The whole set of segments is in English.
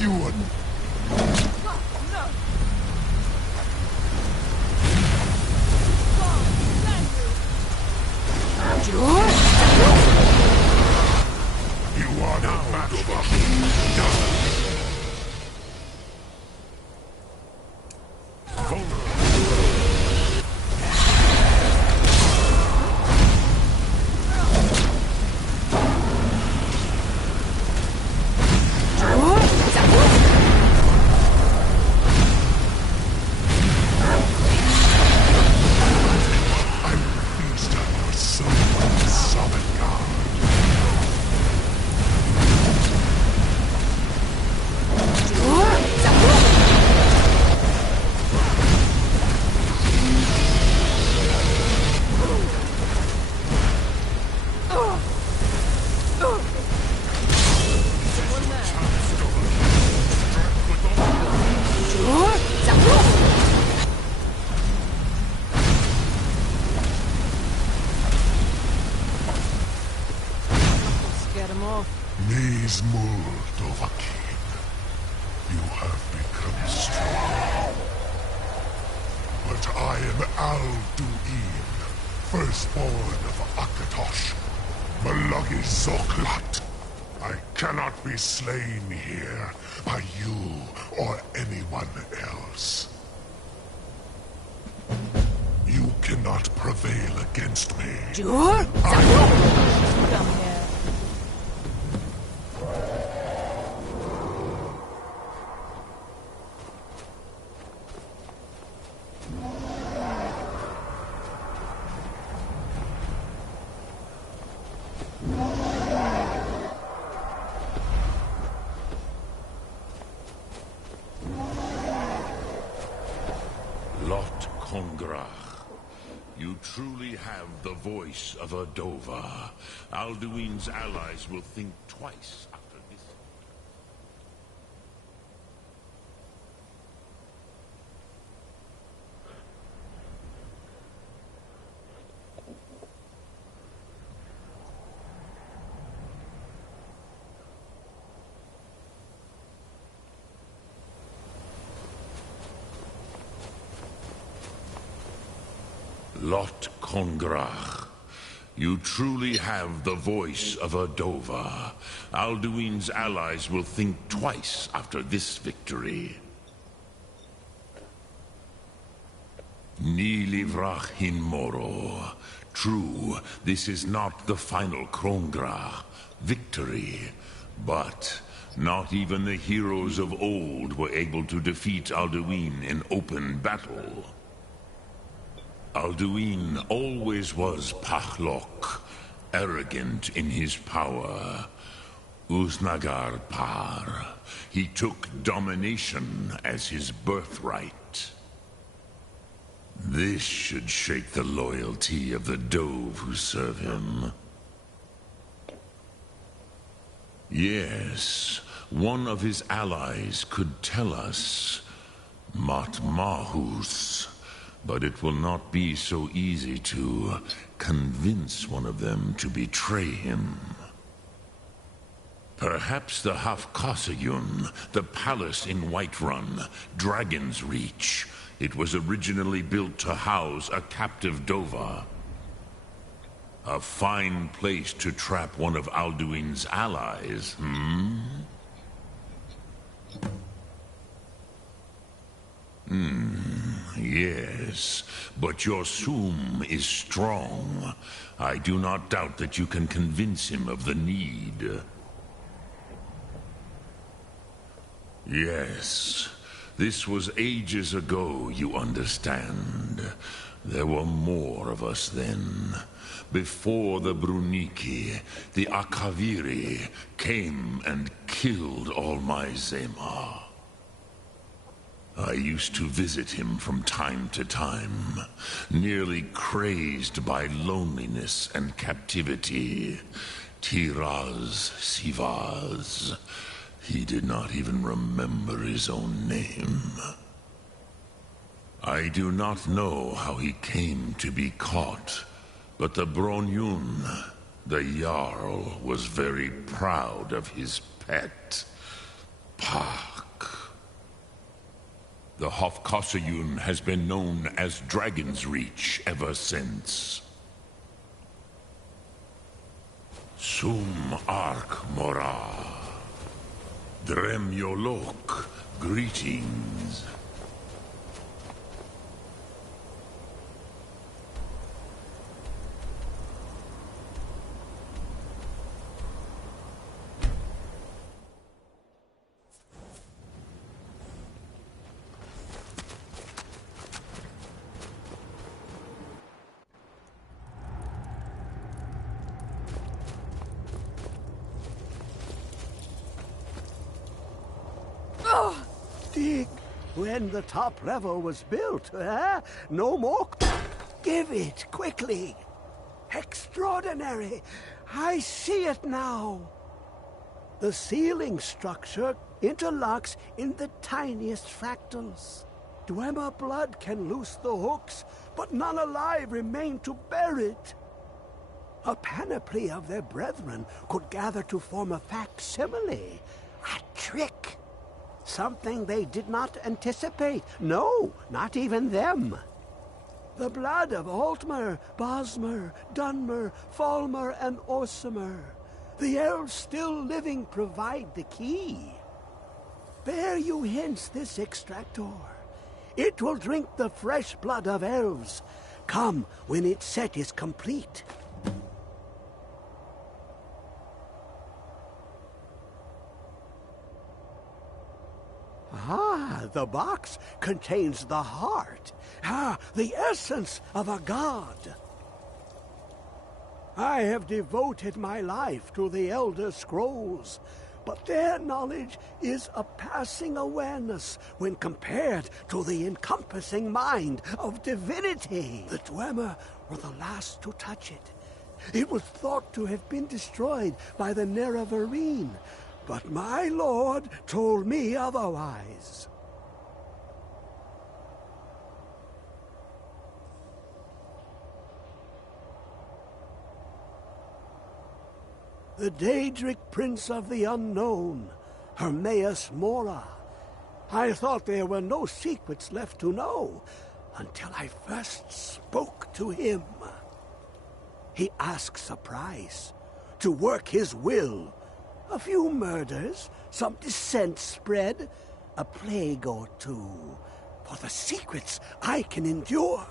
Ewan. You are no match for me. Nis Muld, Dovahkiin. You have become strong. But I am Alduin, firstborn of Akatosh, Malagi Zoklat. I cannot be slain here by you or anyone else. You cannot prevail against me. Come here. You truly have the voice of a Dova. Alduin's allies will think twice after this. Lot Kongrach. You truly have the voice of a Dova. Alduin's allies will think twice after this victory. Ni livrach hin moro. True, this is not the final Kongrach victory, but not even the heroes of old were able to defeat Alduin in open battle. Alduin always was Pachlok, arrogant in his power. Uznagar Par. He took domination as his birthright. This should shake the loyalty of the Dove who serve him. Yes, one of his allies could tell us. Matmahus. But it will not be so easy to convince one of them to betray him. Perhaps the Hafkasayun, the palace in Whiterun, Dragon's Reach. It was originally built to house a captive Dova. A fine place to trap one of Alduin's allies, Yes, but your Sum is strong. I do not doubt that you can convince him of the need. Yes, this was ages ago, you understand. There were more of us then. Before the Bruniki, the Akaviri came and killed all my Zema. I used to visit him from time to time, nearly crazed by loneliness and captivity. Tiraz Sivaz. He did not even remember his own name. I do not know how he came to be caught, but the Bronyun, the Jarl, was very proud of his pet. Park. The Hofkossayun has been known as Dragon's Reach ever since. Sum Ark Mora. Drem Yolok, greetings. Dig when the top level was built, eh? No more. Give it quickly. Extraordinary. I see it now. The ceiling structure interlocks in the tiniest fractals. Dwemer blood can loose the hooks, but none alive remain to bear it. A panoply of their brethren could gather to form a facsimile. A trick. Something they did not anticipate. No, not even them. The blood of Altmer, Bosmer, Dunmer, Falmer, and Orsimer. The elves still living provide the key. Bear you hence this extractor. It will drink the fresh blood of elves. Come when its set is complete. Ah, the box contains the heart. Ah, the essence of a god. I have devoted my life to the Elder Scrolls, but their knowledge is a passing awareness when compared to the encompassing mind of divinity. The Dwemer were the last to touch it. It was thought to have been destroyed by the Nerevarine, but my lord told me otherwise. The Daedric Prince of the Unknown, Hermaeus Mora. I thought there were no secrets left to know until I first spoke to him. He asks a price to work his will. A few murders, some dissent spread, a plague or two, for the secrets I can endure.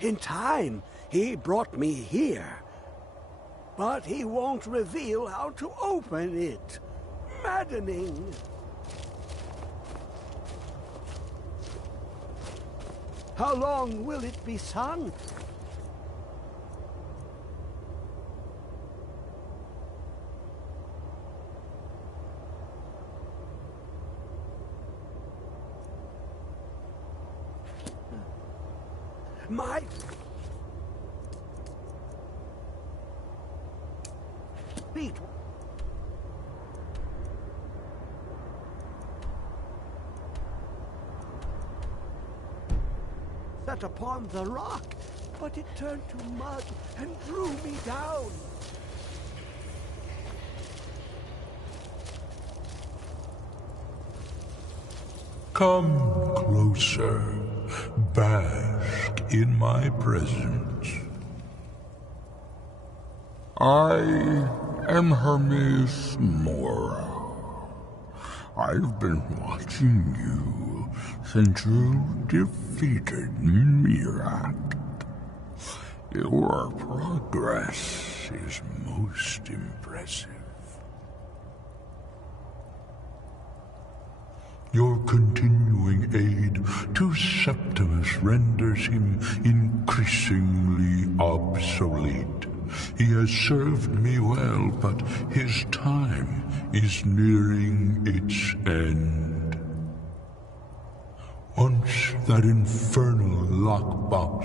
In time, he brought me here, but he won't reveal how to open it. Maddening. How long will it be sung? My... feet. Set upon the rock, but it turned to mud and drew me down. Come closer. Bask in my presence. I am Hermaeus Mora. I've been watching you since you defeated Mirak. Your progress is most impressive. Your continuing aid to Septimus renders him increasingly obsolete. He has served me well, but his time is nearing its end. Once that infernal lockbox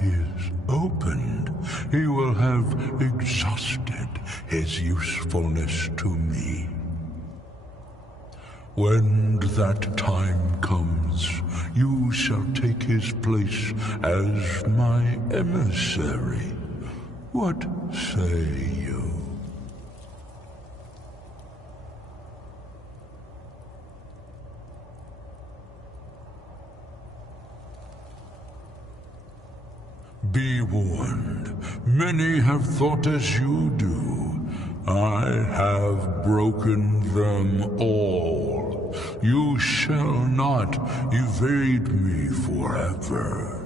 is opened, he will have exhausted his usefulness to me. When that time comes, you shall take his place as my emissary. What say you? Be warned, many have thought as you do. I have broken them all. You shall not evade me forever.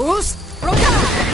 Who's Roda?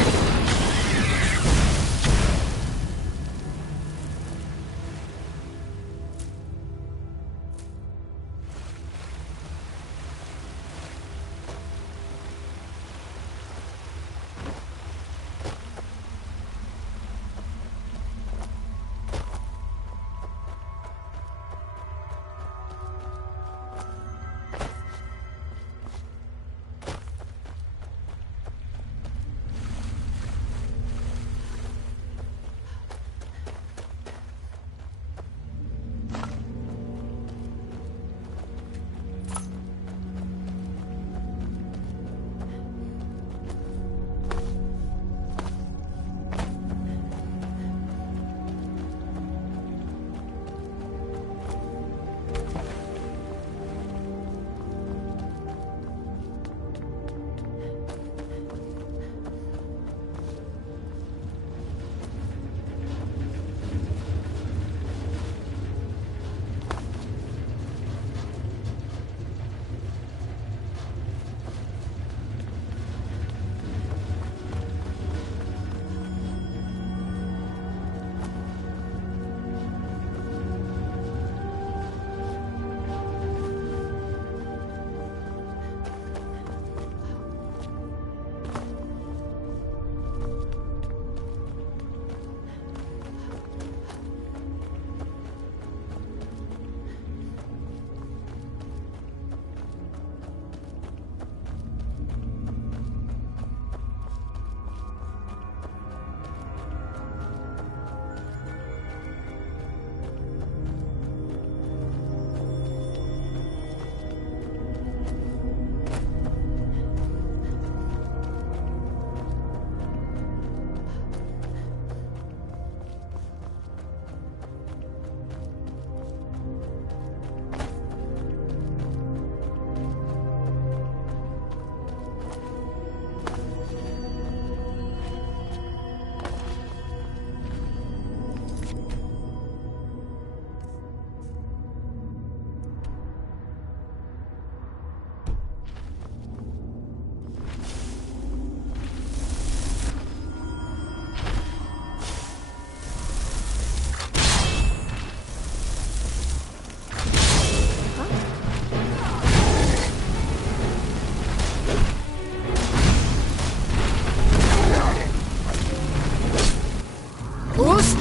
Who's?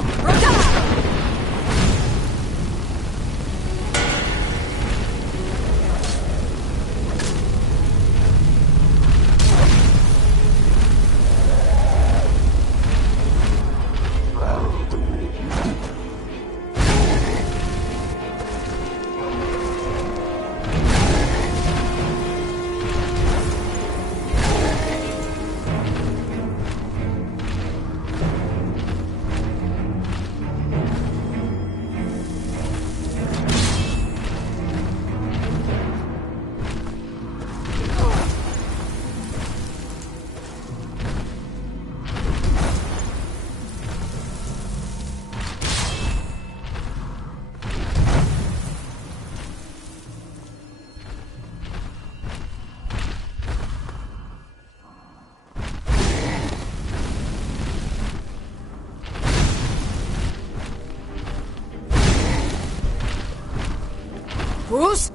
Who's?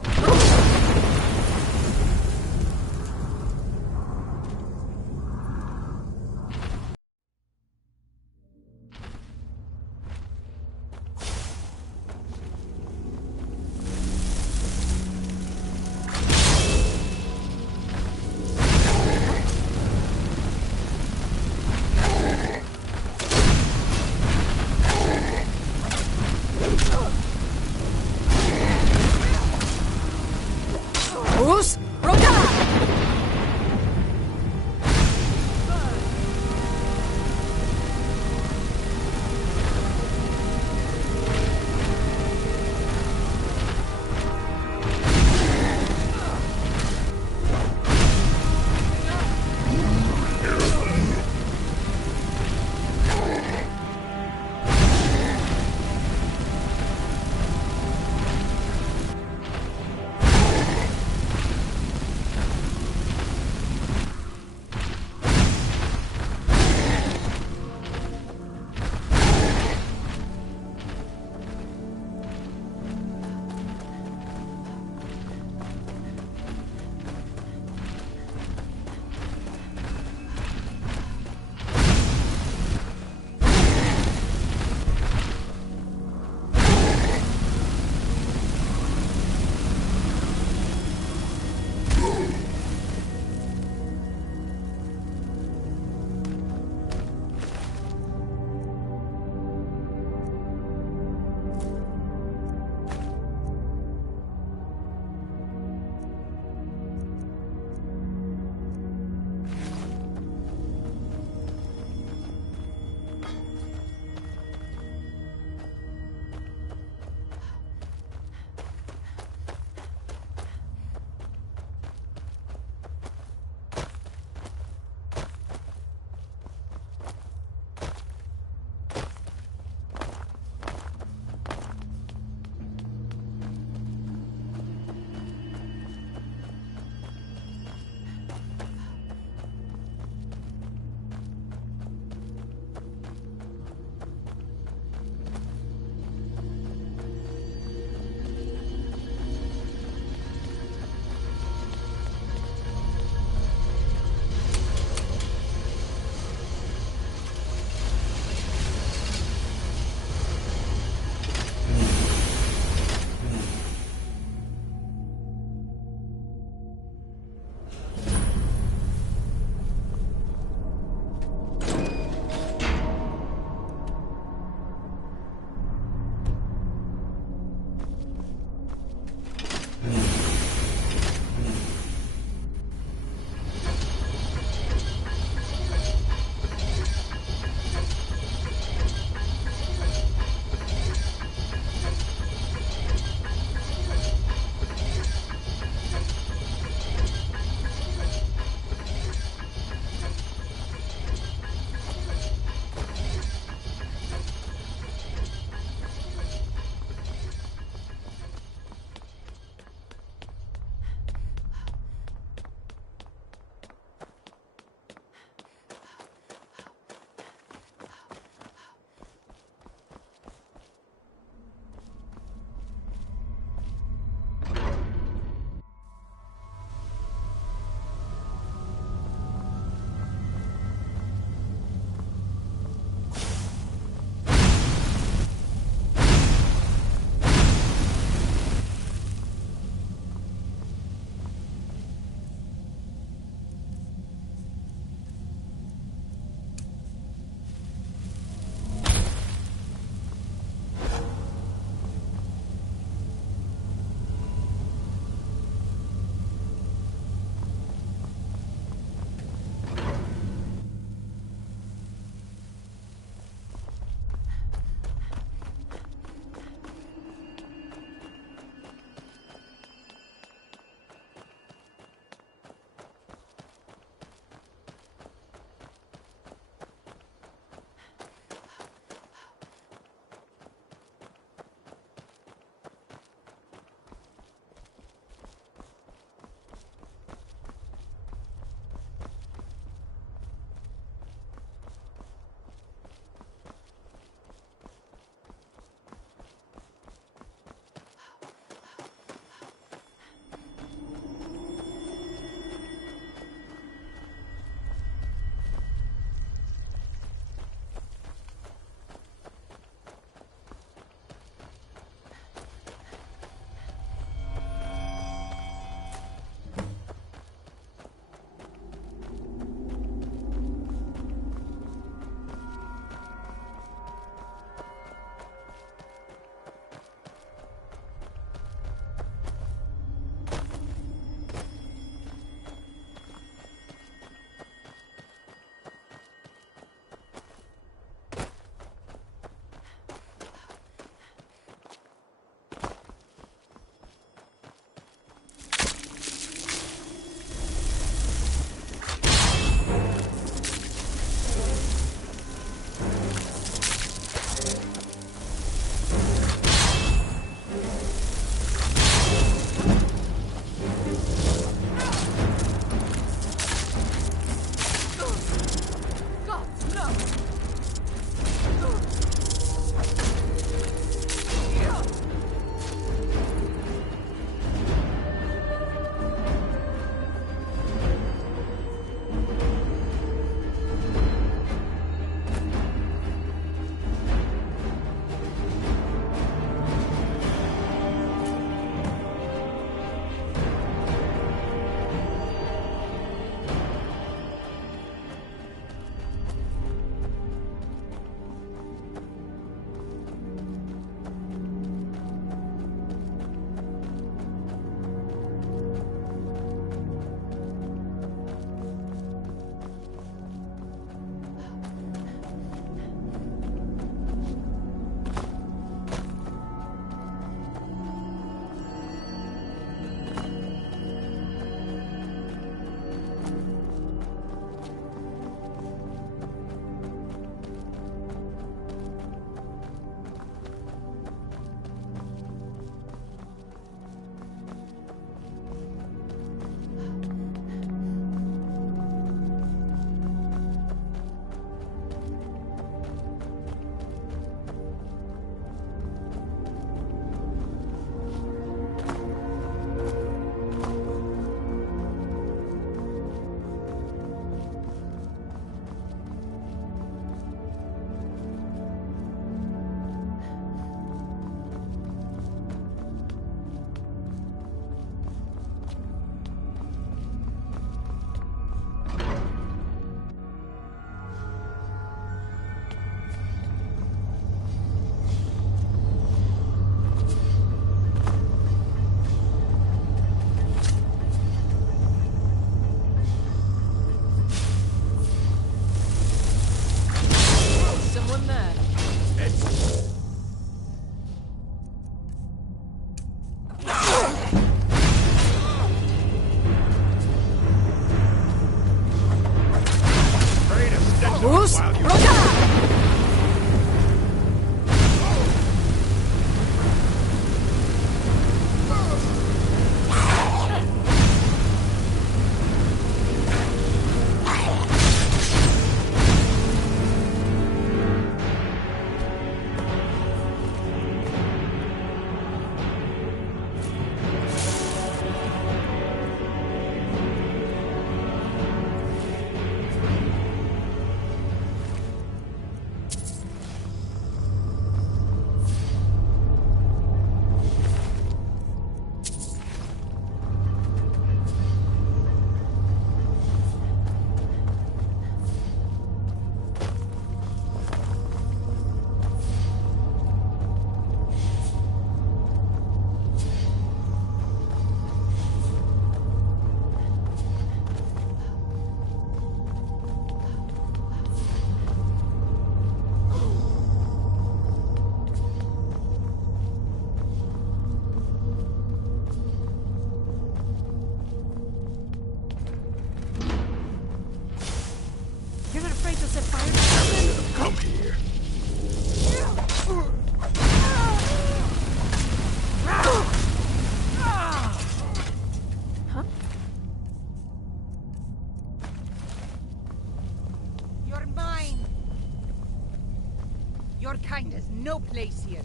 no place here.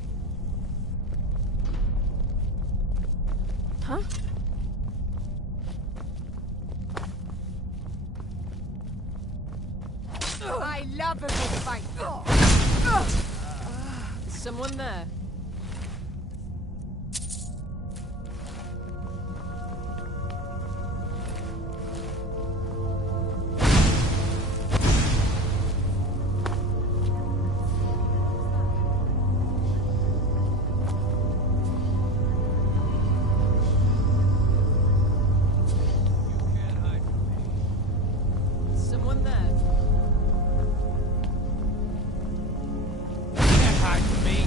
Huh? I love a good fight. Someone there. Someone there. Can't hide from me.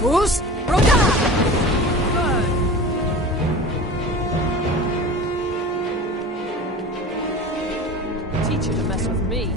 Who's? Roda! Teach you to mess with me.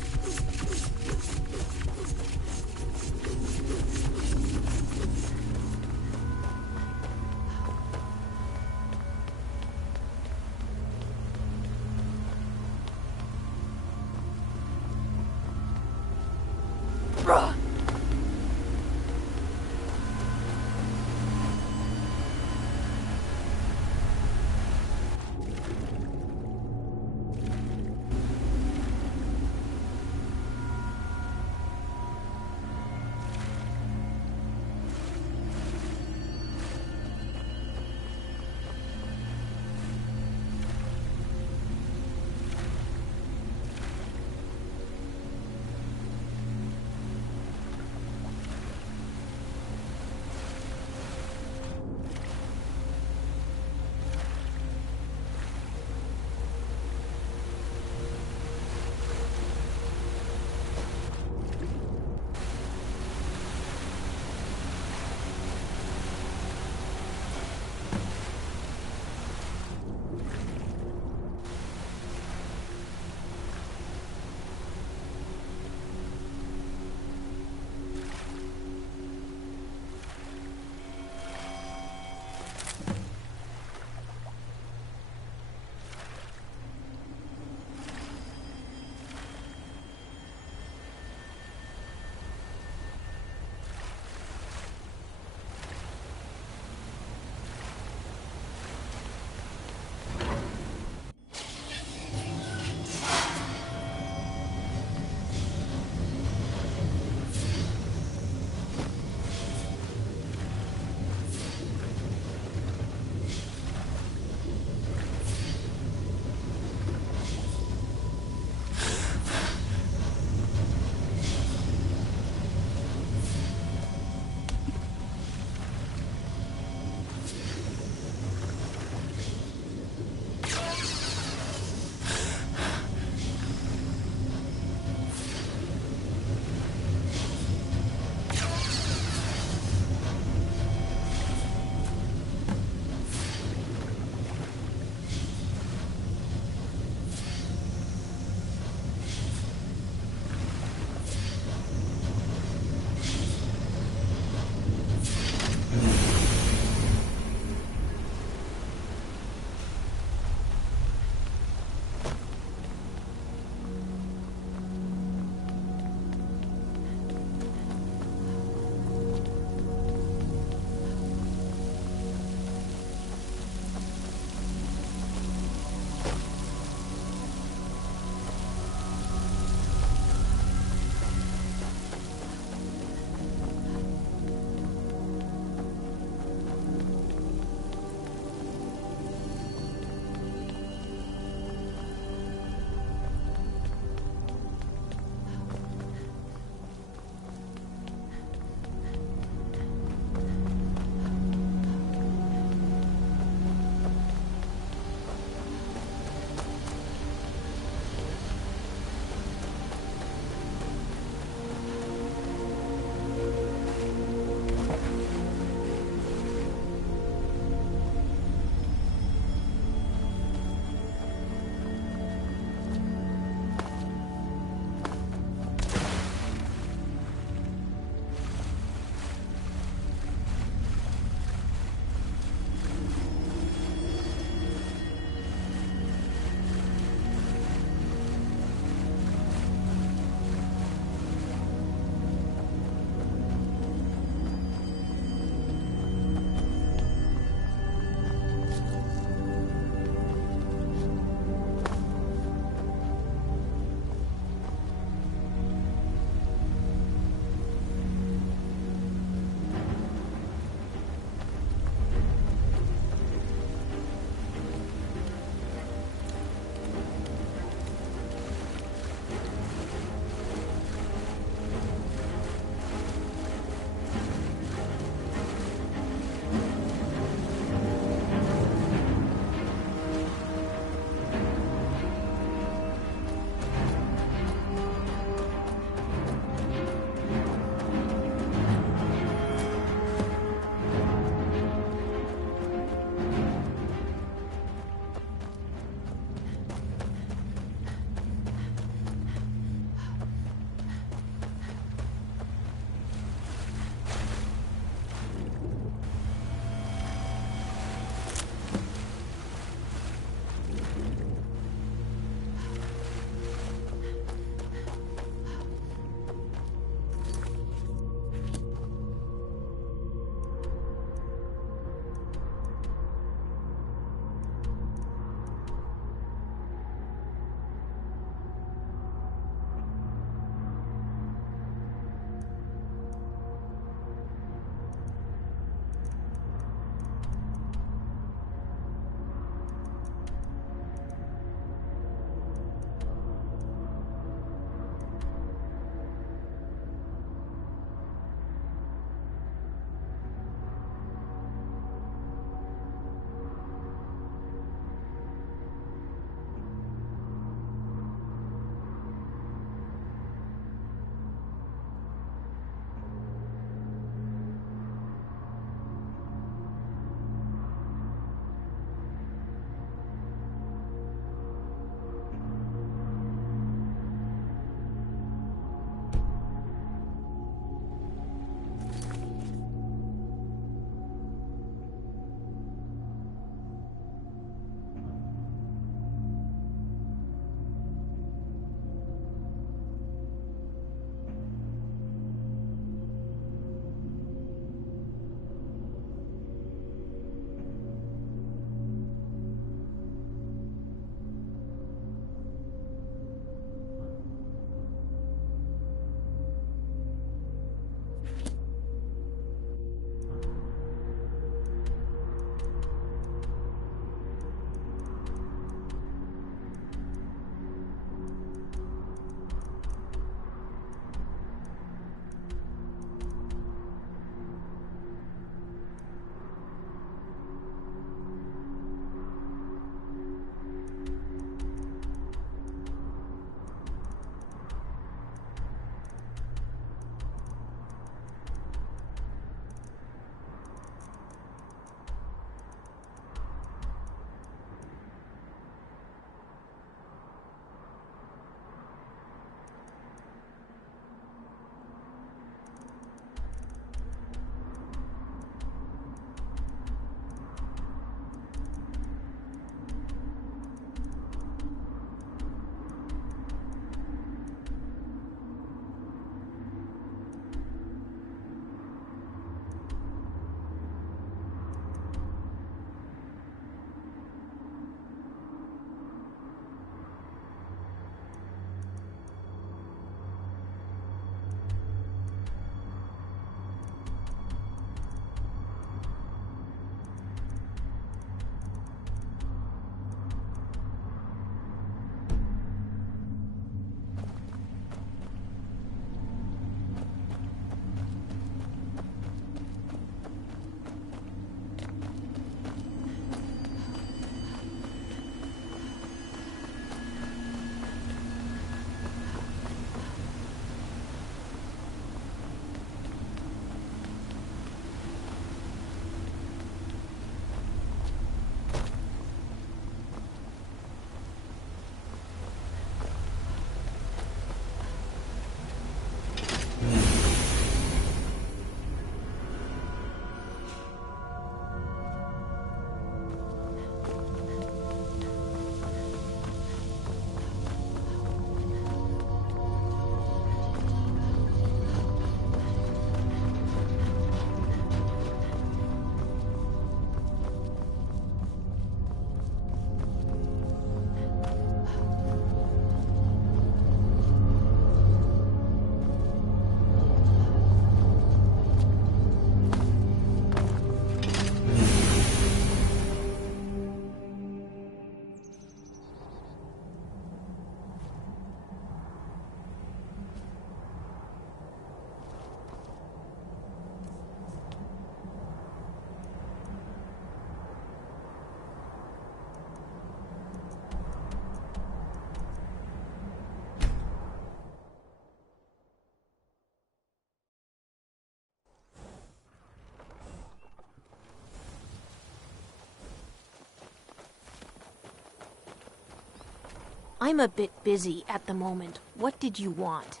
I'm a bit busy at the moment. What did you want?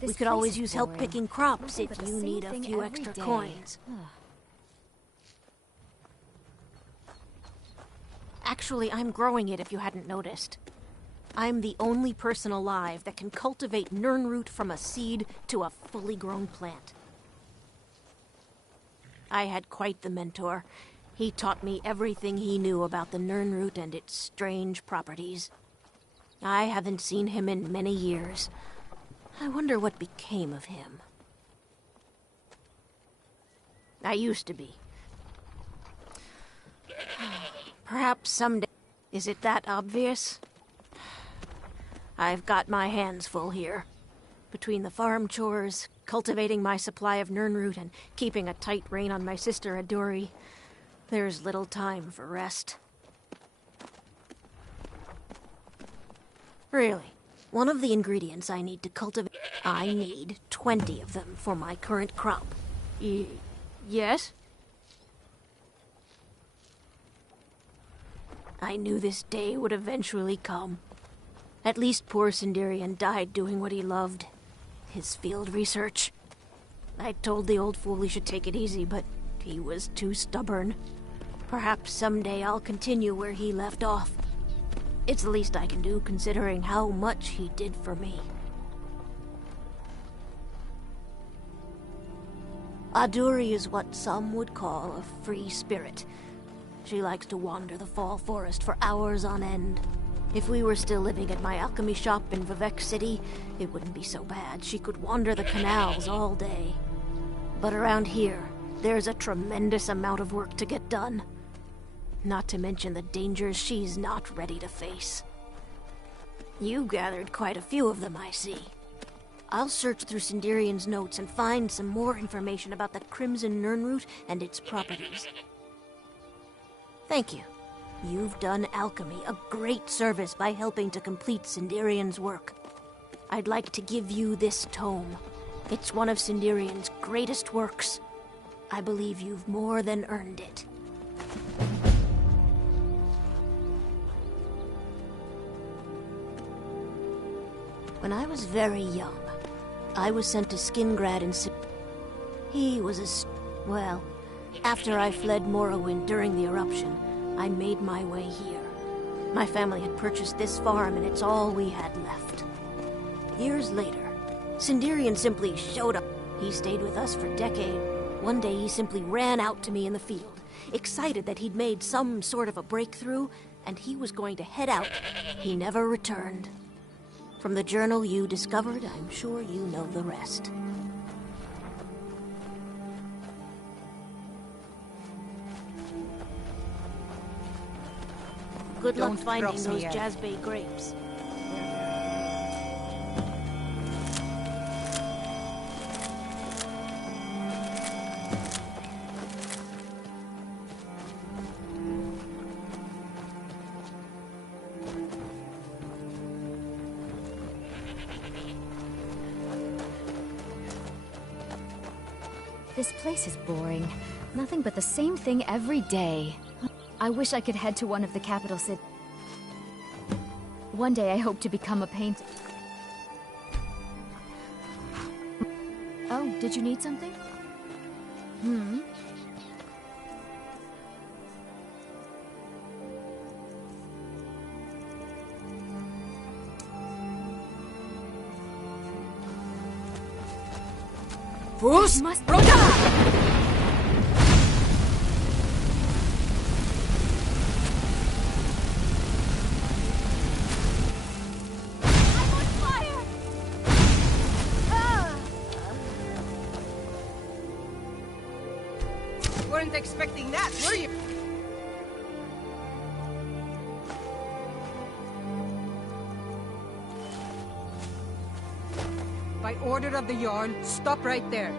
We could always use help picking crops if you need a few extra coins. Actually, I'm growing it if you hadn't noticed. I'm the only person alive that can cultivate nirnroot from a seed to a fully grown plant. I had quite the mentor. He taught me everything he knew about the nirnroot and its strange properties. I haven't seen him in many years. I wonder what became of him. I used to be. Perhaps someday... Is it that obvious? I've got my hands full here. Between the farm chores, cultivating my supply of nirnroot, and keeping a tight rein on my sister Adori, there's little time for rest. Really, one of the ingredients I need to cultivate... I need 20 of them for my current crop. Yes? I knew this day would eventually come. At least poor Sinderian died doing what he loved. His field research. I told the old fool he should take it easy, but he was too stubborn. Perhaps someday I'll continue where he left off. It's the least I can do, considering how much he did for me. Aduri is what some would call a free spirit. She likes to wander the fall forest for hours on end. If we were still living at my alchemy shop in Vivek City, it wouldn't be so bad. She could wander the canals all day. But around here, there's a tremendous amount of work to get done. Not to mention the dangers she's not ready to face. You gathered quite a few of them, I see. I'll search through Sinderian's notes and find some more information about the Crimson Nirnroot and its properties. Thank you. You've done alchemy a great service by helping to complete Sinderian's work. I'd like to give you this tome. It's one of Sinderian's greatest works. I believe you've more than earned it. When I was very young, I was sent to Skingrad in He was well, after I fled Morrowind during the eruption, I made my way here. My family had purchased this farm, and it's all we had left. Years later, Sinderian simply showed up. He stayed with us for decades. One day he simply ran out to me in the field, excited that he'd made some sort of a breakthrough, and he was going to head out. He never returned. From the journal you discovered, I'm sure you know the rest. Good luck finding those Jazbay grapes. This place is boring. Nothing but the same thing every day. I wish I could head to one of the capital cities. One day I hope to become a painter. Oh, did you need something? Bruce! Must Weren't expecting that, were you? By order of the Jarl, stop right there.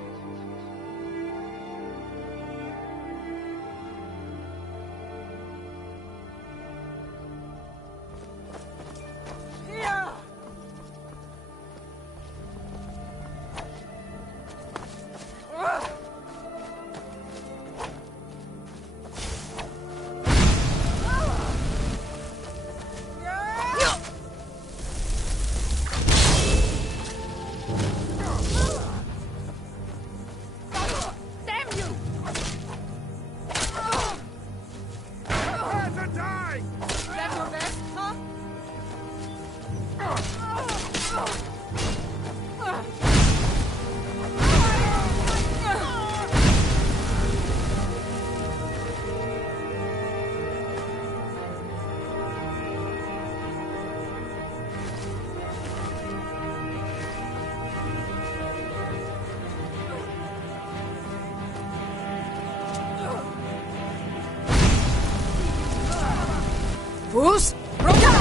Who's? Roda!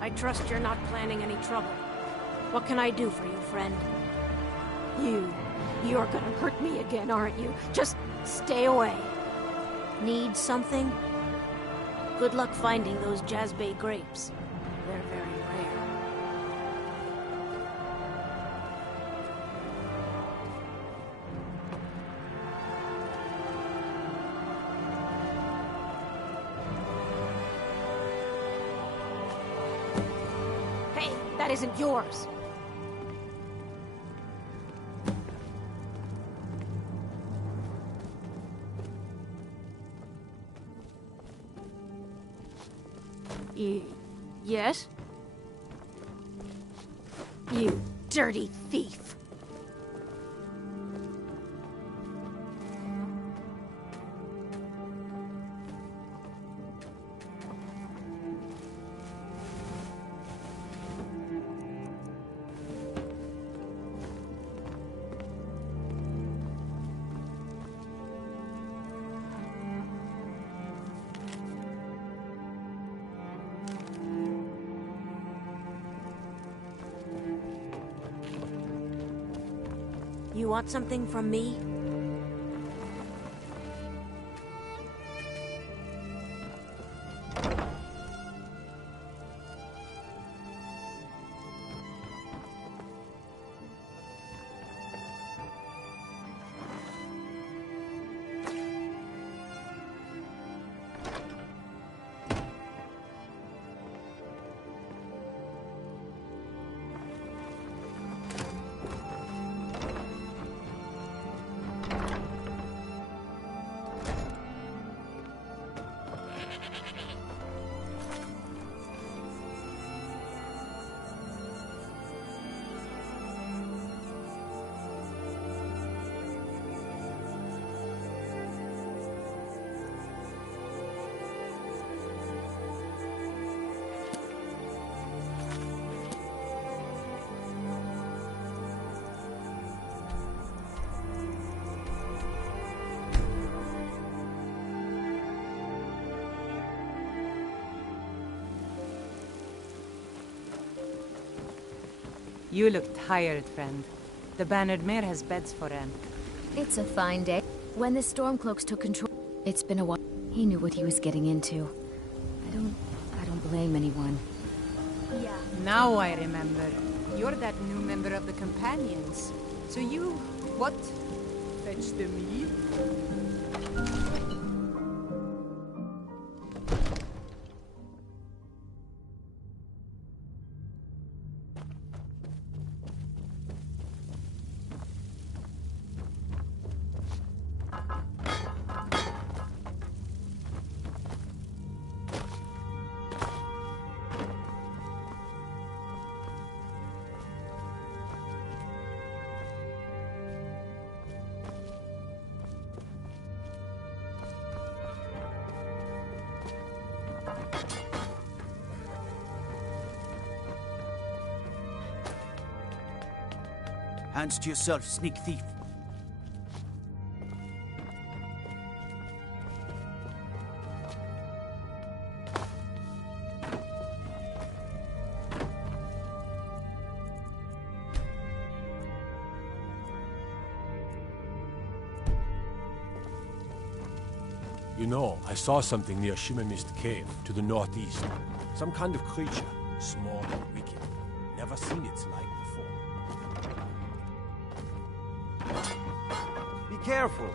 I trust you're not planning any trouble. What can I do for you, friend? You're gonna hurt me again, aren't you? Just stay away. Need something? Good luck finding those Jazbay grapes. They're very rare. Hey, that isn't yours. Yes? You dirty thief. You want something from me? You look tired, friend. The Bannered Mare has beds for Anne. It's a fine day. When the Stormcloaks took control, it's been a while. He knew what he was getting into. I don't blame anyone. Yeah. Now I remember. You're that new member of the Companions. So you... what? Fetch the meat? Hands to yourself, sneak thief. You know, I saw something near Shimmermist Cave, to the northeast. Some kind of creature, small and wicked. Never seen its like before. Be careful.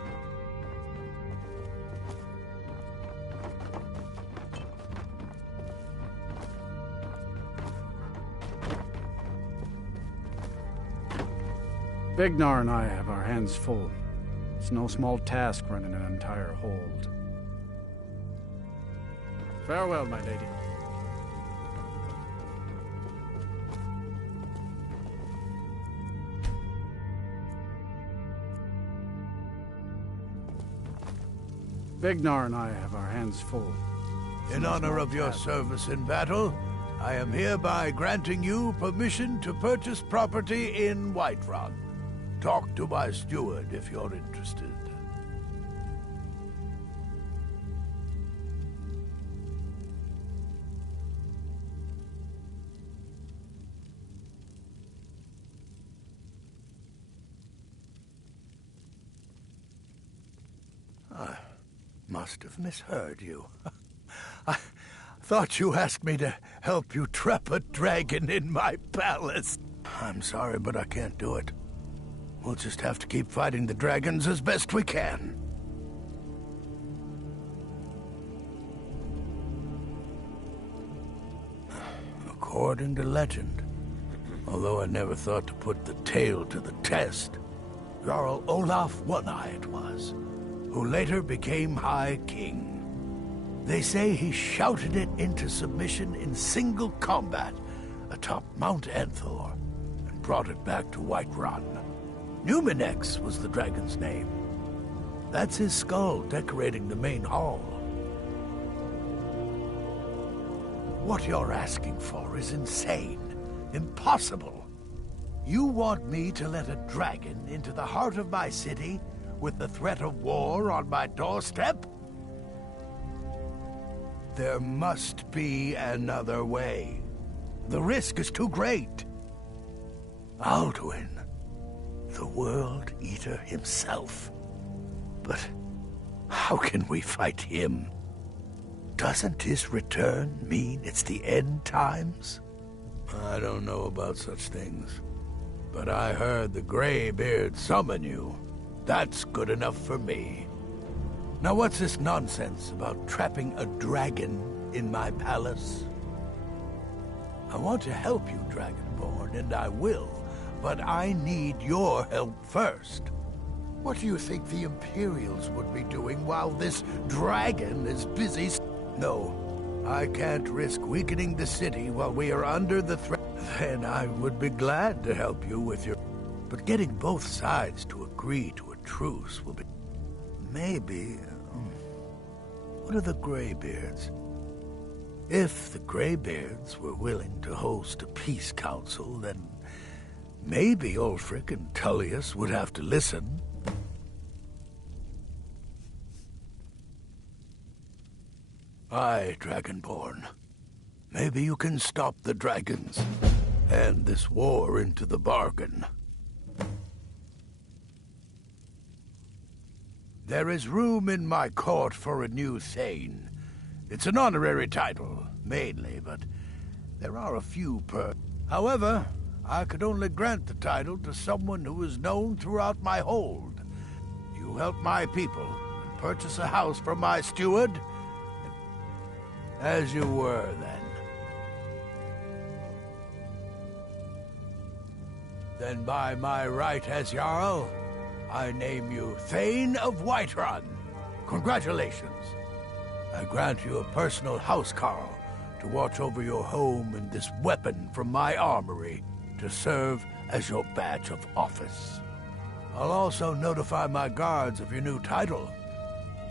Vignar and I have our hands full. It's no small task running an entire hold. Farewell, my lady. Vignar and I have our hands full. In honor of your service in battle, I am hereby granting you permission to purchase property in Whiterun. Talk to my steward if you're interested. I must have misheard you. I thought you asked me to help you trap a dragon in my palace. I'm sorry, but I can't do it. We'll just have to keep fighting the dragons as best we can. According to legend, although I never thought to put the tale to the test, Jarl Olaf One-Eye it was, who later became High King. They say he shouted it into submission in single combat atop Mount Enthor and brought it back to Whiterun. Numinex was the dragon's name. That's his skull decorating the main hall. What you're asking for is insane, impossible. You want me to let a dragon into the heart of my city with the threat of war on my doorstep? There must be another way. The risk is too great. Alduin, the World Eater himself. But how can we fight him? Doesn't his return mean it's the end times? I don't know about such things, but I heard the Greybeard summon you. That's good enough for me. Now what's this nonsense about trapping a dragon in my palace? I want to help you, Dragonborn, and I will, but I need your help first. What do you think the Imperials would be doing while this dragon is busy? No, I can't risk weakening the city while we are under the threat. Then I would be glad to help you with your... But getting both sides to agree to a truce will be... Maybe... What are the Greybeards? If the Greybeards were willing to host a peace council, then maybe Ulfric and Tullius would have to listen. Aye, Dragonborn. Maybe you can stop the dragons, and this war into the bargain. There is room in my court for a new Thane. It's an honorary title, mainly, but there are a few per... However, I could only grant the title to someone who is known throughout my hold. You help my people and purchase a house from my steward, as you were then. Then by my right as Jarl, I name you Thane of Whiterun. Congratulations. I grant you a personal housecarl to watch over your home and this weapon from my armory to serve as your badge of office. I'll also notify my guards of your new title.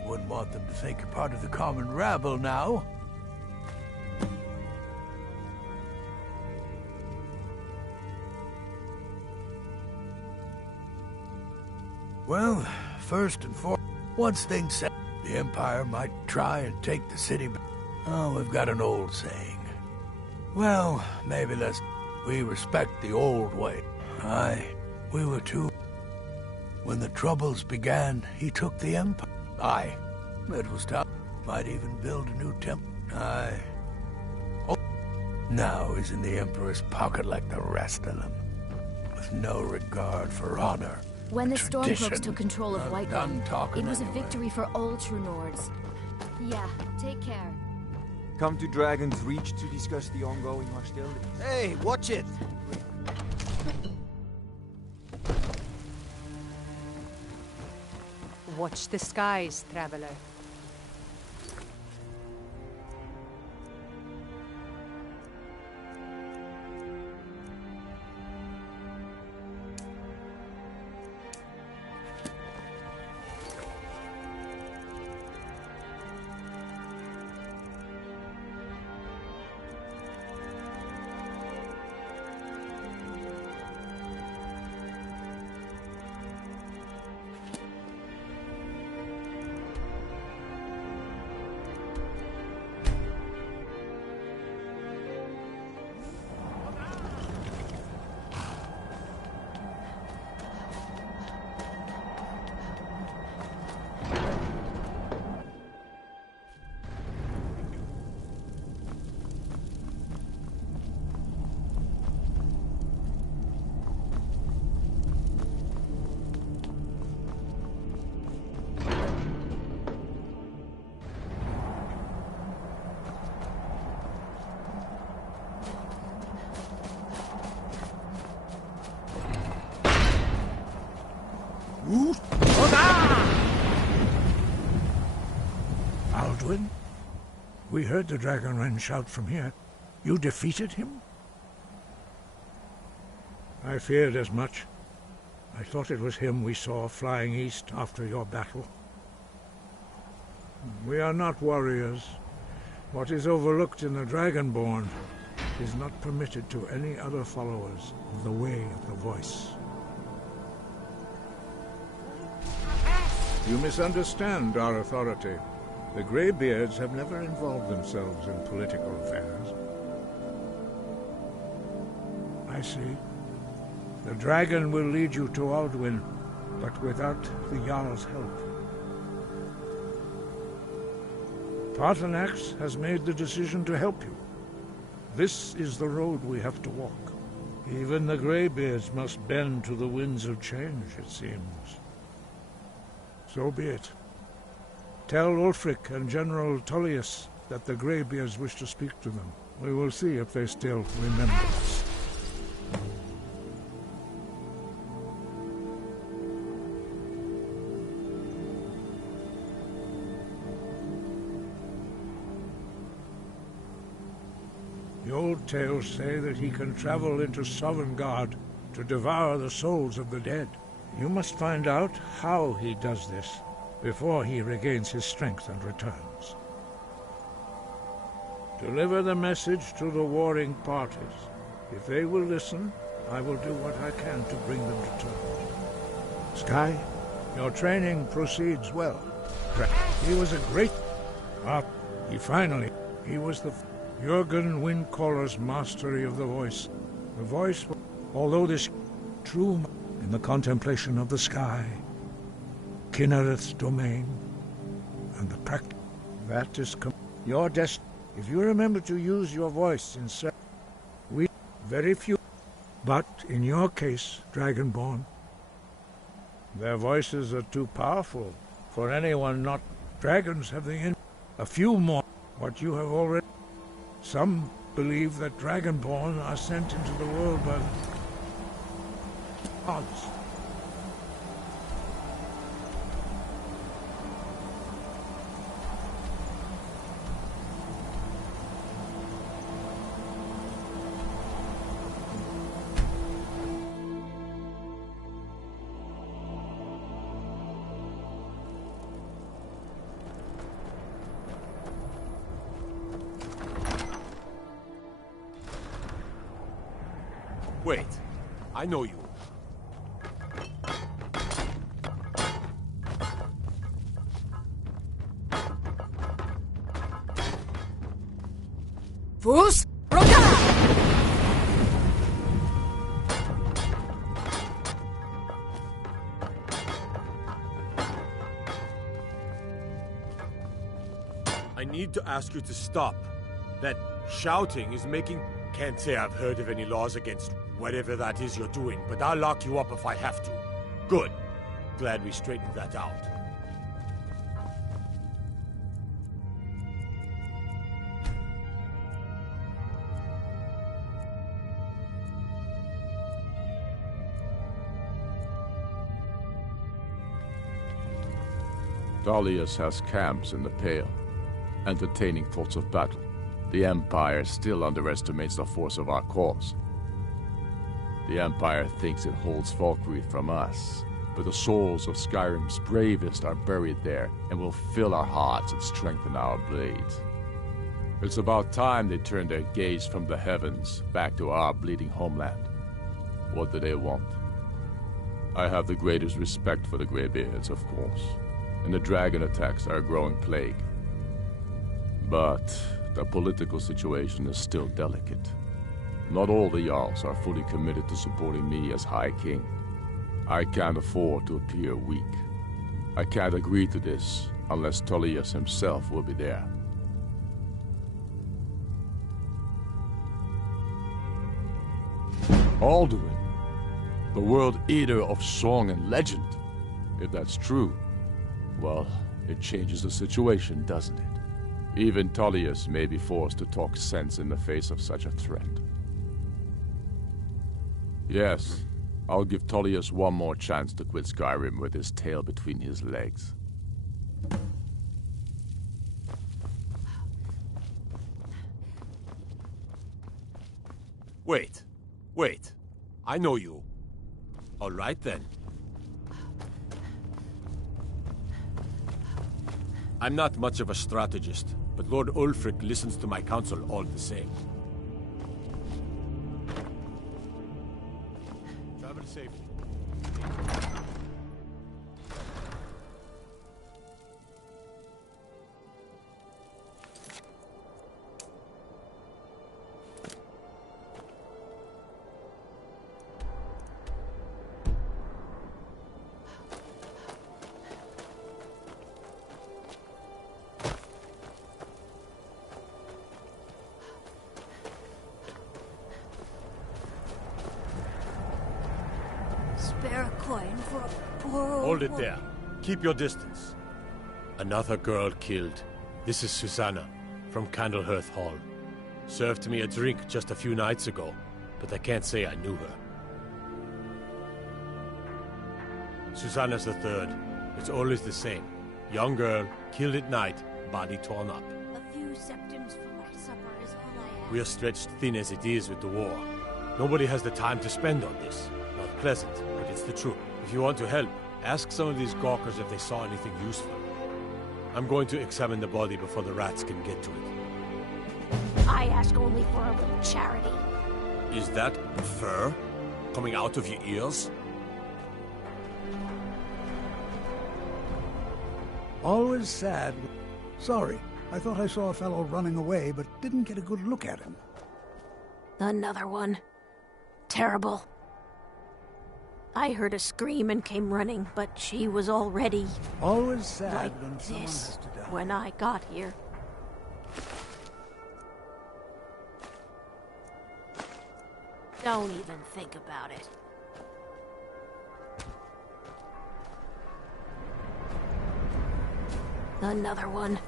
Wouldn't want them to think you're part of the common rabble now. Well, first and foremost, once things set, the Empire might try and take the city back. Oh, we've got an old saying. Well, maybe we respect the old way. Aye, we were too. When the Troubles began, he took the Empire. Aye, it was tough. Might even build a new temple. Aye. Oh, now he's in the Emperor's pocket like the rest of them, with no regard for honor. When the Stormcloaks took control of Whiterun, it was anyway. a victory for all true Nords. Yeah, take care. Come to Dragon's Reach to discuss the ongoing hostilities. Hey, watch it! Watch the skies, traveler. Alduin? We heard the Dragon Wren shout from here. You defeated him? I feared as much. I thought it was him we saw flying east after your battle. We are not warriors. What is overlooked in the Dragonborn is not permitted to any other followers of the Way of the Voice. You misunderstand our authority. The Greybeards have never involved themselves in political affairs. I see. The dragon will lead you to Alduin, but without the Jarl's help. Paarthurnax has made the decision to help you. This is the road we have to walk. Even the Greybeards must bend to the winds of change, it seems. So be it. Tell Ulfric and General Tullius that the Greybeards wish to speak to them. We will see if they still remember us. The old tales say that he can travel into Sovngarde to devour the souls of the dead. You must find out how he does this before he regains his strength and returns. Deliver the message to the warring parties. If they will listen, I will do what I can to bring them to terms. Sky, your training proceeds well. He was a great... He was the... Jürgen Windcaller's mastery of the voice. The voice, although this true in the contemplation of the sky, Kinnereth's domain, and the practice that is your destiny. If you remember to use your voice in very few, but in your case, Dragonborn, their voices are too powerful for anyone not. Dragons have a few more. What you have already. Some believe that Dragonborn are sent into the world by the gods. Wait, I know you. Fus Roka! I need to ask you to stop. That shouting is making... Can't say I've heard of any laws against whatever that is you're doing, but I'll lock you up if I have to. Good. Glad we straightened that out. Thalius has camps in the Pale, entertaining thoughts of battle. The Empire still underestimates the force of our cause. The Empire thinks it holds Valkyrie from us, but the souls of Skyrim's bravest are buried there and will fill our hearts and strengthen our blades. It's about time they turn their gaze from the heavens back to our bleeding homeland. What do they want? I have the greatest respect for the Greybeards, of course, and the dragon attacks are a growing plague. But the political situation is still delicate. Not all the Jarls are fully committed to supporting me as High King. I can't afford to appear weak. I can't agree to this unless Tullius himself will be there. Alduin, the World Eater of song and legend. If that's true, well, it changes the situation, doesn't it? Even Tullius may be forced to talk sense in the face of such a threat. Yes, I'll give Tullius one more chance to quit Skyrim with his tail between his legs. Wait. I know you. All right, then. I'm not much of a strategist, but Lord Ulfric listens to my counsel all the same. Travel safely. Spare a coin for a poor old Hold it woman. there. Keep your distance. Another girl killed. This is Susanna, from Candlehearth Hall. Served me a drink just a few nights ago, but I can't say I knew her. Susanna's the third. It's always the same. Young girl, killed at night, body torn up. A few septims for my supper is all I ask. We're stretched thin as it is with the war. Nobody has the time to spend on this. Not pleasant, but it's the truth. If you want to help, ask some of these gawkers if they saw anything useful. I'm going to examine the body before the rats can get to it. I ask only for a little charity. Is that fur coming out of your ears? Always sad. Sorry, I thought I saw a fellow running away, but didn't get a good look at him. Another one. Terrible. I heard a scream and came running, but she was already... Always sad like when someone this has to die. when I got here. Don't even think about it. Another one.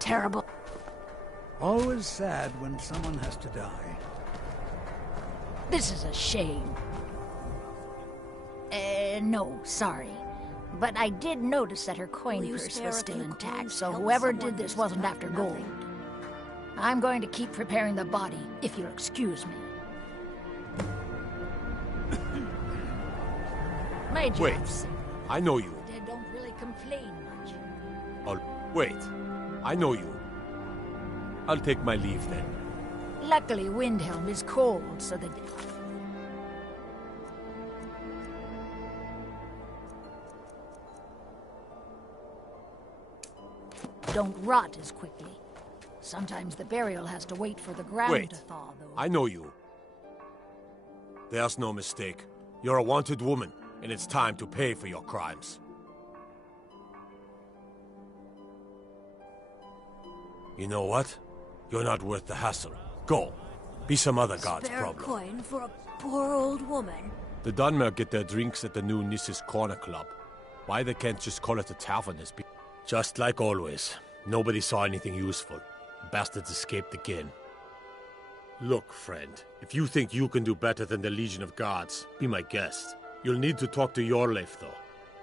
Terrible. Always sad when someone has to die. This is a shame. No, sorry. But I did notice that her coin purse was still intact, so whoever did this wasn't after gold. I'm going to keep preparing the body, if you'll excuse me. My Wait, job's I know you. They don't really complain much. Wait, I know you. I'll take my leave then. Luckily, Windhelm is cold, so that... don't rot as quickly. Sometimes the burial has to wait for the ground to thaw, though. I know you. There's no mistake. You're a wanted woman, and it's time to pay for your crimes. You know what? You're not worth the hassle. Go. Be some other god's Spare problem. coin for a poor old woman. The Dunmer get their drinks at the new Nissa's Corner Club. Why they can't just call it a tavern is just like always. Nobody saw anything useful. Bastards escaped again. Look, friend, if you think you can do better than the Legion of Gods, be my guest. You'll need to talk to Yorleif, though.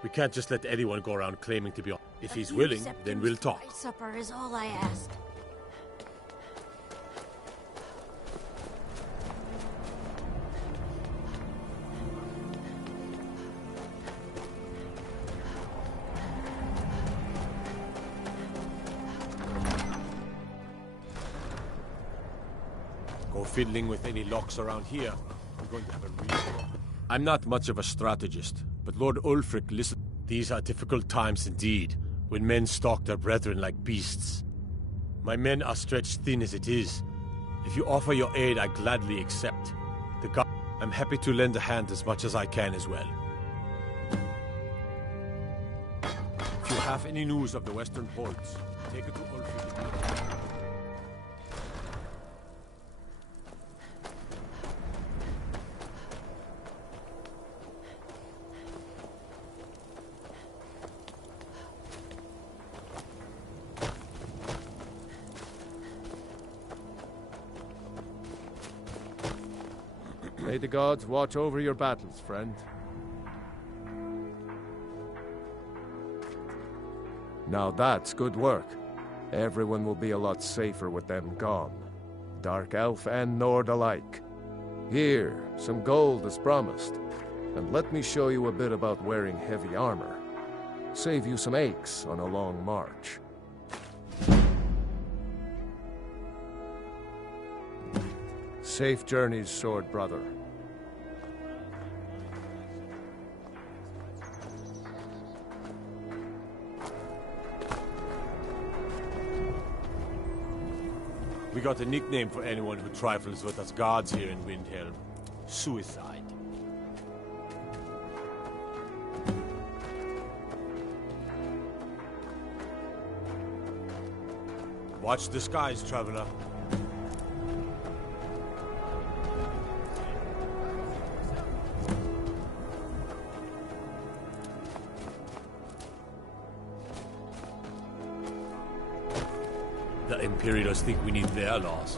We can't just let anyone go around claiming to be on. If he's willing, then we'll talk. Supper is all I ask. Go fiddling with any locks around here. We're going to have a real... I'm not much of a strategist, but Lord Ulfric, listen. These are difficult times indeed, when men stalk their brethren like beasts. My men are stretched thin as it is. If you offer your aid, I gladly accept. I'm happy to lend a hand as much as I can as well. If you have any news of the Western Holds, take it to Ulfric. May the gods watch over your battles, friend. Now that's good work. Everyone will be a lot safer with them gone. Dark Elf and Nord alike. Here, some gold as promised. And let me show you a bit about wearing heavy armor. Save you some aches on a long march. Safe journeys, sword brother. We got a nickname for anyone who trifles with us gods here in Windhelm. Suicide. Watch the skies, traveler. The Imperials think we need their laws.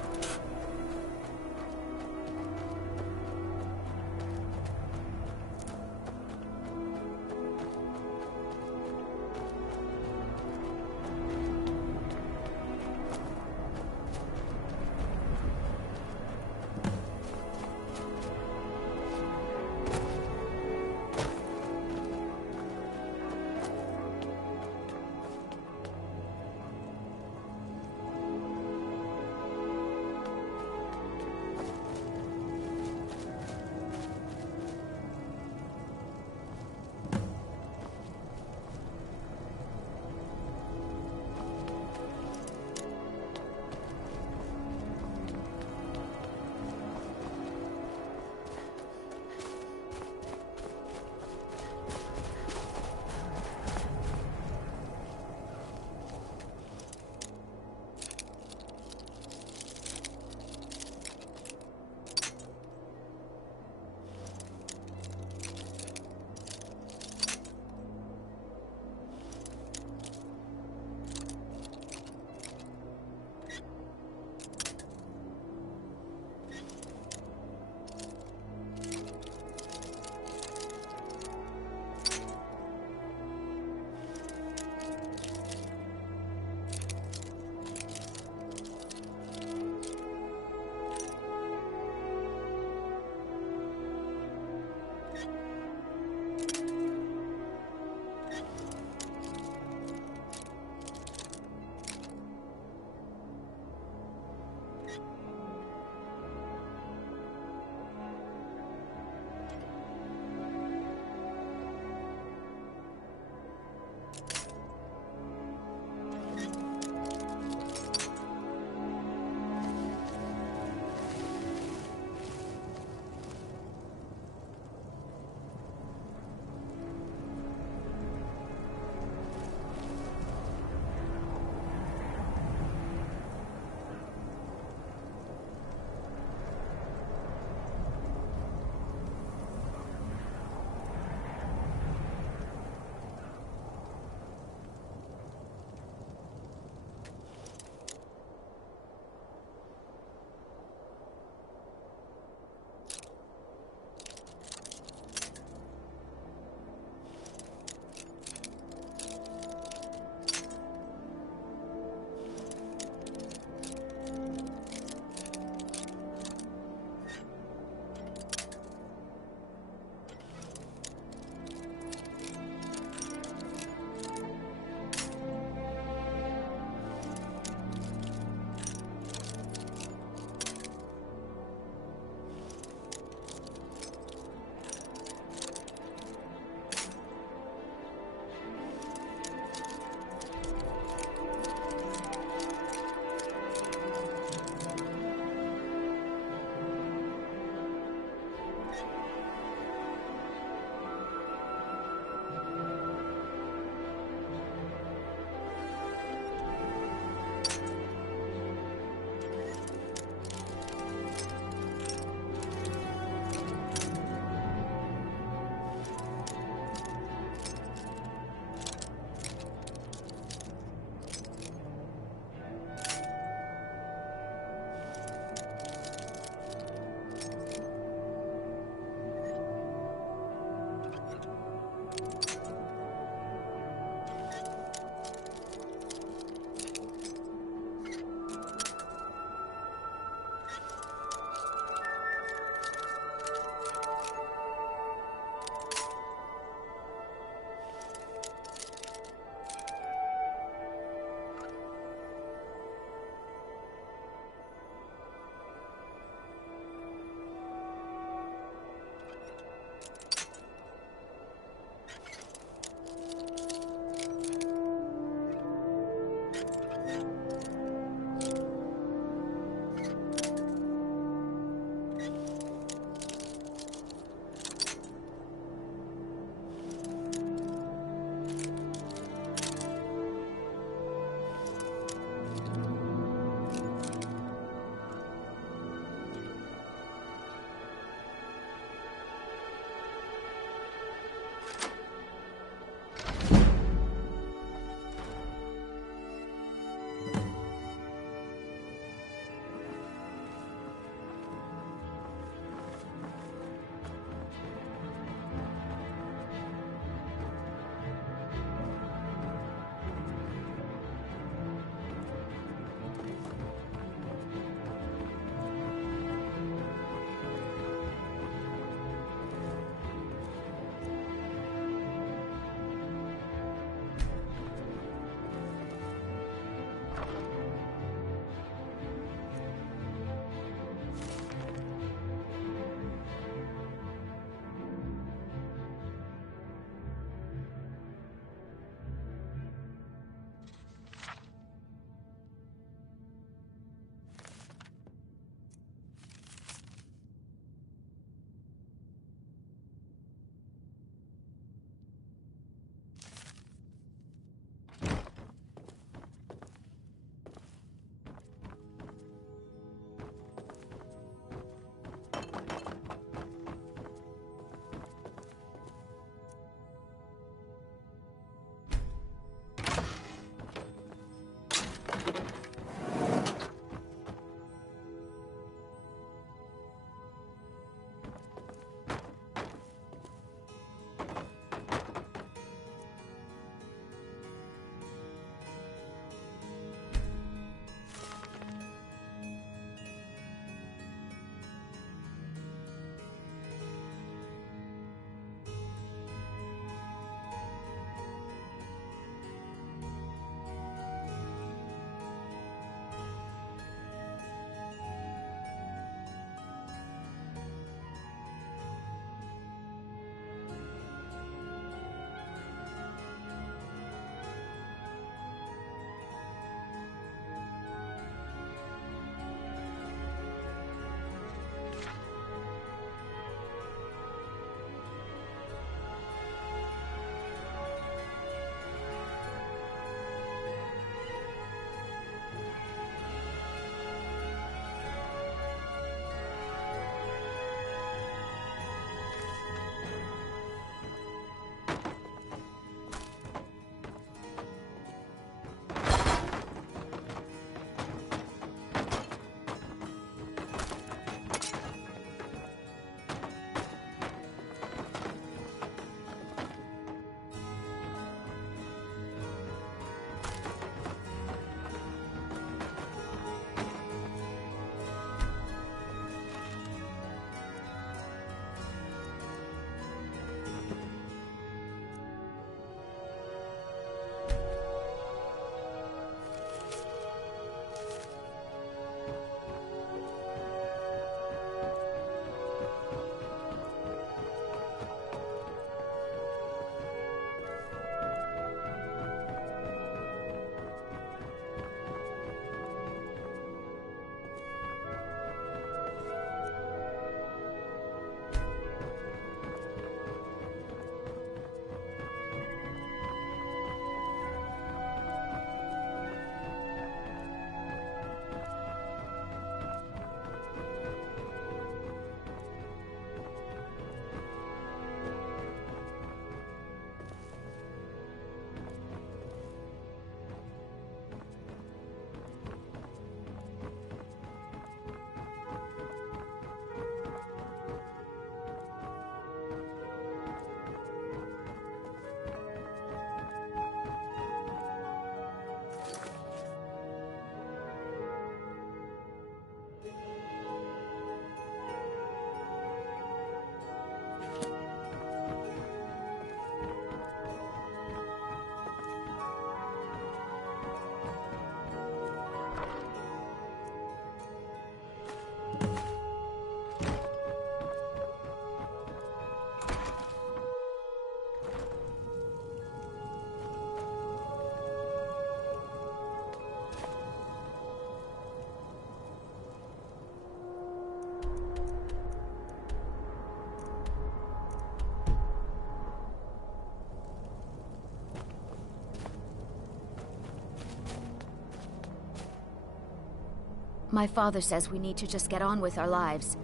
My father says we need to just get on with our lives.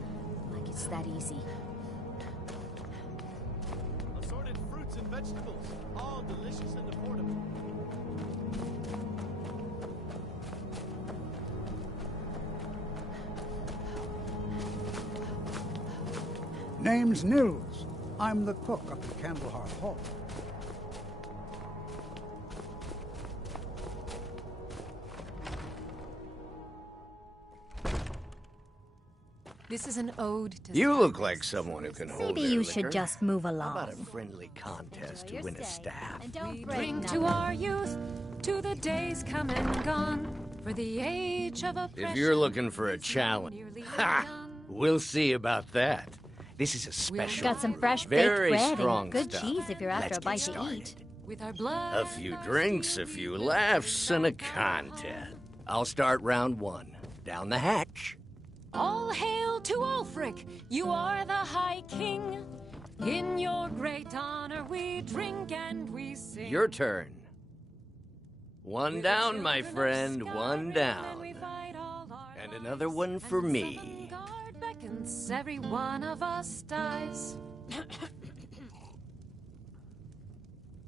Like it's that easy. Assorted fruits and vegetables, all delicious and affordable. Name's Nils. I'm the cook up at Candlehearth Hall. This is an ode to... You look like someone who can hold Maybe their you liquor. should just move along. How about a friendly contest to win a staff? We drink to our youth, to the days come and gone, for the age of oppression. If you're looking for a challenge, ha! We'll see about that. This is a special Got some brew. fresh Very baked bread strong and good stuff. cheese if you're after Let's a bite get to started. eat. With our blood. A few drinks, a few laughs, and a contest. I'll start round one. Down the hatch. All hail to Ulfric, you are the High King. In your great honor we drink and we sing. Your turn. One down, my friend, one down. And another one for me. God beckons, every one of us dies.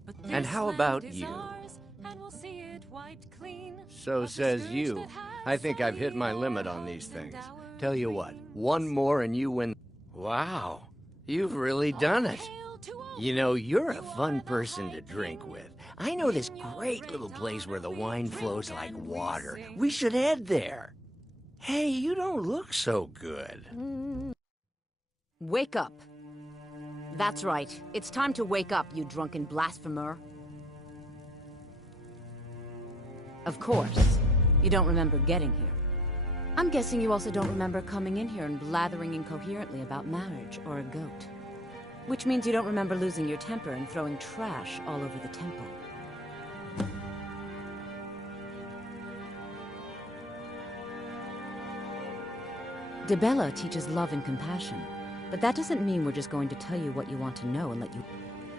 But And this how land about is you? ours, and we'll see it wiped clean. So says you. I think I've hit my limit on these things. Tell you what, one more and you win. Wow, you've really done it. You know, you're a fun person to drink with. I know this great little place where the wine flows like water. We should head there. Hey, you don't look so good. Wake up. That's right. It's time to wake up, you drunken blasphemer. Of course. You don't remember getting here. I'm guessing you also don't remember coming in here and blathering incoherently about marriage or a goat. Which means you don't remember losing your temper and throwing trash all over the temple. Dibella teaches love and compassion, but that doesn't mean we're just going to tell you what you want to know and let you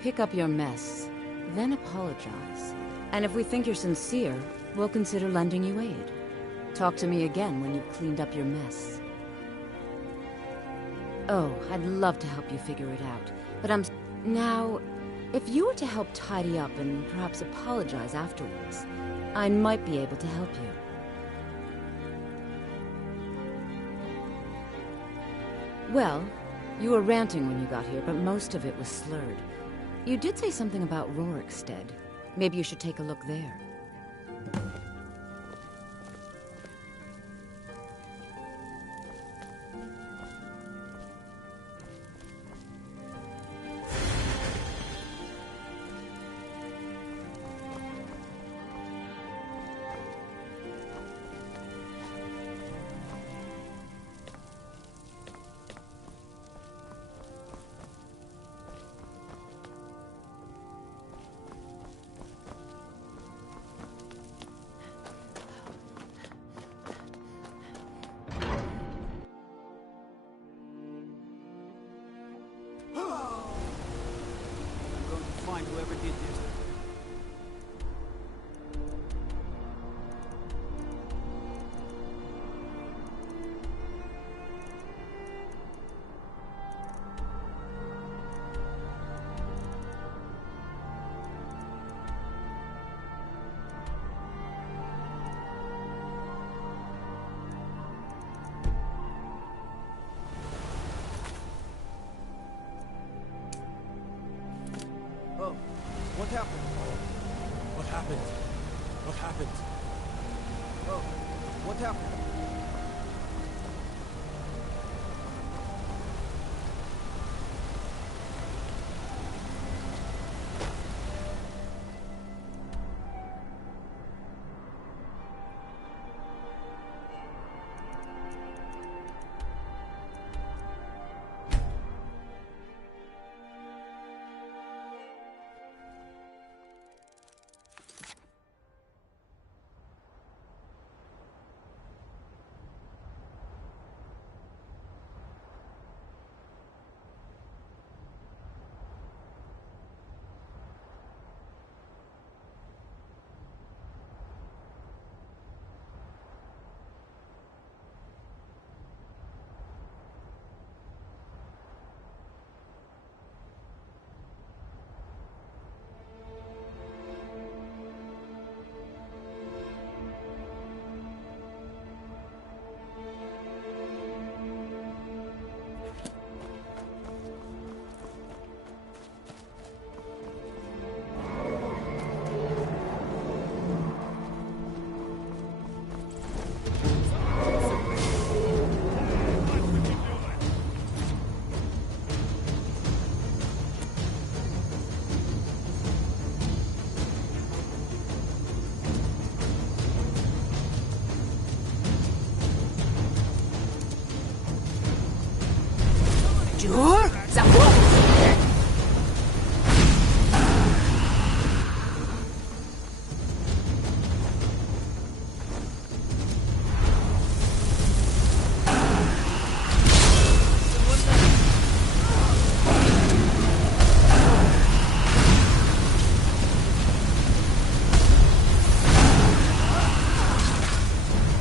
pick up your mess, then apologize. And if we think you're sincere, we'll consider lending you aid. Talk to me again when you've cleaned up your mess. Oh, I'd love to help you figure it out, but Now, if you were to help tidy up and perhaps apologize afterwards, I might be able to help you. Well, you were ranting when you got here, but most of it was slurred. You did say something about Rorikstead. Maybe you should take a look there. Find whoever did this. Oh, what happened? What happened? What happened? Oh, what happened?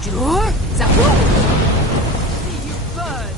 See you burn!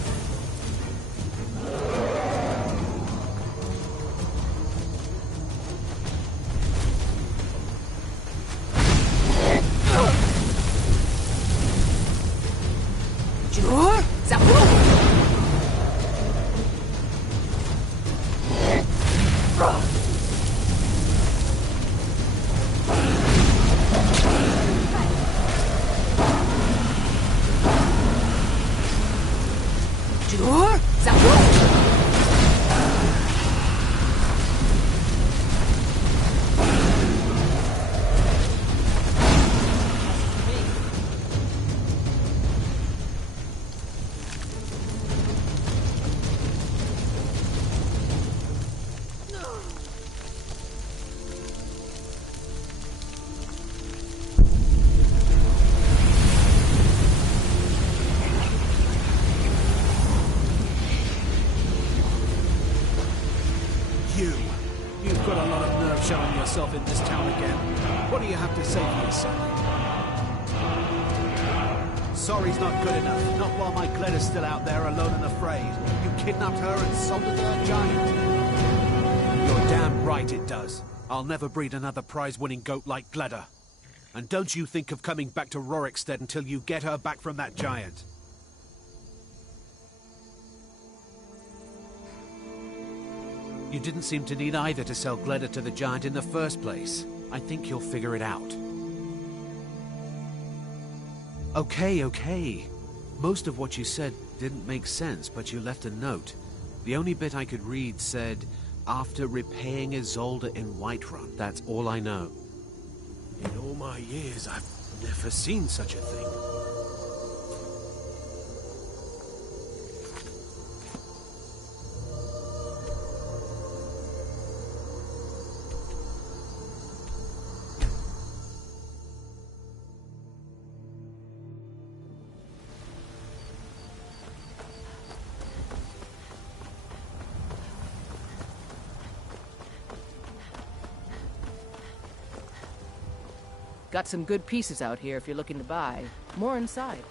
You've got a lot of nerve showing yourself in this town again. What do you have to say for yourself? Sorry's not good enough. Not while my Gleda's still out there alone and afraid. You kidnapped her and sold her to a giant. You're damn right it does. I'll never breed another prize-winning goat like Gleda. And don't you think of coming back to Rorikstead until you get her back from that giant. You didn't seem to need either to sell Gleda to the giant in the first place. I think you'll figure it out. Okay. Most of what you said didn't make sense, but you left a note. The only bit I could read said, after repaying Isolde in Whiterun. That's all I know. In all my years, I've never seen such a thing. Got some good pieces out here if you're looking to buy. More inside.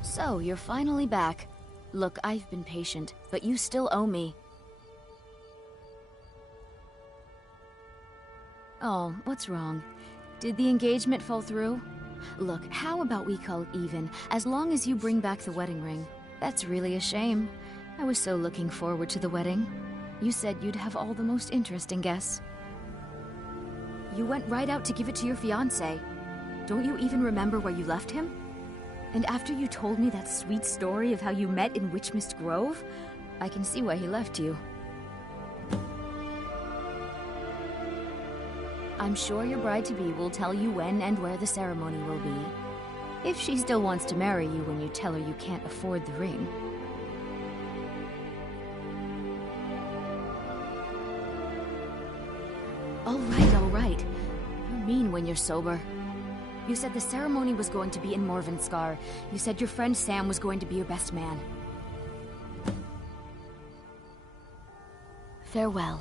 So, you're finally back. Look, I've been patient, but you still owe me. Oh, what's wrong? Did the engagement fall through? Look, how about we call it even, as long as you bring back the wedding ring? That's really a shame. I was so looking forward to the wedding. You said you'd have all the most interesting guests. You went right out to give it to your fiancé. Don't you even remember where you left him? And after you told me that sweet story of how you met in Witchmist Grove, I can see why he left you. I'm sure your bride-to-be will tell you when and where the ceremony will be. If she still wants to marry you when you tell her you can't afford the ring. All right. You're mean when you're sober. You said the ceremony was going to be in Morvenskar. You said your friend Sam was going to be your best man. Farewell.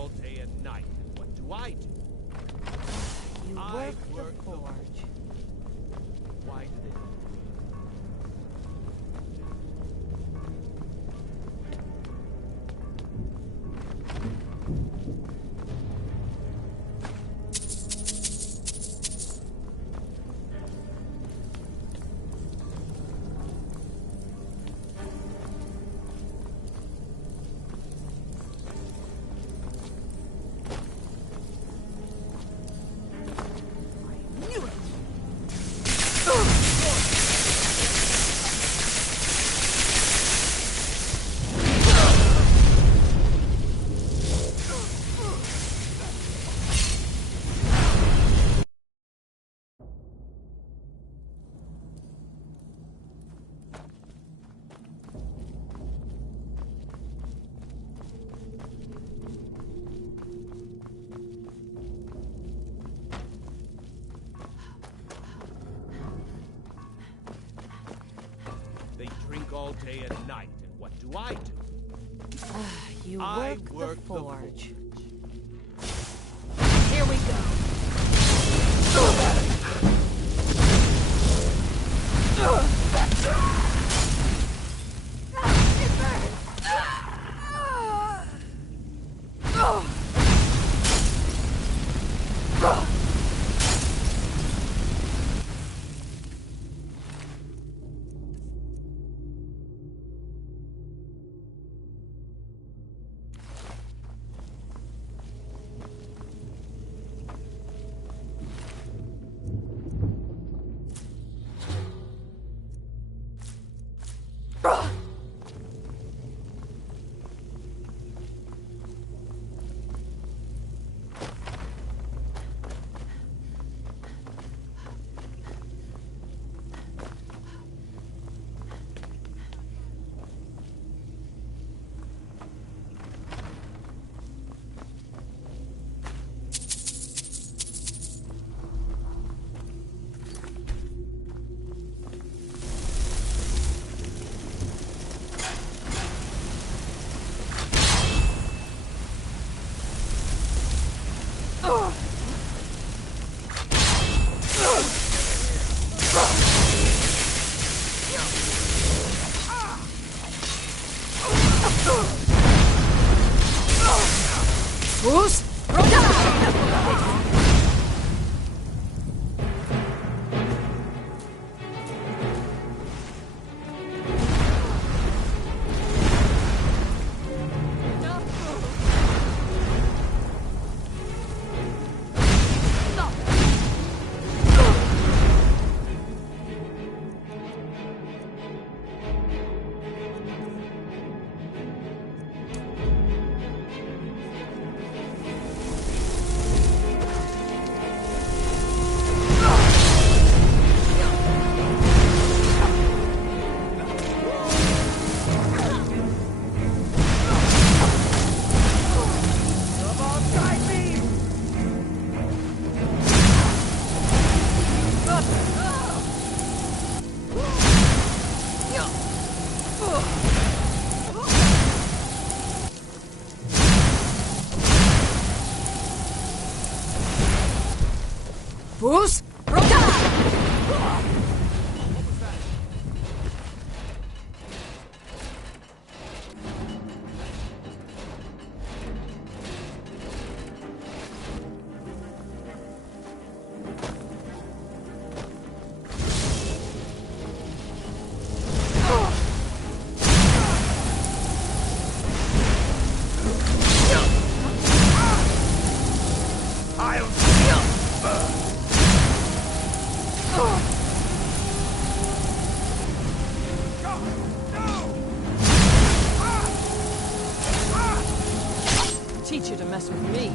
all day and night, and what do I do? You I work the forge. Why do they? They drink all day and night, and what do I do? You I work the forge. Here we Who's? Bruce? Teach you to mess with me.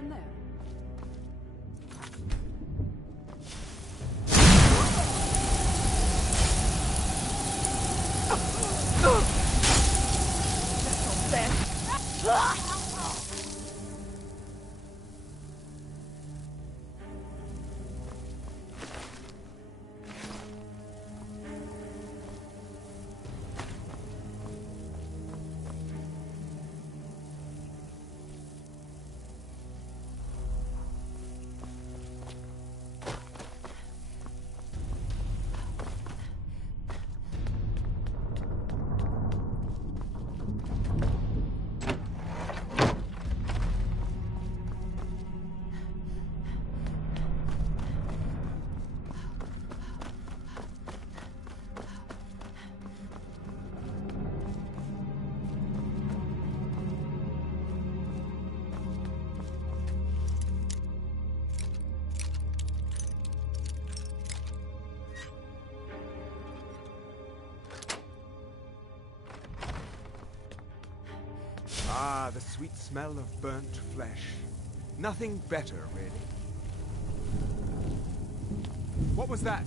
Anyone there? Ah, the sweet smell of burnt flesh. Nothing better, really. What was that?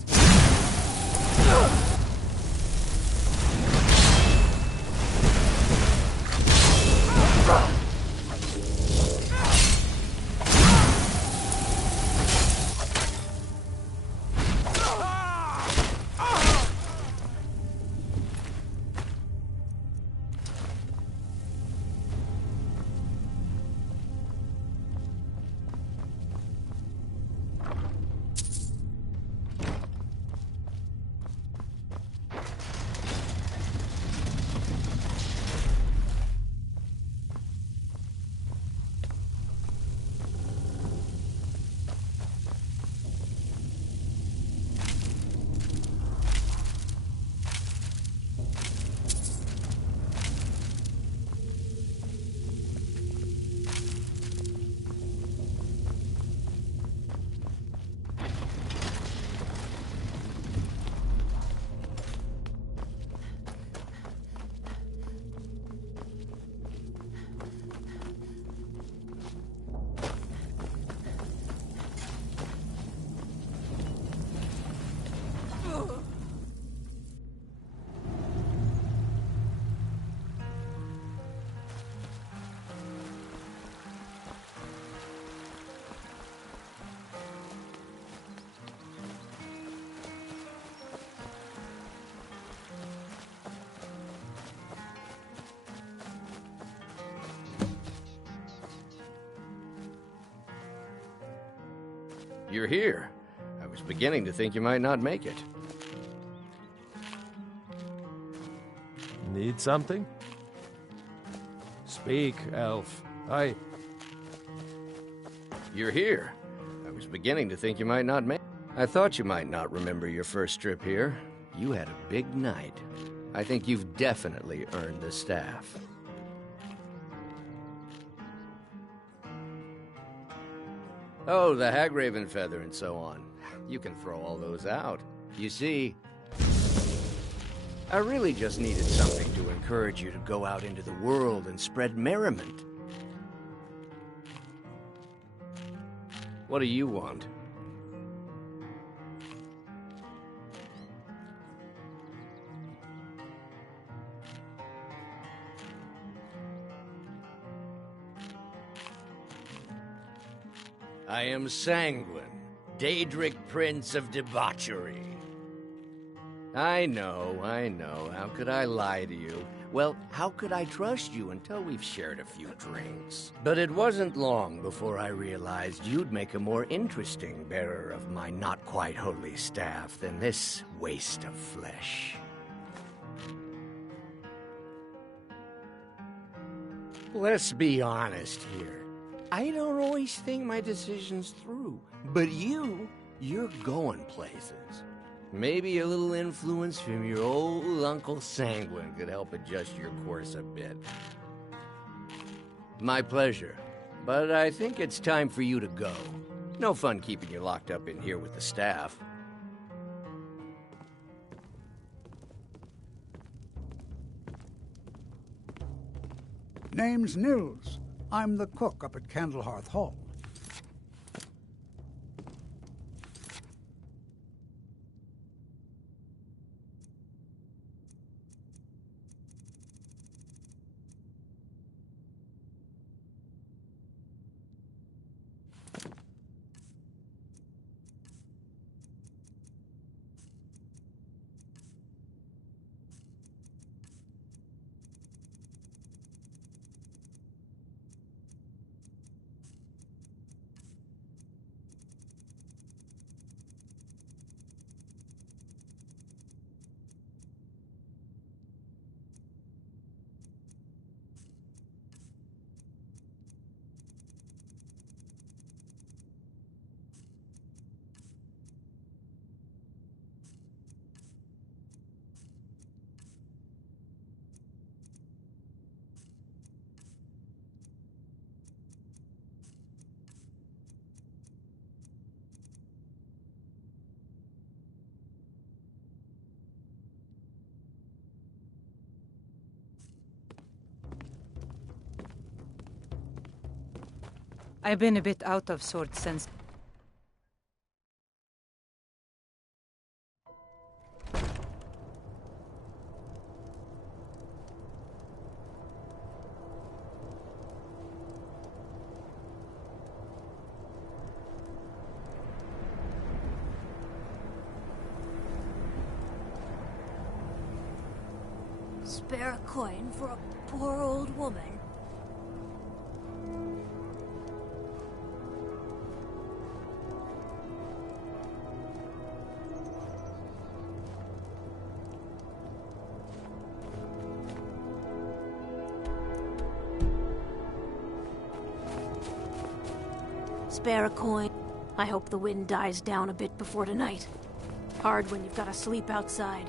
You're here. I was beginning to think you might not make it. Need something? Speak, elf. You're here. I was beginning to think you might not make it. I thought you might not remember your first trip here. You had a big night. I think you've definitely earned the staff. Oh, the Hagraven feather and so on. You can throw all those out. You see, I really just needed something to encourage you to go out into the world and spread merriment. What do you want? I am Sanguine, Daedric Prince of Debauchery. I know. How could I lie to you? Well, how could I trust you until we've shared a few drinks? But it wasn't long before I realized you'd make a more interesting bearer of my not-quite-holy staff than this waste of flesh. Let's be honest here. I don't always think my decisions through, but you're going places. Maybe a little influence from your old Uncle Sanguine could help adjust your course a bit. My pleasure, but I think it's time for you to go. No fun keeping you locked up in here with the staff. Name's Nils. I'm the cook up at Candlehearth Hall. I've been a bit out of sorts since... Spare a coin for a poor old woman. Spare a coin. I hope the wind dies down a bit before tonight. Hard when you've got to sleep outside.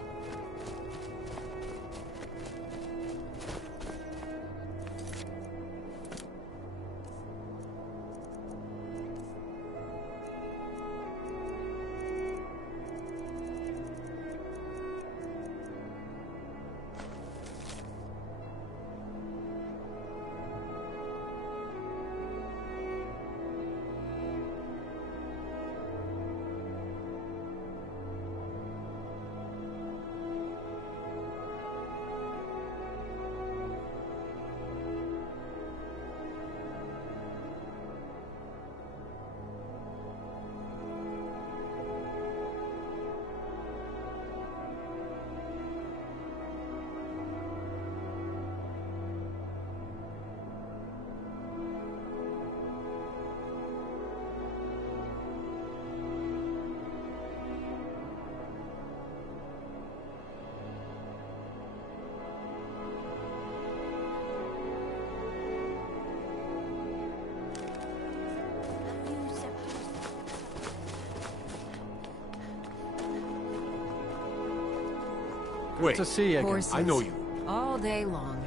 Wait, to see you again. I know you. All day long.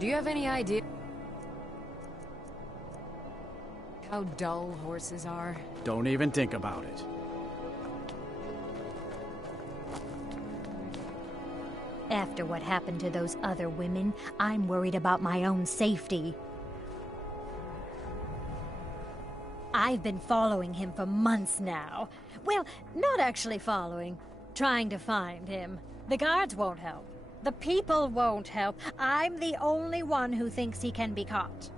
Do you have any idea how dull horses are? Don't even think about it. After what happened to those other women, I'm worried about my own safety. I've been following him for months now. Well, not actually following. Trying to find him. The guards won't help. The people won't help. I'm the only one who thinks he can be caught.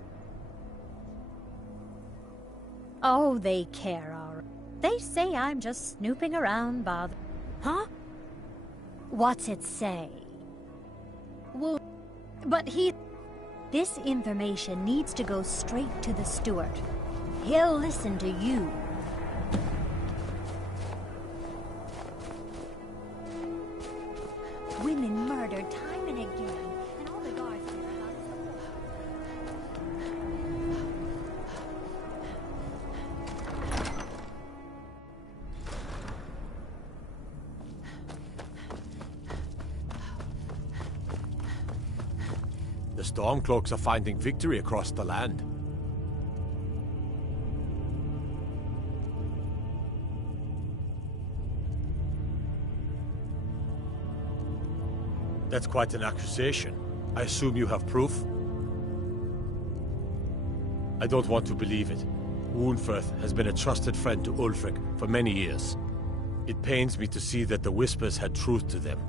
Oh, they care, all right. They say I'm just snooping around, bother. Huh? What's it say? Well, but this information needs to go straight to the steward. He'll listen to you. Women murdered time and again, and all the guards care about is The Stormcloaks are finding victory across the land. That's quite an accusation. I assume you have proof? I don't want to believe it. Woundfirth has been a trusted friend to Ulfric for many years. It pains me to see that the Whispers had truth to them.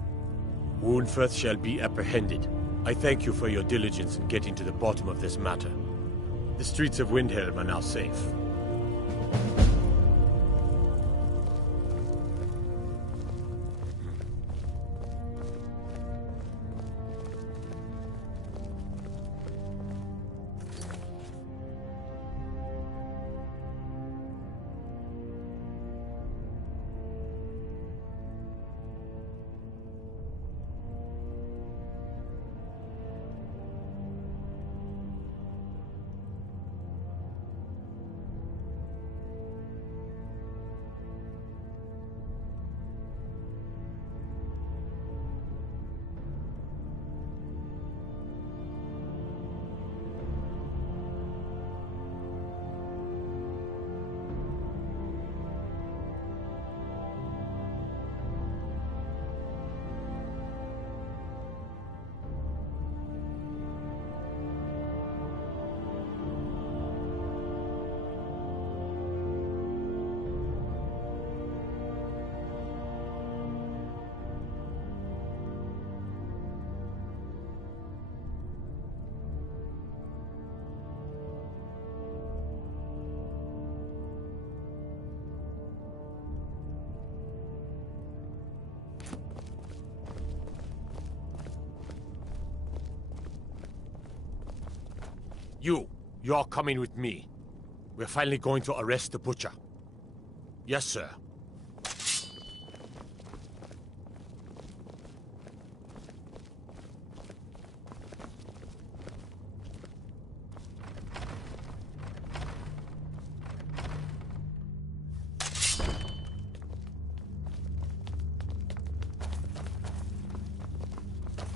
Woundfirth shall be apprehended. I thank you for your diligence in getting to the bottom of this matter. The streets of Windhelm are now safe. You're coming with me. We're finally going to arrest the butcher. Yes, sir.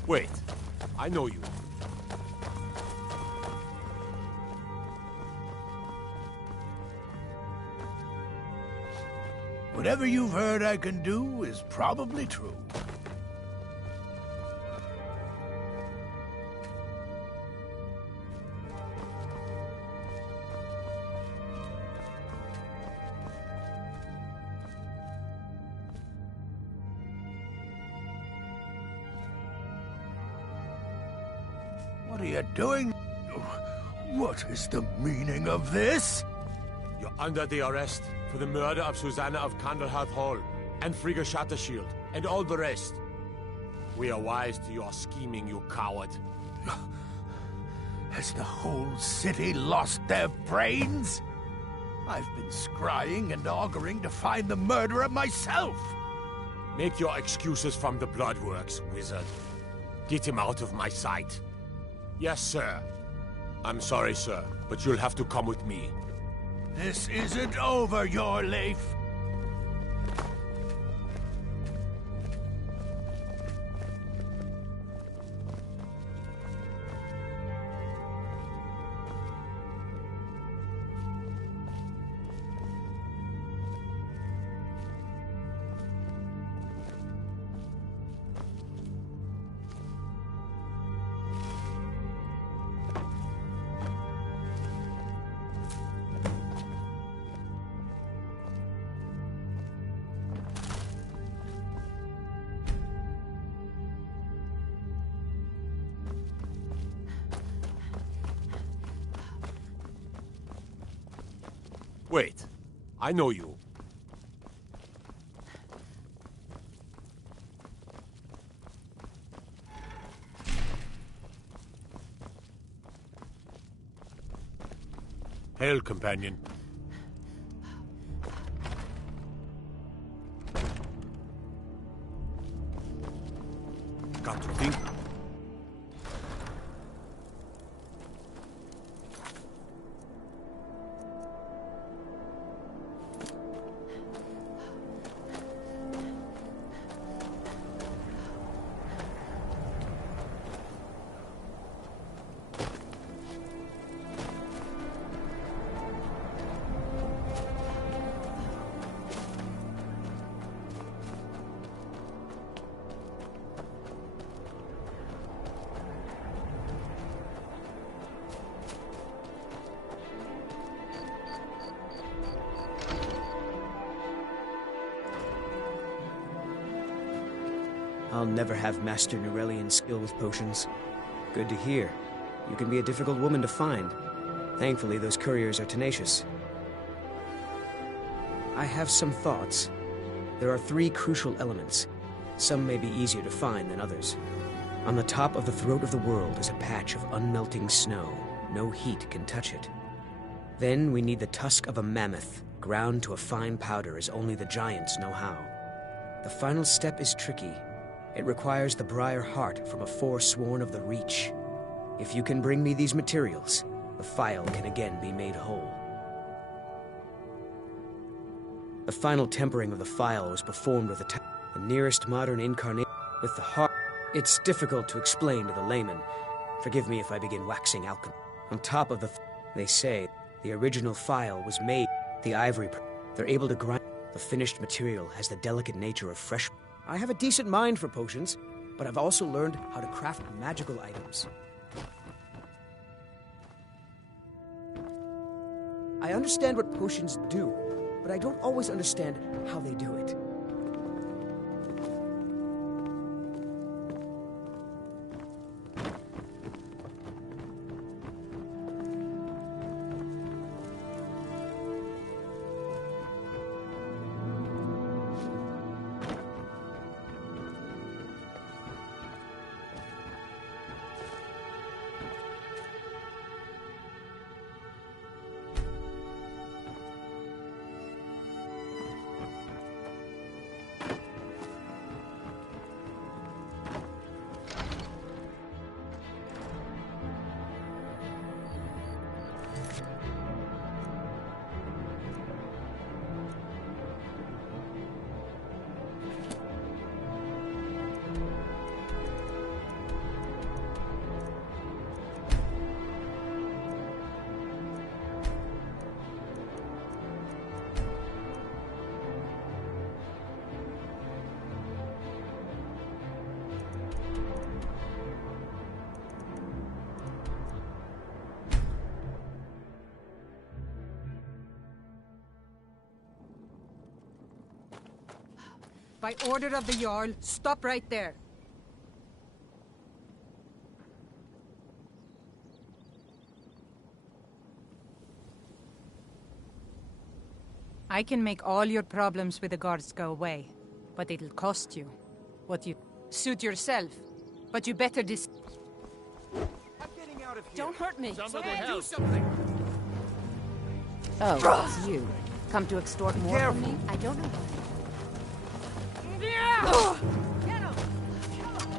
Wait, I know you. Whatever you've heard I can do is probably true. What are you doing? What is the meaning of this? You're under the arrest for the murder of Susanna of Candlehearth Hall, and Frigga Shattershield, and all the rest. We are wise to your scheming, you coward. Has the whole city lost their brains? I've been scrying and auguring to find the murderer myself! Make your excuses from the bloodworks, wizard. Get him out of my sight. Yes, sir. I'm sorry, sir, but you'll have to come with me. This isn't over, your Leif. Wait, I know you. Hail, companion. Got to think. I'll never have Master Nurelian's skill with potions. Good to hear. You can be a difficult woman to find. Thankfully, those couriers are tenacious. I have some thoughts. There are 3 crucial elements. Some may be easier to find than others. On the top of the throat of the world is a patch of unmelting snow. No heat can touch it. Then we need the tusk of a mammoth, ground to a fine powder as only the giants know how. The final step is tricky. It requires the briar heart from a forsworn of the Reach. If you can bring me these materials, the phial can again be made whole. The final tempering of the phial was performed with the nearest modern incarnation with the heart. It's difficult to explain to the layman. Forgive me if I begin waxing alchemy. On top of they say, the original phial was made. The ivory, they're able to grind. The finished material has the delicate nature of fresh. I have a decent mind for potions, but I've also learned how to craft magical items. I understand what potions do, but I don't always understand how they do it. By order of the Jarl, stop right there. I can make all your problems with the guards go away, but it'll cost you. What you... Suit yourself, but you better I'm getting out of here. Don't hurt me. Somebody do something. Oh, it's you. Come to extort more from me? I don't know.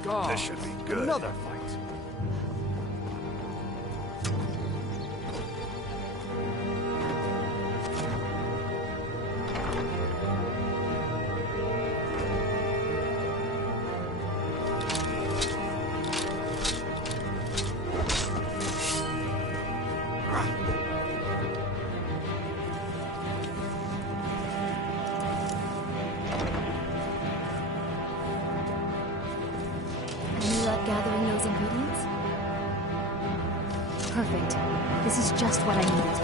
God, this should be good. Another fight. Gathering those ingredients? Perfect. This is just what I needed.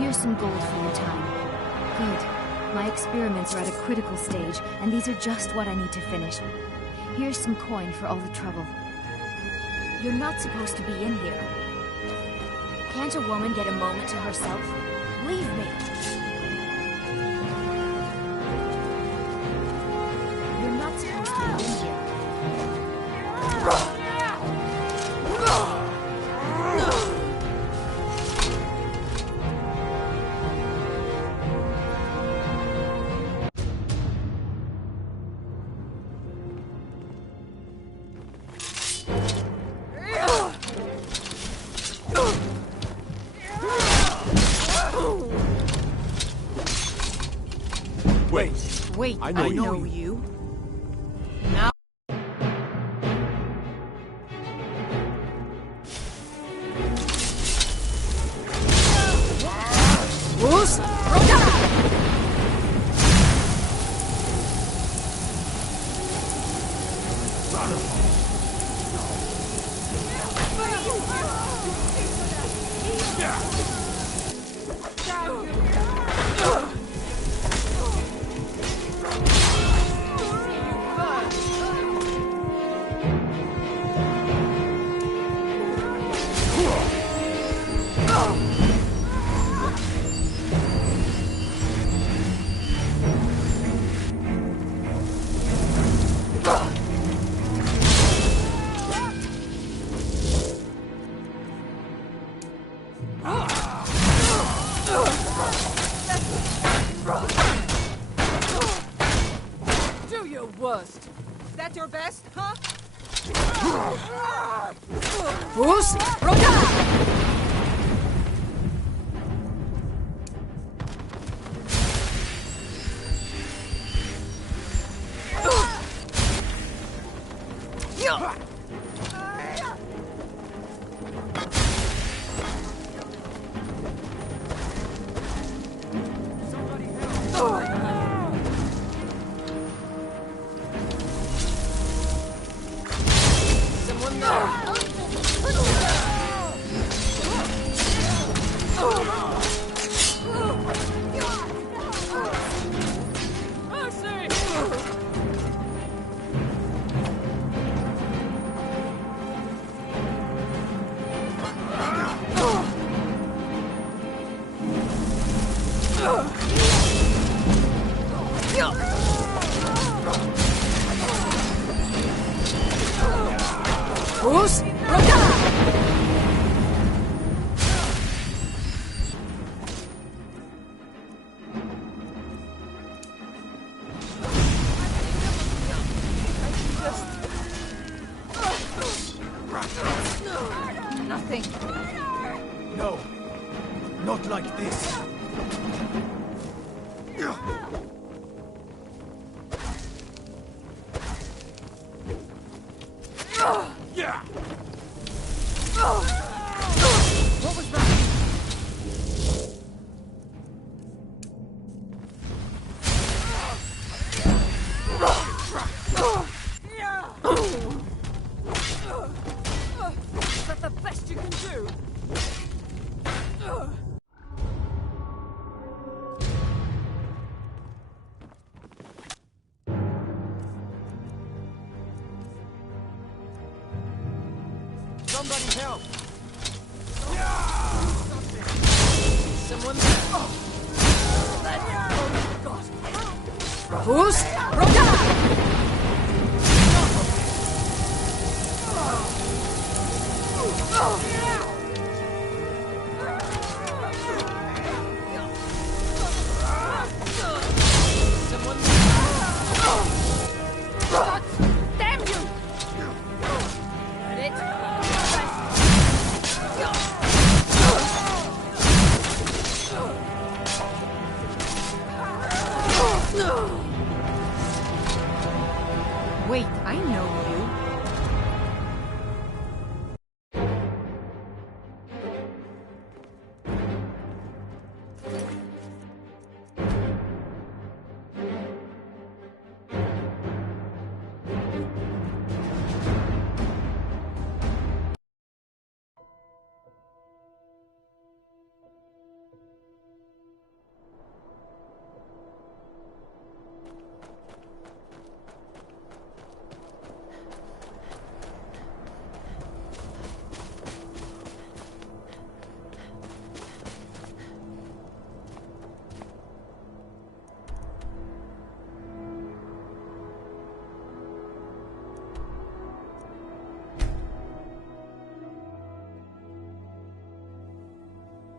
Here's some gold for your time. Good. My experiments are at a critical stage, and these are just what I need to finish. Here's some coin for all the trouble. You're not supposed to be in here. Can't a woman get a moment to herself? Leave me. You're not supposed to be in here. Wait, I know you. Now... Who's? Do your worst. Is that your best, huh? Who's? Who's? Nothing. No, not like this. Yeah. What was that? Is that the best you can do? Somebody help! Someone there! Boost! Damn you! Wait, I know you.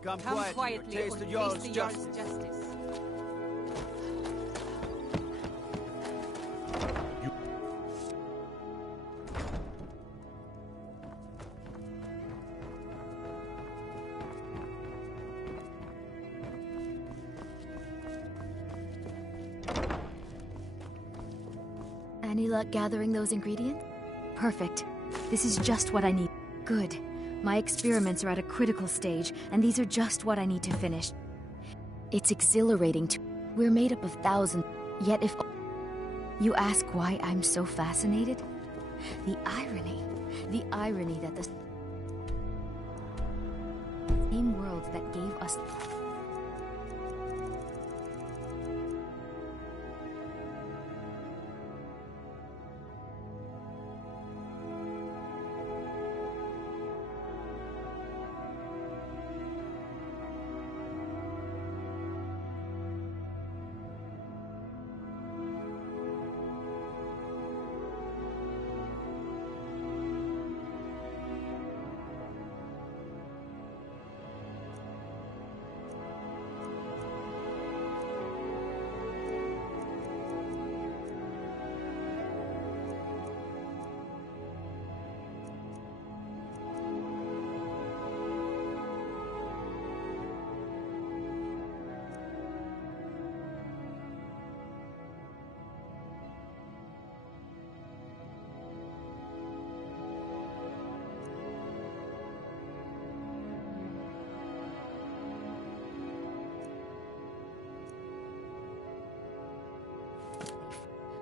Come Come quietly, quietly or taste or the Jarl's taste the Jarl's justice. justice. Any luck gathering those ingredients? Perfect. This is just what I need. Good. My experiments are at a critical stage, and these are just what I need to finish. It's exhilarating to... We're made up of thousands, yet if... You ask why I'm so fascinated? The irony that the same world that gave us...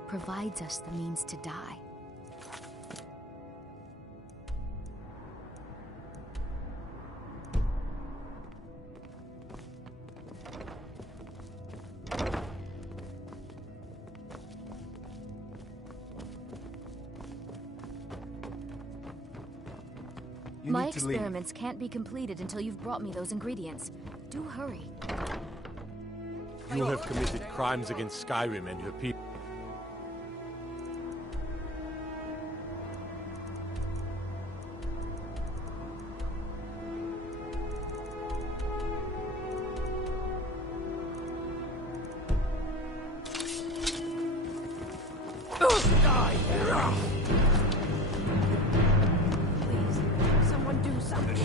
provides us the means to die. My experiments can't be completed until you've brought me those ingredients. Do hurry. You have committed crimes against Skyrim and her people. Someone do something.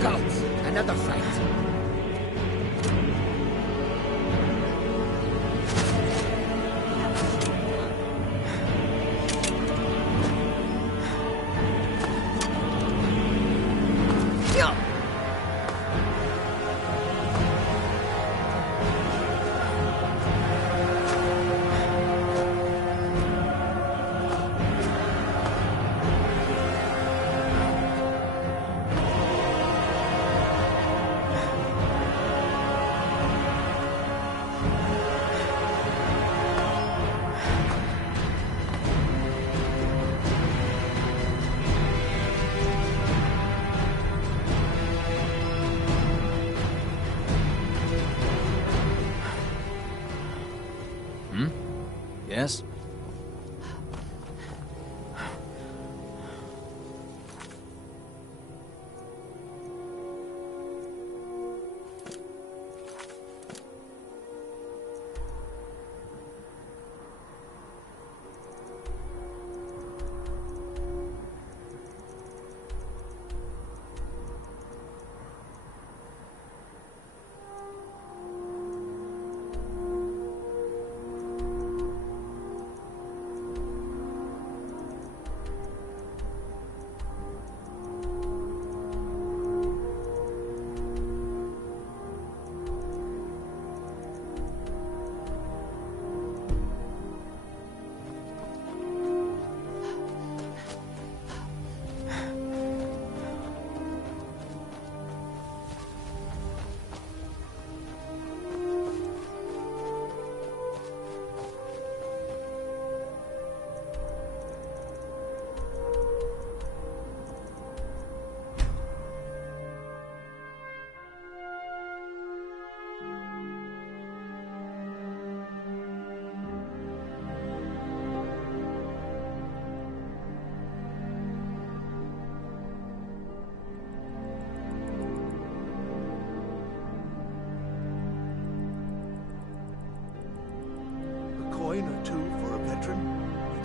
Goats! Another fight!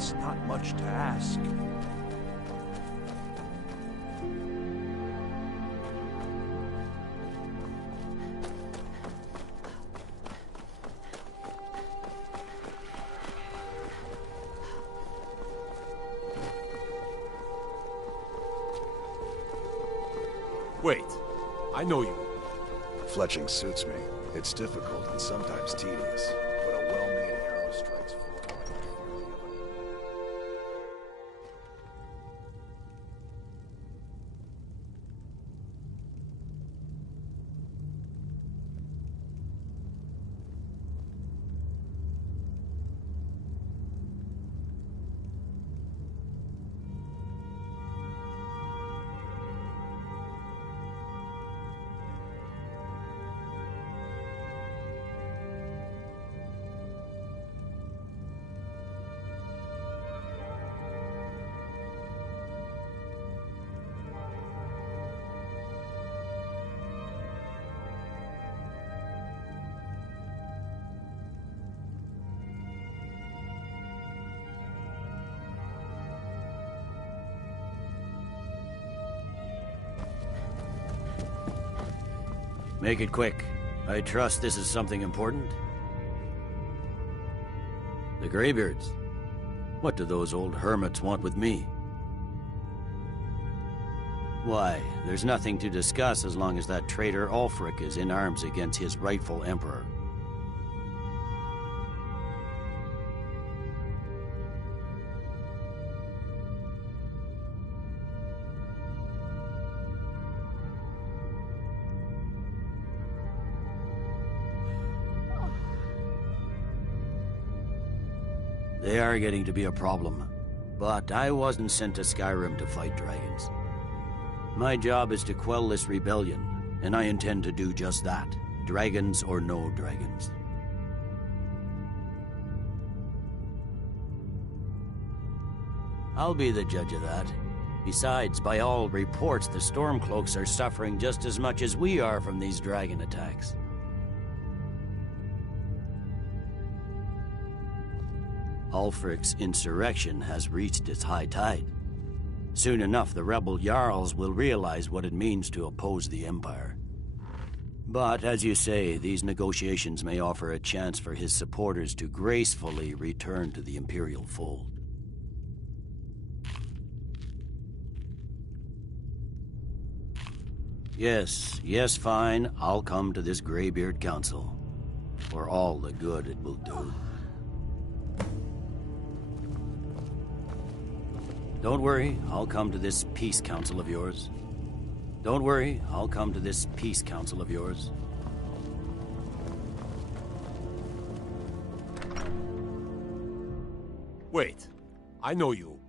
That's not much to ask. Wait, I know you. Fletching suits me. It's difficult and sometimes tedious, but a well-made arrow strikes forward. Make it quick. I trust this is something important. The Greybeards. What do those old hermits want with me? Why, there's nothing to discuss as long as that traitor Ulfric is in arms against his rightful emperor. They are getting to be a problem, but I wasn't sent to Skyrim to fight dragons. My job is to quell this rebellion, and I intend to do just that, dragons or no dragons. I'll be the judge of that. Besides, by all reports, the Stormcloaks are suffering just as much as we are from these dragon attacks. Ulfric's insurrection has reached its high tide. Soon enough, the rebel Jarls will realize what it means to oppose the Empire. But, as you say, these negotiations may offer a chance for his supporters to gracefully return to the Imperial fold. Yes, fine. I'll come to this Greybeard Council. For all the good it will do. Don't worry, I'll come to this peace council of yours. Don't worry, I'll come to this peace council of yours. Wait, I know you.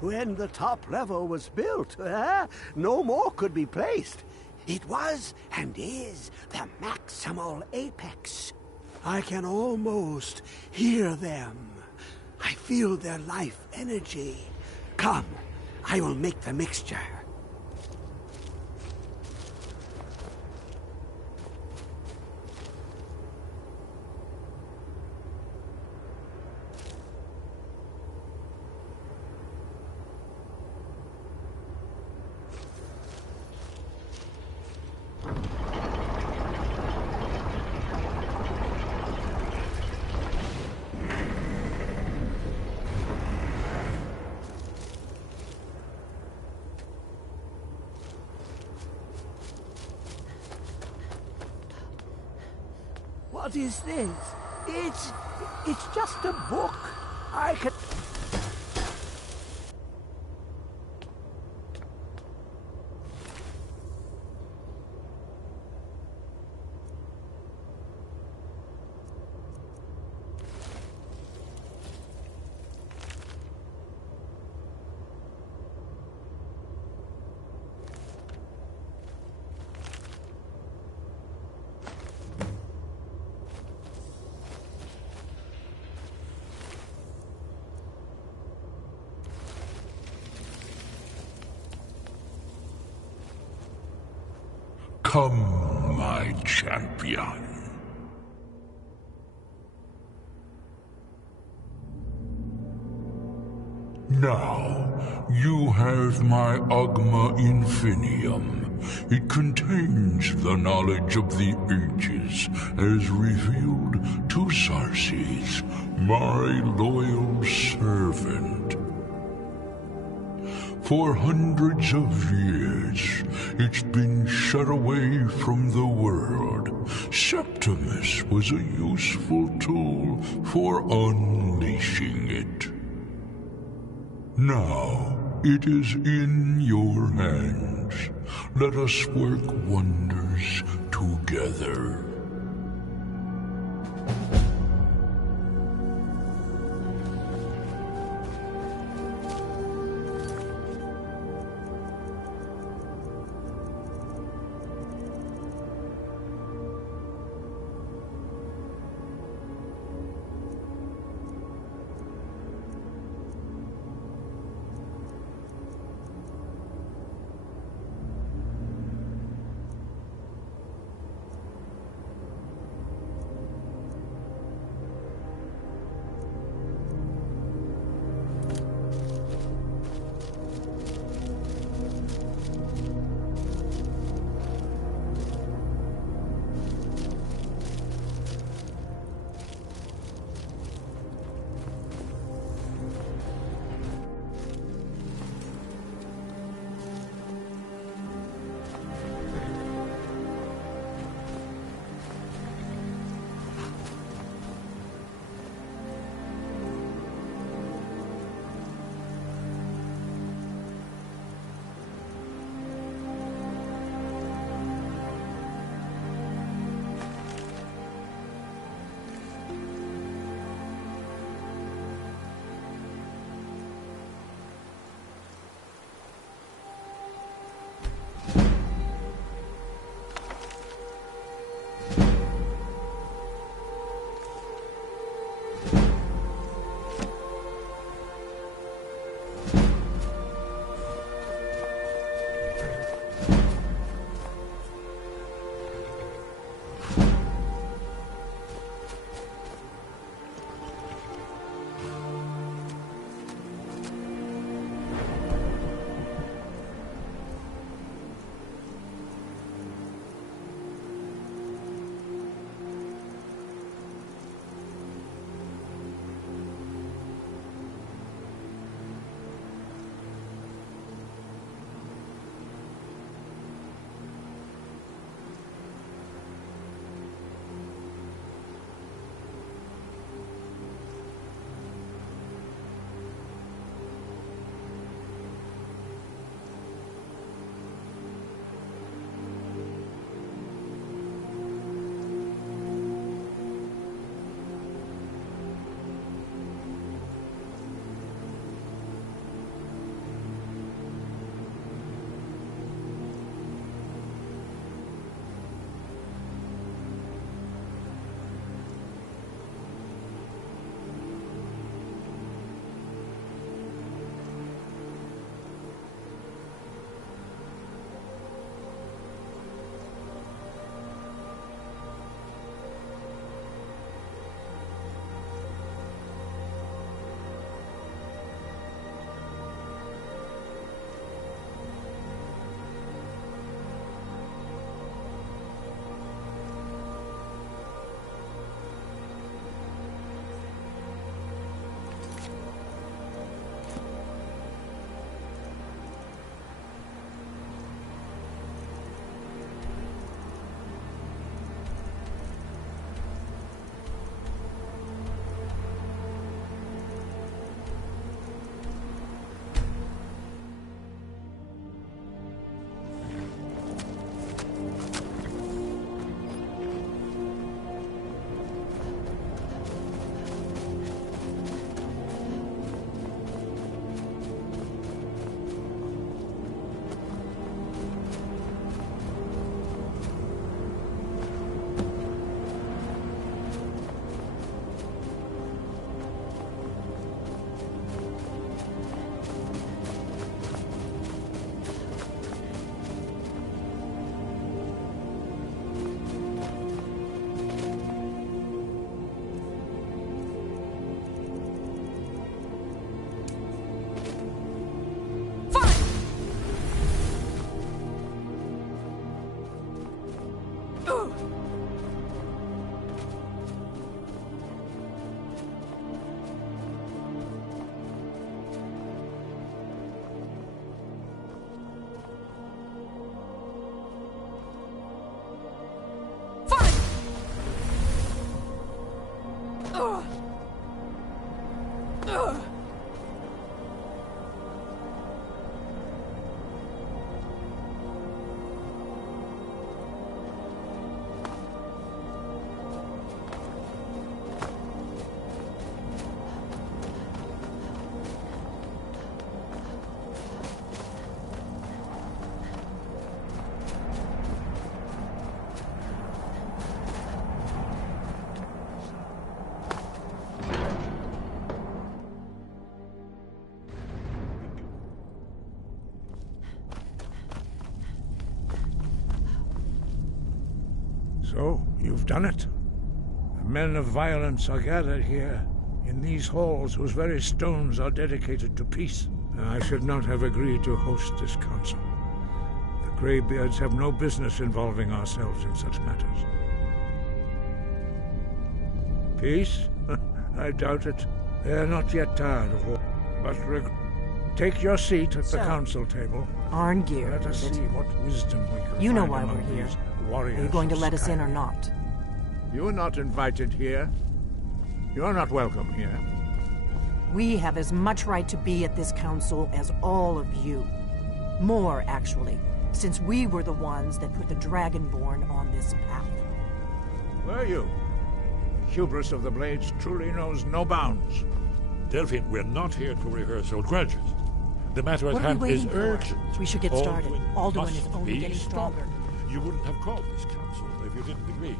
When the top level was built, no more could be placed. It was and is the maximal apex. I can almost hear them. I feel their life energy. Come, I will make the mixture. What is this? It's just a book. I can... Come, my champion. Now, you have my Agma Infinium. It contains the knowledge of the ages, as revealed to Sarces, my loyal servant. For hundreds of years, it's been shut away from the world. Septimus was a useful tool for unleashing it. Now, it is in your hands. Let us work wonders together. So, you've done it. The men of violence are gathered here, in these halls whose very stones are dedicated to peace. I should not have agreed to host this council. The Greybeards have no business involving ourselves in such matters. Peace? I doubt it. They are not yet tired of war. But take your seat at the council table. Arngeir. Let us see what wisdom we can You know find why among we're here. these Are warriors you going to of let us in or Skyrim. not? You are not invited here. You're not welcome here. We have as much right to be at this council as all of you. More, actually, since we were the ones that put the Dragonborn on this path. Were you? The hubris of the Blades truly knows no bounds. Delphine, we're not here to rehearse old grudges. The matter at What are hand we is waiting for? urgent. We should get started. Alduin must is only be getting stopped. stronger. You wouldn't have called this council if you didn't agree.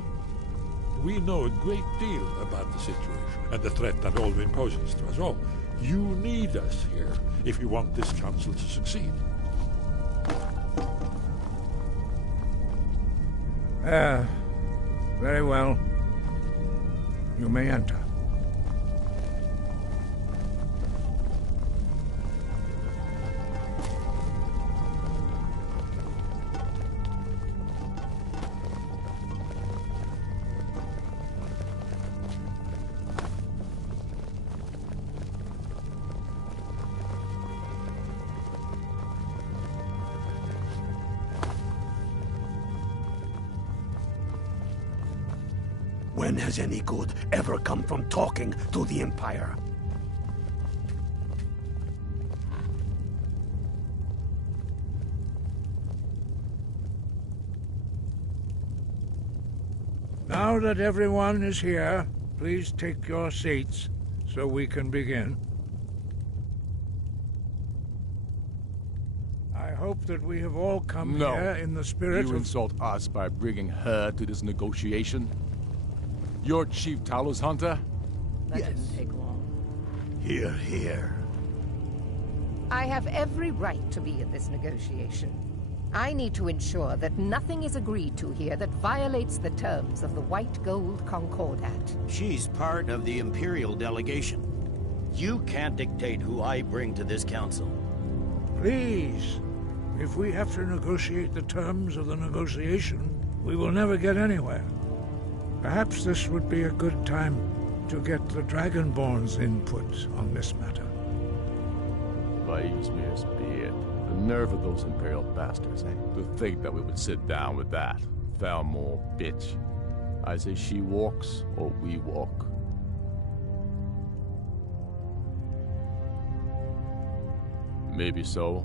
We know a great deal about the situation and the threat that Alduin poses to us all. You need us here if you want this council to succeed. Very well. You may enter. When has any good ever come from talking to the Empire? Now that everyone is here, please take your seats so we can begin. I hope that we have all come here in the spirit You of... insult us by bringing her to this negotiation? You're Chief Talos Hunter? That didn't take long. Hear, hear. I have every right to be in this negotiation. I need to ensure that nothing is agreed to here that violates the terms of the White Gold Concordat. She's part of the Imperial delegation. You can't dictate who I bring to this council. Please, if we have to negotiate the terms of the negotiation, we will never get anywhere. Perhaps this would be a good time to get the Dragonborn's input on this matter. Vaismir's beard. The nerve of those Imperial bastards, eh? To think that we would sit down with that. Thalmor bitch. I say she walks, or we walk. Maybe so,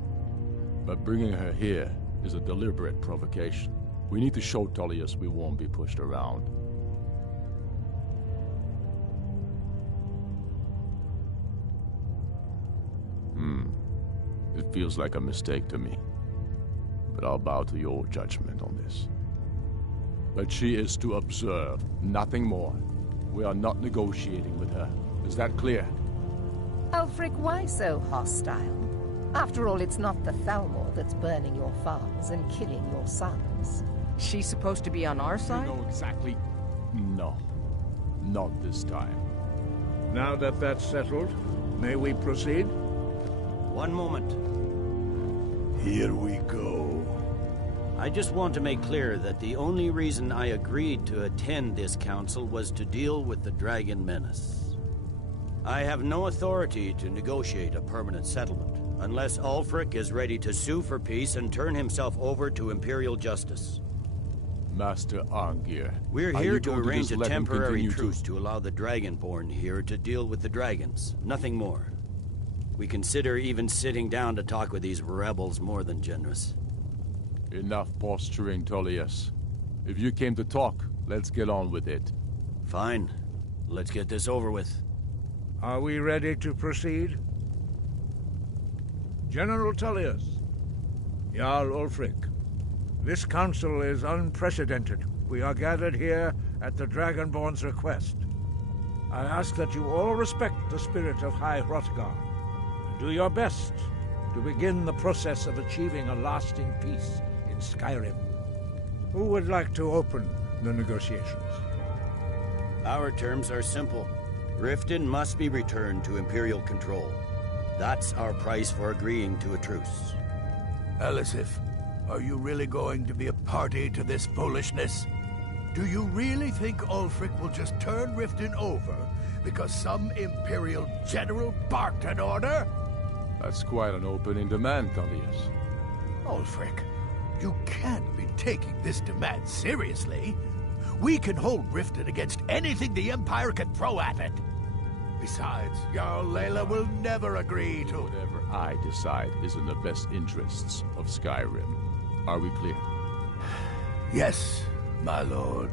but bringing her here is a deliberate provocation. We need to show Tullius we won't be pushed around. It feels like a mistake to me, but I'll bow to your judgment on this. But she is to observe, nothing more. We are not negotiating with her. Is that clear? Ulfric, why so hostile? After all, it's not the Thalmor that's burning your farms and killing your sons. She's supposed to be on our side? You know exactly. No. Not this time. Now that that's settled, may we proceed? One moment. Here we go. I just want to make clear that the only reason I agreed to attend this council was to deal with the Dragon Menace. I have no authority to negotiate a permanent settlement, unless Ulfric is ready to sue for peace and turn himself over to Imperial justice. Master Angir. We're are here you to going arrange just a let him temporary continue truce to allow the Dragonborn here to deal with the dragons. Nothing more. We consider even sitting down to talk with these rebels more than generous. Enough posturing, Tullius. If you came to talk, let's get on with it. Fine. Let's get this over with. Are we ready to proceed? General Tullius, Jarl Ulfric, this council is unprecedented. We are gathered here at the Dragonborn's request. I ask that you all respect the spirit of High Hrothgar, and do your best to begin the process of achieving a lasting peace in Skyrim. Who would like to open the negotiations? Our terms are simple. Riften must be returned to Imperial control. That's our price for agreeing to a truce. Elisif, are you really going to be a party to this foolishness? Do you really think Ulfric will just turn Riften over because some Imperial general barked an order? That's quite an opening demand, Tullius. Ulfric, you can't be taking this demand seriously. We can hold Riften against anything the Empire can throw at it. Besides, Jarl Layla will never agree to... Whatever I decide is in the best interests of Skyrim. Are we clear? Yes, my lord.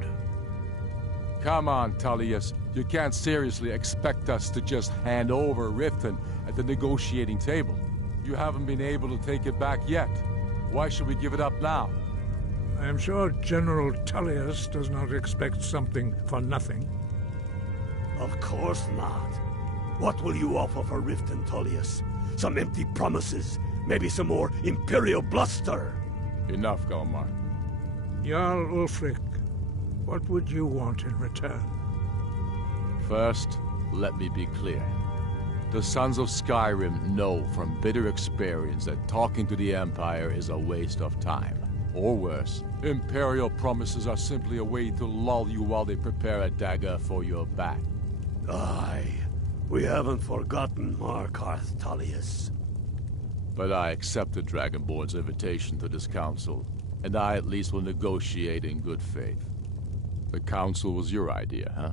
Come on, Tullius. You can't seriously expect us to just hand over Riften at the negotiating table. You haven't been able to take it back yet. Why should we give it up now? I am sure General Tullius does not expect something for nothing. Of course not. What will you offer for Riften, Tullius? Some empty promises? Maybe some more Imperial bluster? Enough, Galmar. Jarl Ulfric, what would you want in return? First, let me be clear. The Sons of Skyrim know from bitter experience that talking to the Empire is a waste of time. Or worse, Imperial promises are simply a way to lull you while they prepare a dagger for your back. Aye, we haven't forgotten Markarth, Tullius. But I accepted Dragonborn's invitation to this council, and I at least will negotiate in good faith. The council was your idea, huh?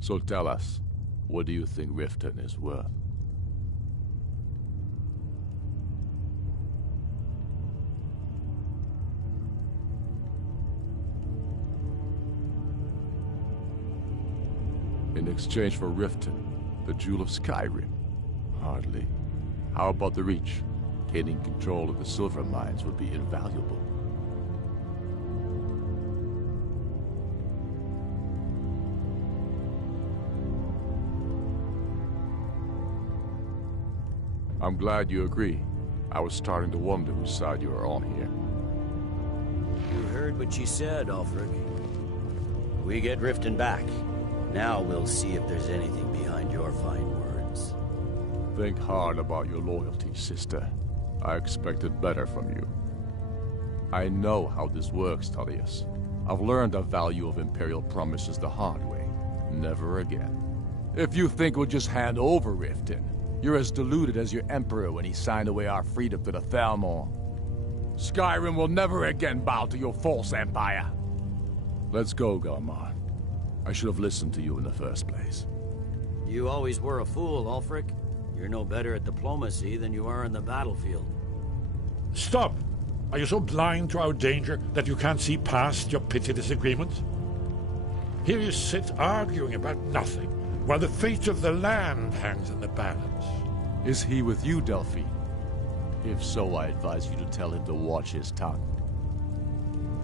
So tell us, what do you think Riften is worth? In exchange for Riften, the Jewel of Skyrim? Hardly. How about the Reach? Gaining control of the silver mines would be invaluable. I'm glad you agree. I was starting to wonder whose side you were on here. You heard what she said, Ulfric. We get Riften back. Now we'll see if there's anything behind your fine words. Think hard about your loyalty, sister. I expected better from you. I know how this works, Tullius. I've learned the value of Imperial promises the hard way. Never again. If you think we'll just hand over Riften, you're as deluded as your Emperor when he signed away our freedom to the Thalmor. Skyrim will never again bow to your false empire. Let's go, Galmar. I should have listened to you in the first place. You always were a fool, Ulfric. You're no better at diplomacy than you are in the battlefield. Stop! Are you so blind to our danger that you can't see past your petty disagreements? Here you sit arguing about nothing, while the fate of the land hangs in the balance. Is he with you, Delphi? If so, I advise you to tell him to watch his tongue.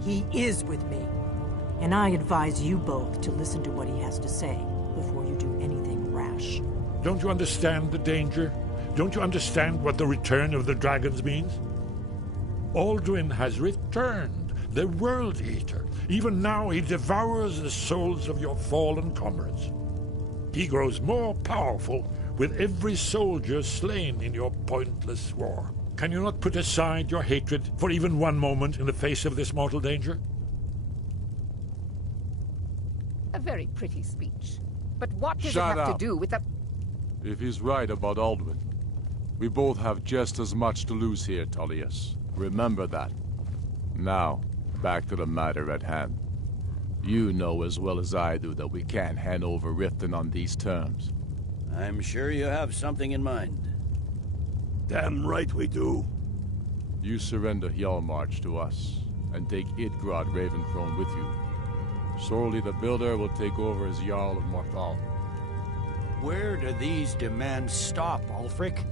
He is with me. And I advise you both to listen to what he has to say before you do anything rash. Don't you understand the danger? Don't you understand what the return of the dragons means? Alduin has returned, the World Eater. Even now he devours the souls of your fallen comrades. He grows more powerful with every soldier slain in your pointless war. Can you not put aside your hatred for even one moment in the face of this mortal danger? A very pretty speech. But what does Shut it have up. to do with the... If he's right about Alduin, we both have just as much to lose here, Tullius. Remember that. Now, Back to the matter at hand. You know as well as I do that we can't hand over Riften on these terms. I'm sure you have something in mind. Damn right we do. You surrender Hjalmarch to us, and take Idgrod Ravencrone with you. Sorli the Builder will take over as Jarl of Morthal. Where do these demands stop, Ulfric?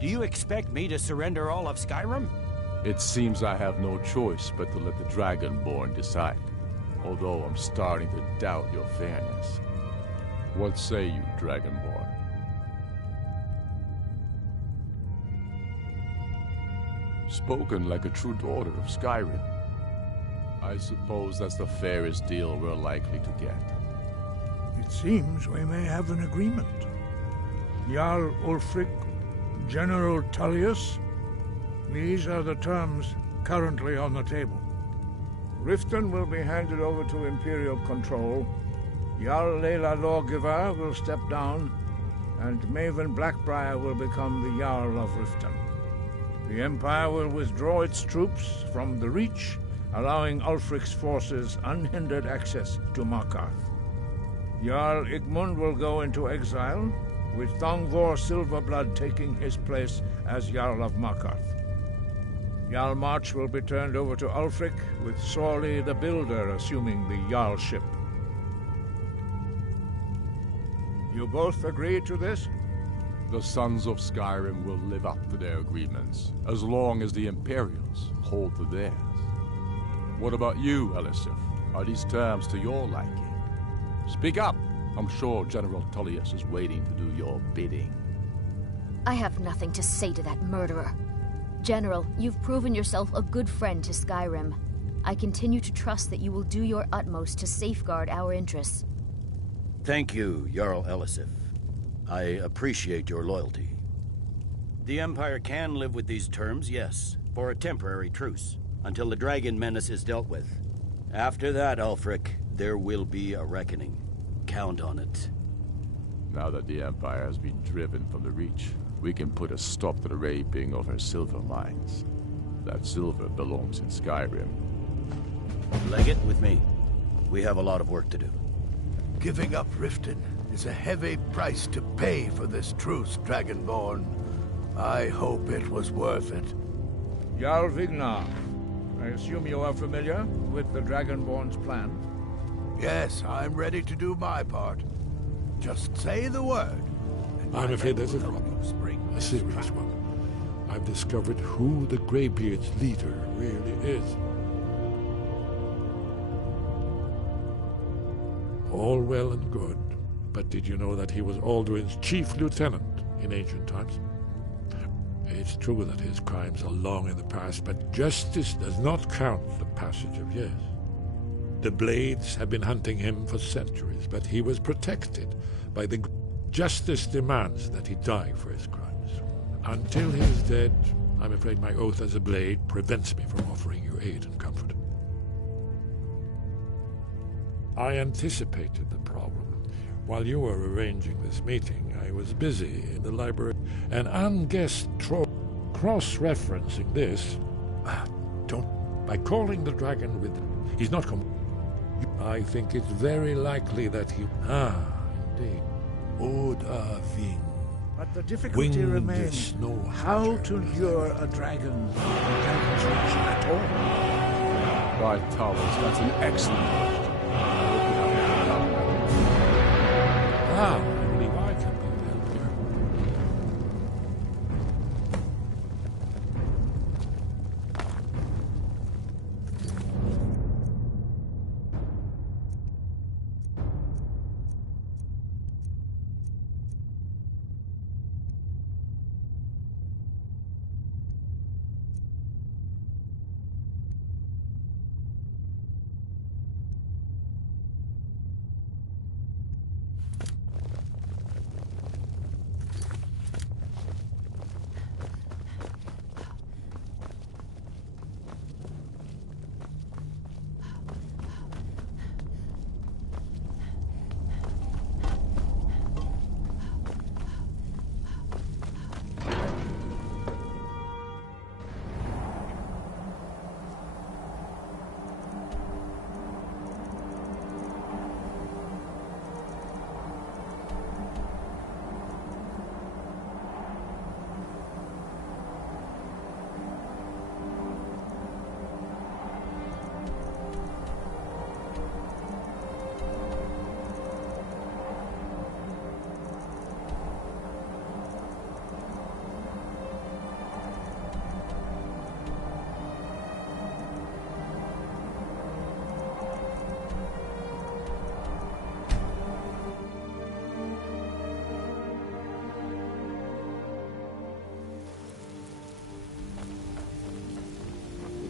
Do you expect me to surrender all of Skyrim? It seems I have no choice but to let the Dragonborn decide, although I'm starting to doubt your fairness. What say you, Dragonborn? Spoken like a true daughter of Skyrim. I suppose that's the fairest deal we're likely to get. It seems we may have an agreement. Jarl Ulfric, General Tullius, these are the terms currently on the table. Riften will be handed over to Imperial control, Jarl Layla Lawgiver will step down, and Maven Blackbriar will become the Jarl of Riften. The Empire will withdraw its troops from the Reach, allowing Ulfric's forces unhindered access to Markarth. Jarl Igmund will go into exile, with Thongvor Silverblood taking his place as Jarl of Markarth. Hjalmarch will be turned over to Ulfric, with Sorli the Builder assuming the Jarlship. You both agree to this? The Sons of Skyrim will live up to their agreements, as long as the Imperials hold to theirs. What about you, Elisif? Are these terms to your liking? Speak up! I'm sure General Tullius is waiting to do your bidding. I have nothing to say to that murderer. General, you've proven yourself a good friend to Skyrim. I continue to trust that you will do your utmost to safeguard our interests. Thank you, Jarl Elisif. I appreciate your loyalty. The Empire can live with these terms, yes, for a temporary truce, until the dragon menace is dealt with. After that, Ulfric, there will be a reckoning. Count on it. Now that the Empire has been driven from the Reach, we can put a stop to the raping of her silver mines. That silver belongs in Skyrim. Legate with me. We have a lot of work to do. Giving up Riften is a heavy price to pay for this truce, Dragonborn. I hope it was worth it. Jarl Vignar, I assume you are familiar with the Dragonborn's plan? Yes, I'm ready to do my part. Just say the word. I'm afraid there's a problem. A serious one. I've discovered who the Greybeard's leader really is. All well and good, but did you know that he was Alduin's chief lieutenant in ancient times? It's true that his crimes are long in the past, but justice does not count the passage of years. The Blades have been hunting him for centuries, but he was protected by the justice demands that he die for his crimes. Until he is dead, I'm afraid my oath as a Blade prevents me from offering you aid and comfort. I anticipated the problem. While you were arranging this meeting, I was busy in the library. An unguessed troll cross-referencing this. By calling the dragon with... He's not come... I think it's very likely that he... Indeed. Odahving. But the difficulty remains how to lure a dragon at all. By Talos, that's an excellent question. I believe I can be of help here.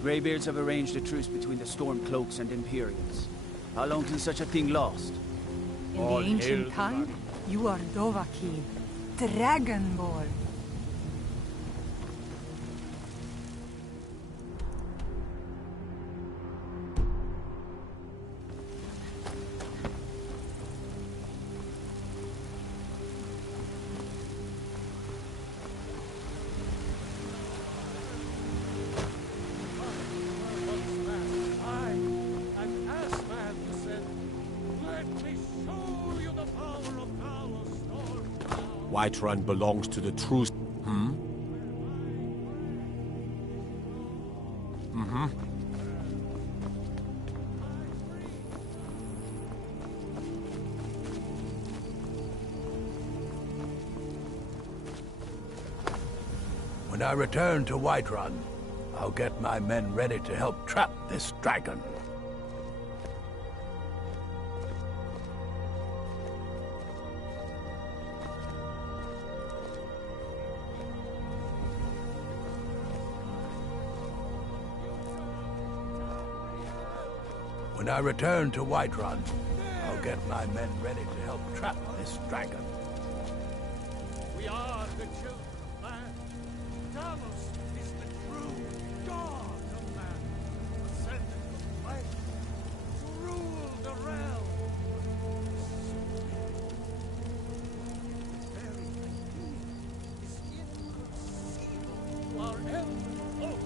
Greybeards have arranged a truce between the Stormcloaks and Imperials. How long can such a thing last? In the ancient time, you are Dovahkiin, Dragonborn. Whiterun belongs to the true... Hmm? Mm-hmm. When I return to Whiterun, I'll get my men ready to help trap this dragon. When I return to Whiterun, I'll get my men ready to help trap this dragon. We are the children of man. Talos is the true god of man, ascended to life, to rule the realm. Very idea is inconceivable to our elven folk.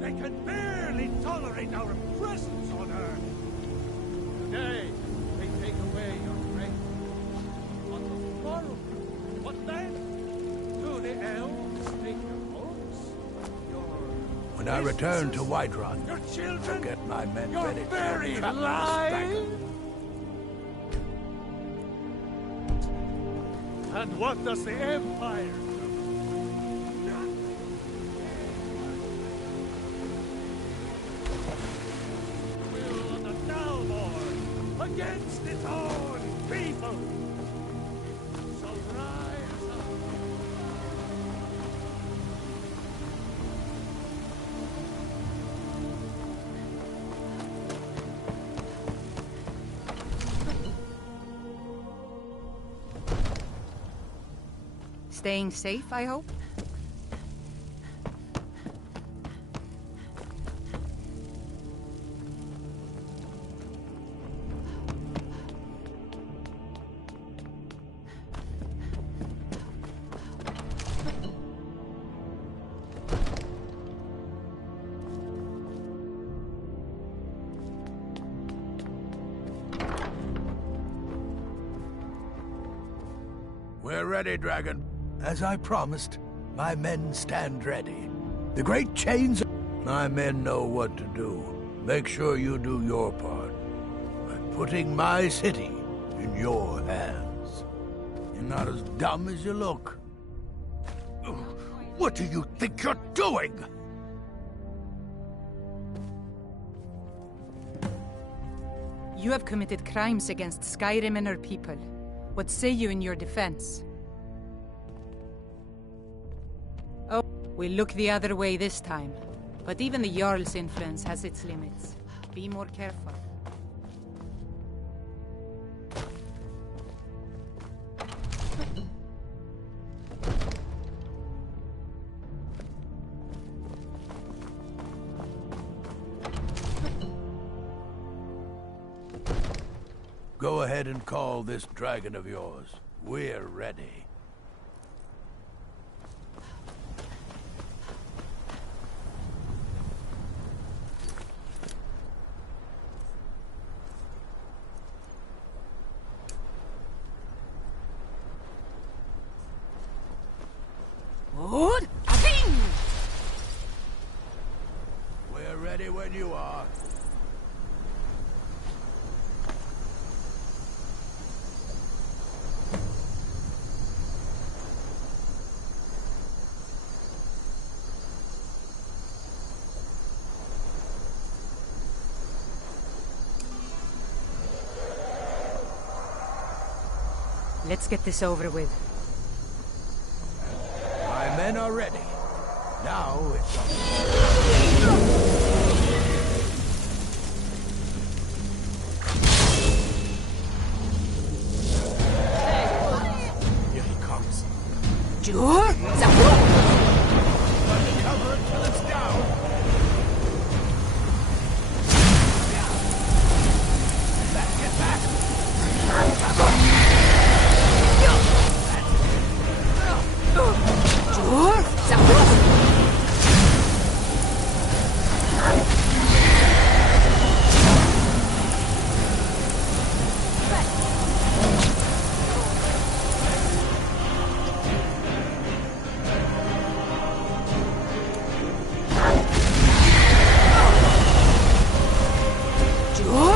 They can barely tolerate our presence on Earth. Today, they take away your strength. On tomorrow, what then? Do the elves take your homes? When I return to Whiterun, your children? I'll get my men Your ready to very trap this lives? dragon. And what does the Empire do? Against its own people. So rise up. Staying safe, I hope? We're ready, Dragon. As I promised, my men stand ready. The great chains... My men know what to do. Make sure you do your part. By putting my city in your hands. You're not as dumb as you look. What do you think you're doing? You have committed crimes against Skyrim and her people. What say you in your defense? Oh, we'll look the other way this time. But even the Jarl's influence has its limits. Be more careful. Go ahead and call this dragon of yours. We're ready. We're ready when you are. Let's get this over with. already. Now it's Here he comes. Sure? cover until it's down. Get back! Sure?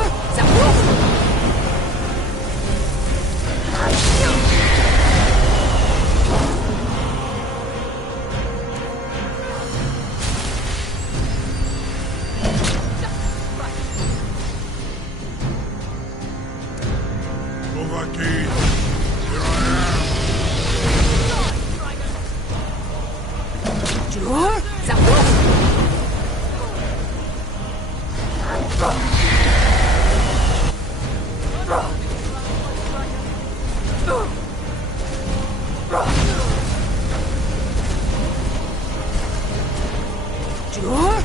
Dovahkiin, here I Sure? Sure?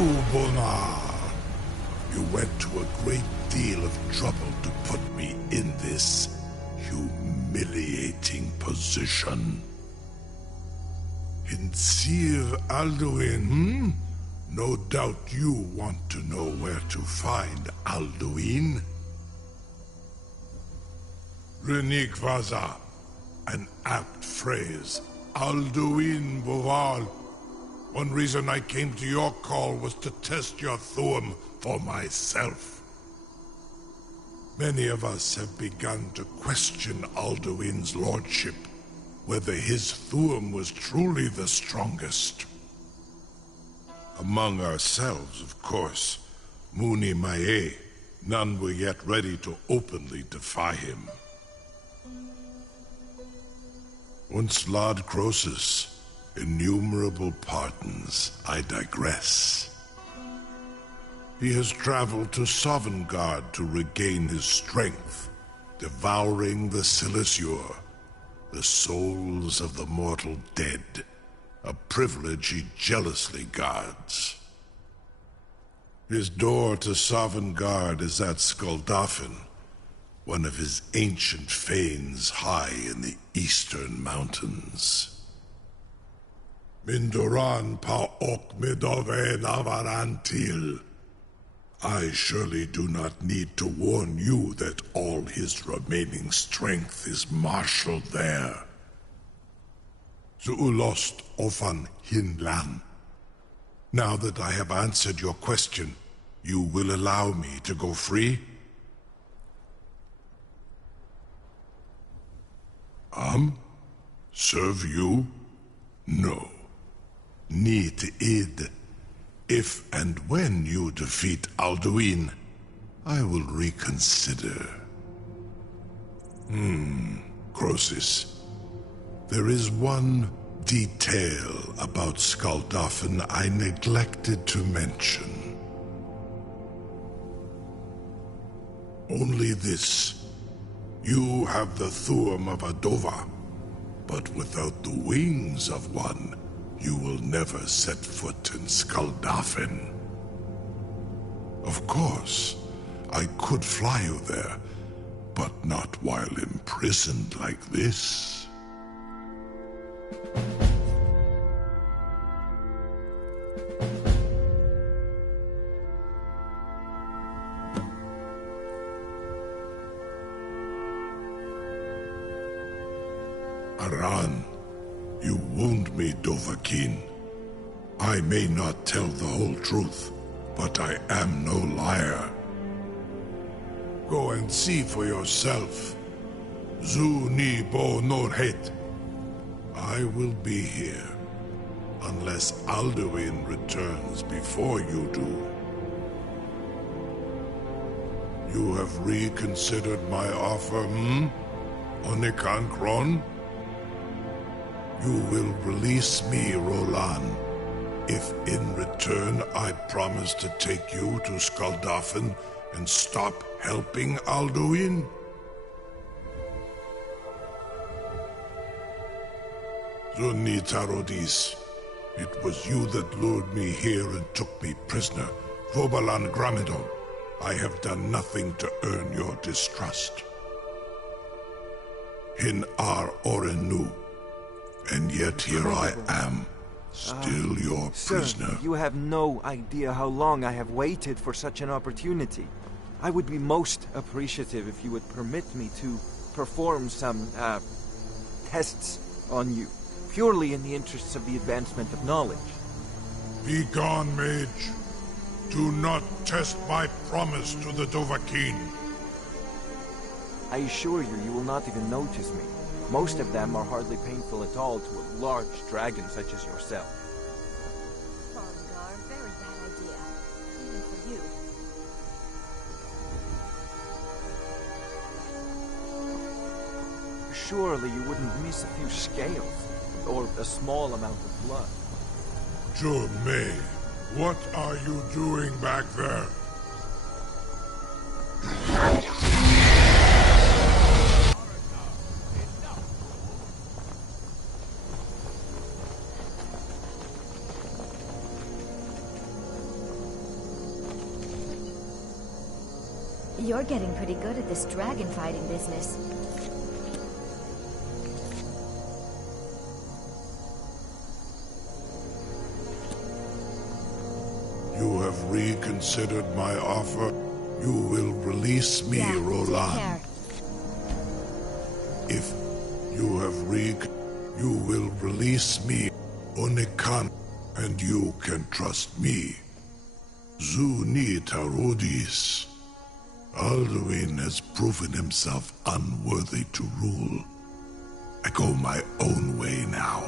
Ubona. You went to a great deal of trouble to put me in this humiliating position. In Sir Alduin, No doubt you want to know where to find Alduin. Renikvaza, an apt phrase. Alduin Boval. One reason I came to your call was to test your Thuum for myself. Many of us have begun to question Alduin's lordship, whether his Thuum was truly the strongest. Among ourselves, of course, Muni Mae, none were yet ready to openly defy him. Once Lord Croesus, innumerable pardons, I digress. He has traveled to Sovngarde to regain his strength, devouring the Silesure, the souls of the mortal dead, a privilege he jealously guards. His door to Sovngarde is at Skuldafn, one of his ancient fanes high in the eastern mountains. Mindoran pa ok midove navarantil. I surely do not need to warn you that all his remaining strength is marshaled there. Zuulost ofan hinlan. Now that I have answered your question, you will allow me to go free? Serve you? No. Need id. If and when you defeat Alduin, I will reconsider. Croesus. There is one detail about Skuldafn I neglected to mention. Only this. You have the Thuum of a Dova, but without the wings of one, you will never set foot in Skuldafn. Of course, I could fly you there, but not while imprisoned like this. Aran, you wound me, Dovahkiin. I may not tell the whole truth, but I am no liar. Go and see for yourself. Zu ni bo nor het. I will be here, unless Alduin returns before you do. You have reconsidered my offer, Onikan Kron? You will release me, Roland, if in return I promise to take you to Skuldafn and stop helping Alduin? Zuni Tarodis, it was you that lured me here and took me prisoner. Vobalan Gramido, I have done nothing to earn your distrust. Hin Ar Orenu, and yet here I am, still your prisoner. Sir, you have no idea how long I have waited for such an opportunity. I would be most appreciative if you would permit me to perform some, tests on you, purely in the interests of the advancement of knowledge. Be gone, mage. Do not test my promise to the Dovahkiin. I assure you, you will not even notice me. Most of them are hardly painful at all to a large dragon such as yourself. Bolgar, very bad idea. Even for you. Surely you wouldn't miss a few scales, or a small amount of blood. May, what are you doing back there? You're getting pretty good at this dragon fighting business. You have reconsidered my offer. You will release me, Roland. If you have you will release me, Onikan, and you can trust me. Zuni Tarodis. Alduin has proven himself unworthy to rule. I go my own way now.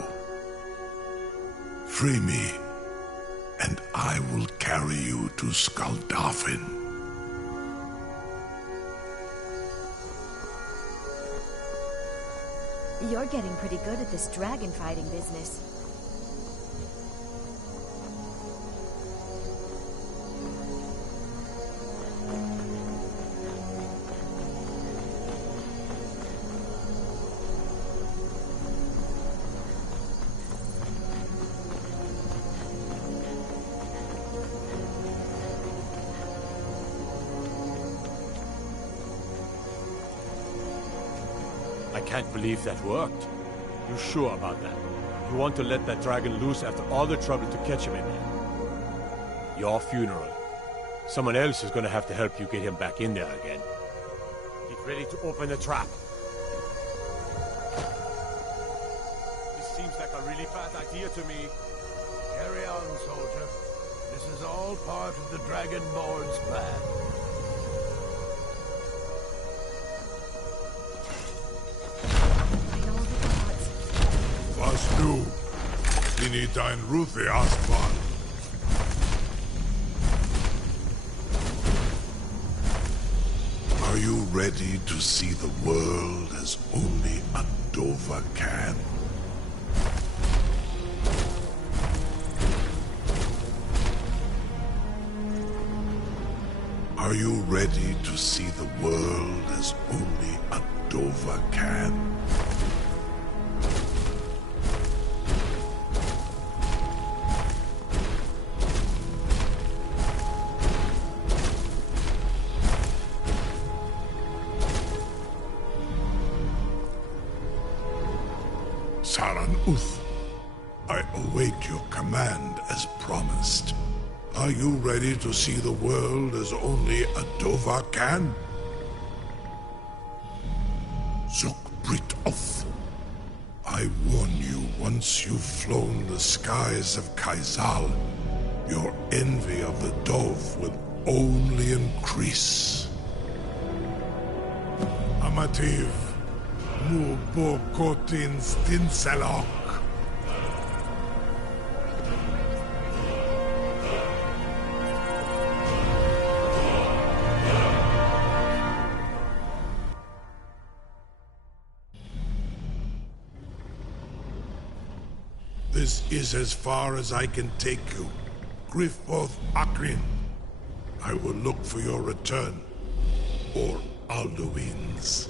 Free me, and I will carry you to Skuldafn. You're getting pretty good at this dragon fighting business. I can't believe that worked. You sure about that? You want to let that dragon loose after all the trouble to catch him in there? Your funeral. Someone else is gonna have to help you get him back in there again. Get ready to open the trap. This seems like a really bad idea to me. Carry on, soldier. This is all part of the Dragonborn's plan. Was du? Sini dein Ruthi Aspan. Are you ready to see the world as only a Dova can? Are you ready to see the world as only a Dova can? Saran Uth, I await your command as promised. Are you ready to see the world as only a Dova can? Zuk Brit Oth, I warn you, once you've flown the skies of Kaizal, your envy of the Dove will only increase. Amativ, Mubokotin Stinselok. This is as far as I can take you. Grifoth Akrin. I will look for your return. Or Alduin's.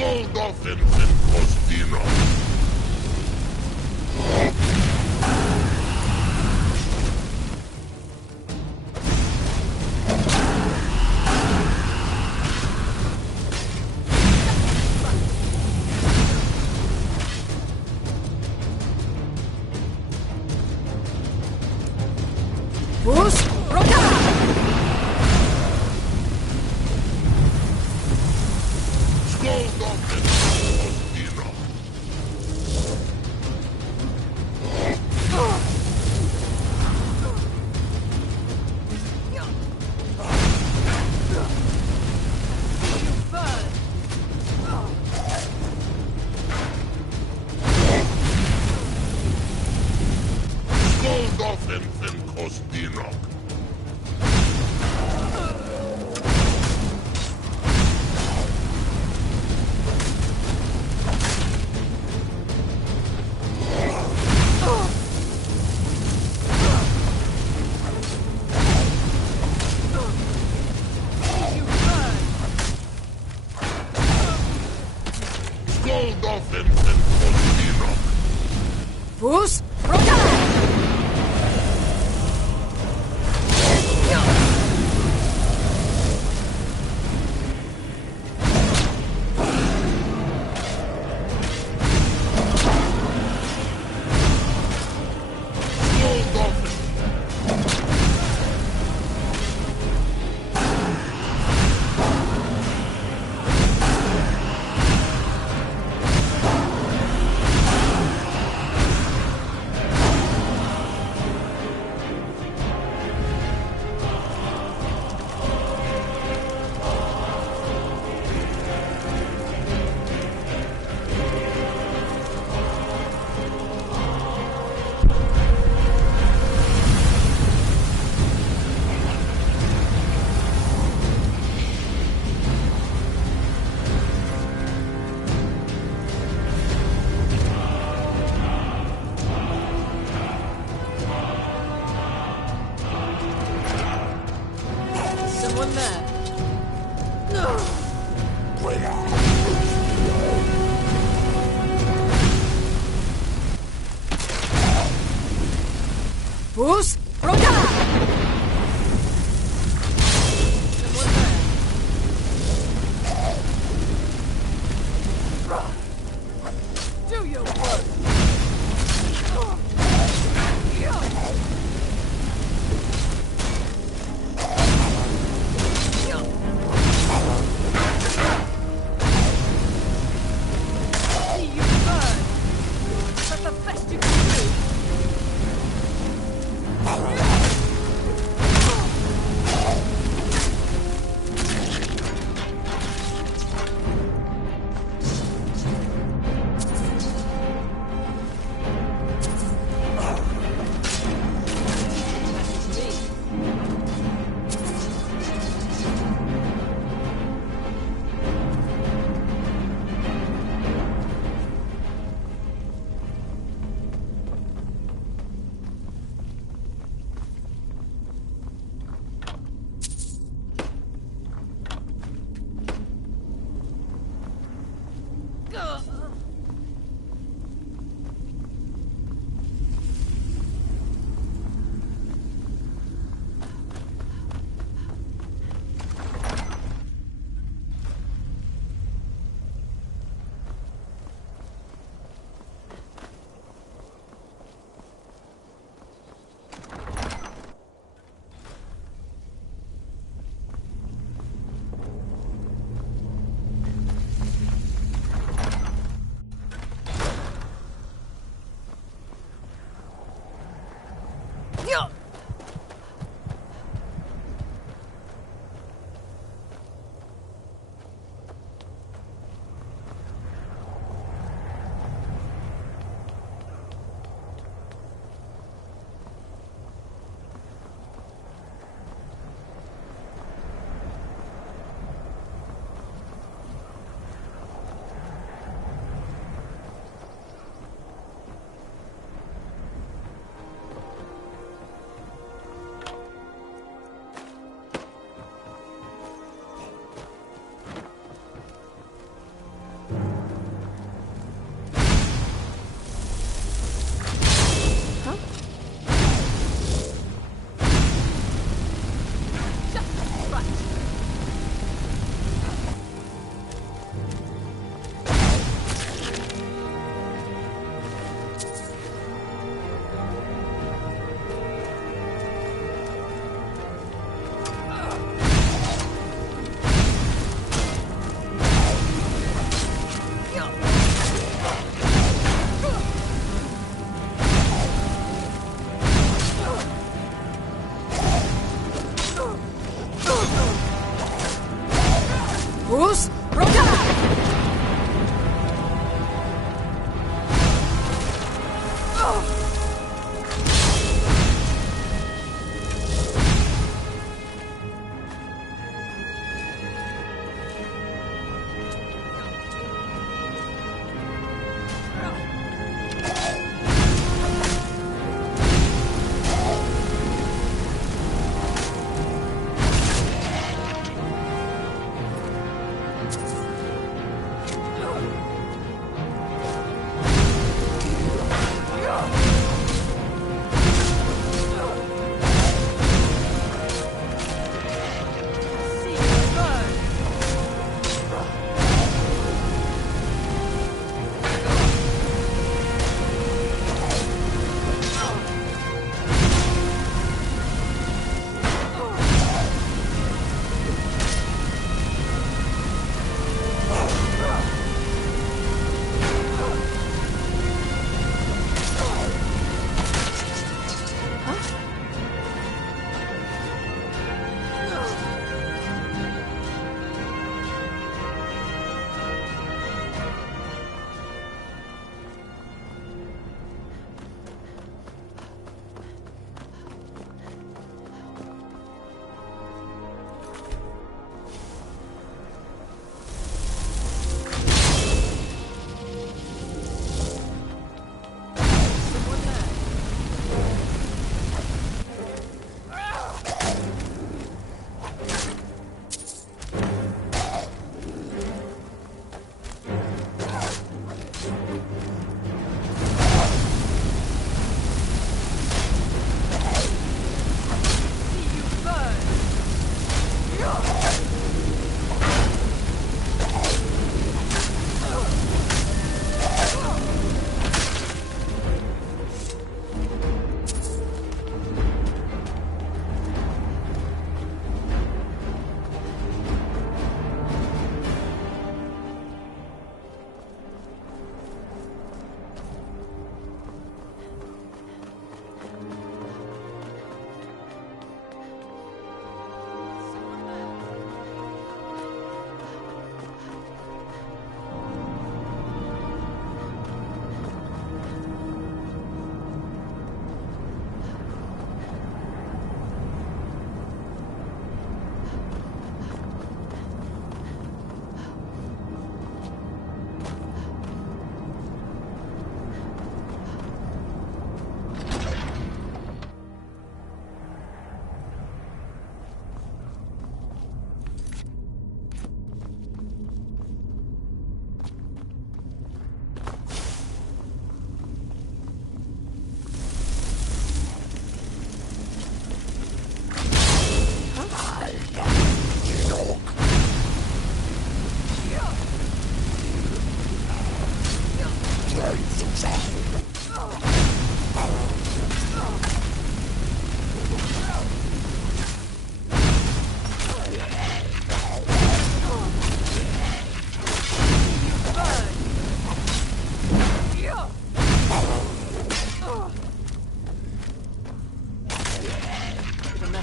Goldoffen and Kostina.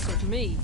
looks of me.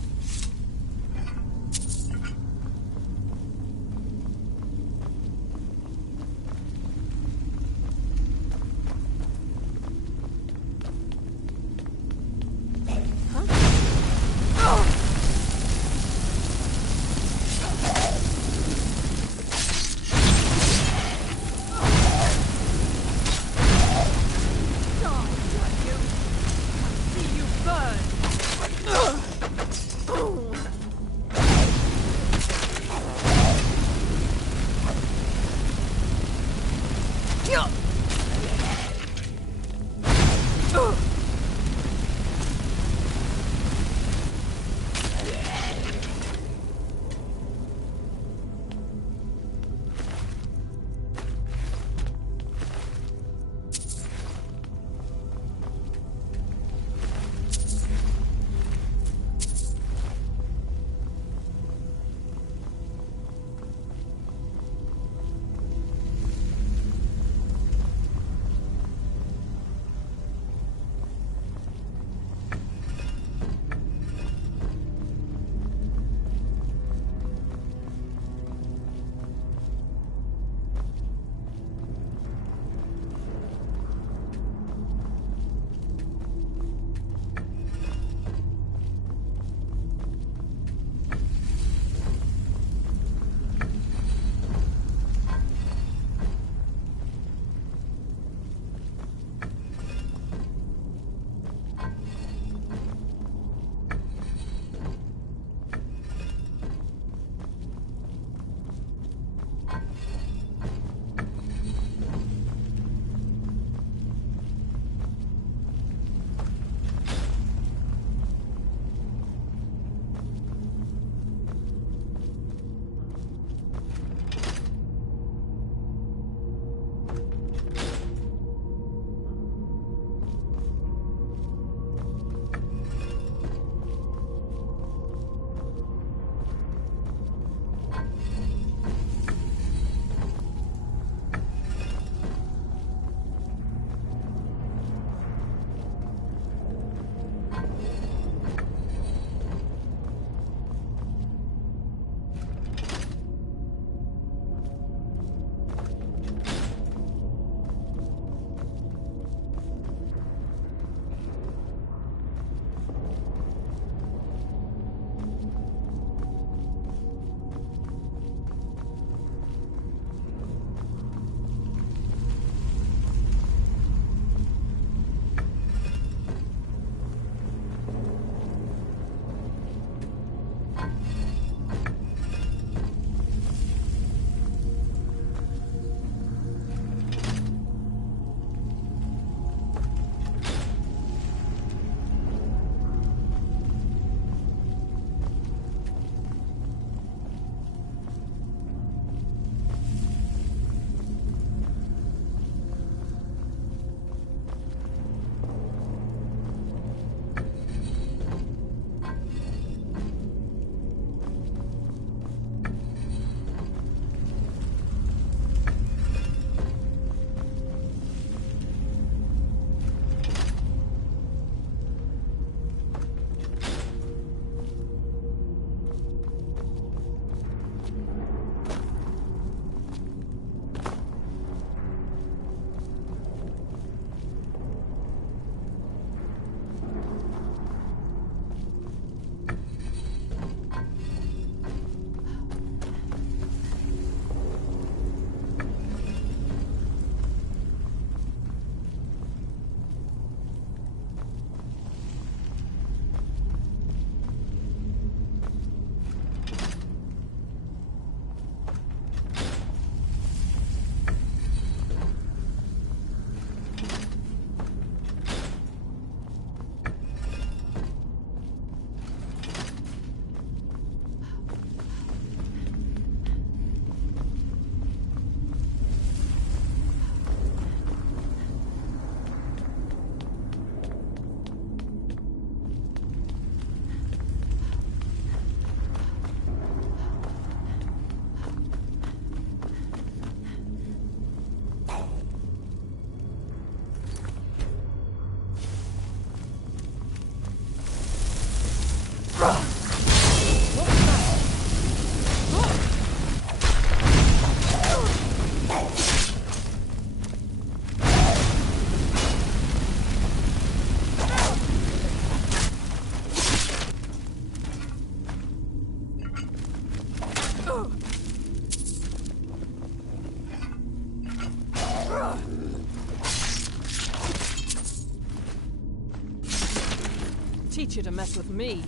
Teach you to mess with me.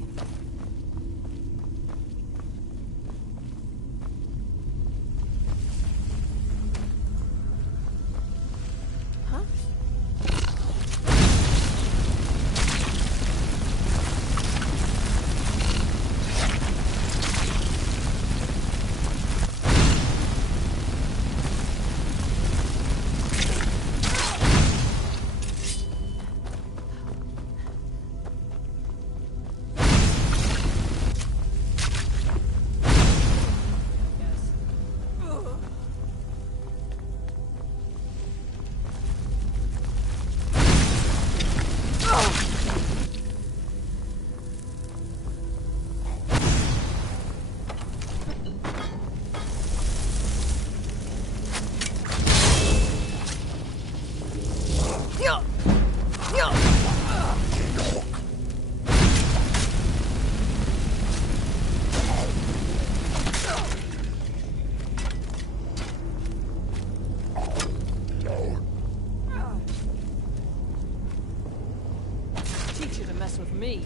With me.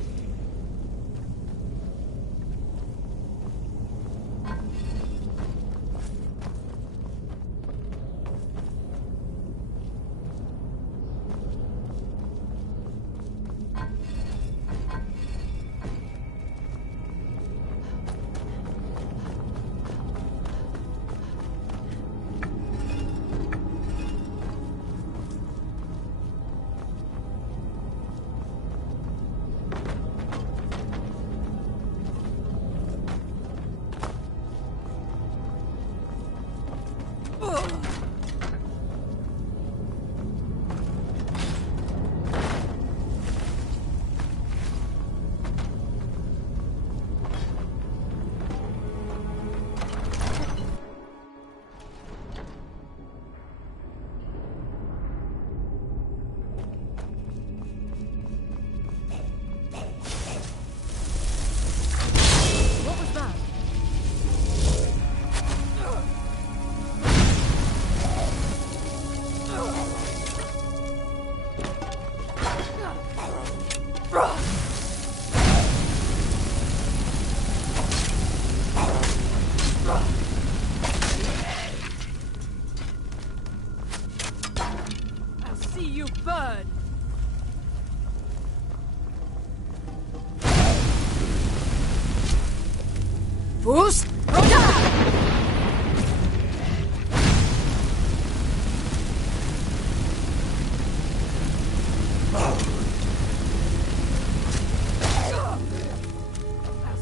Boost! I'll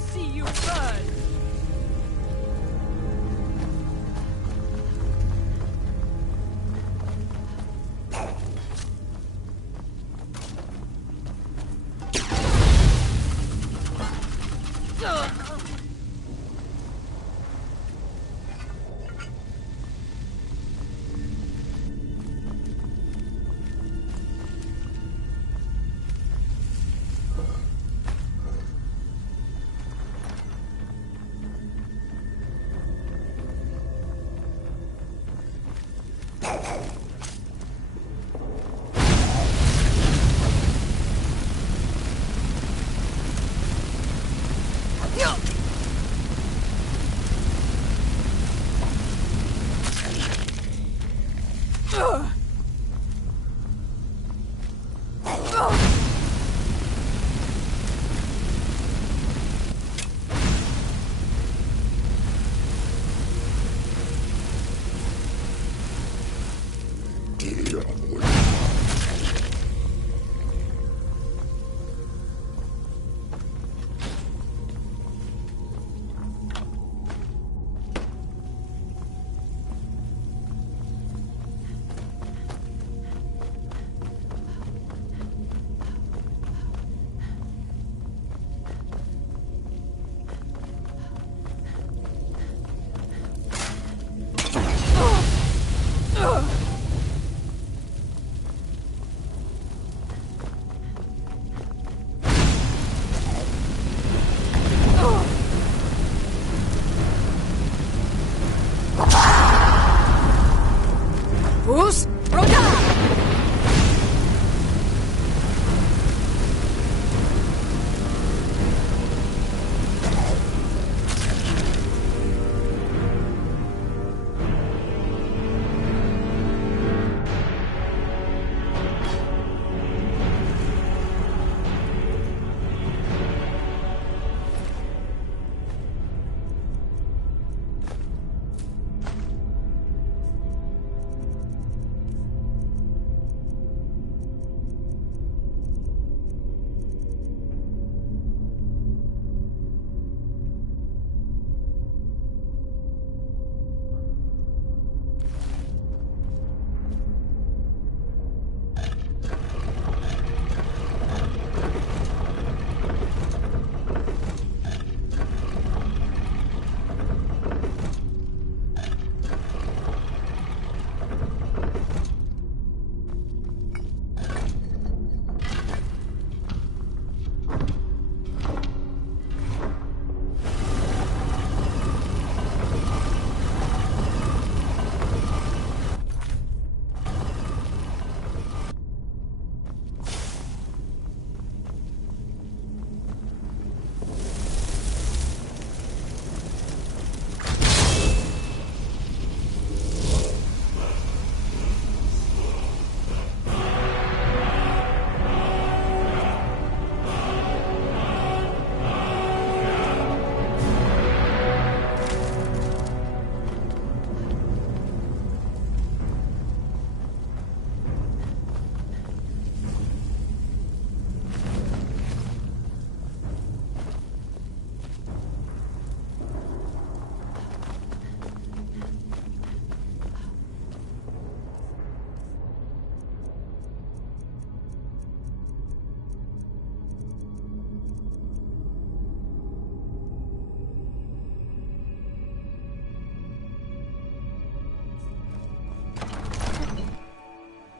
see you burn!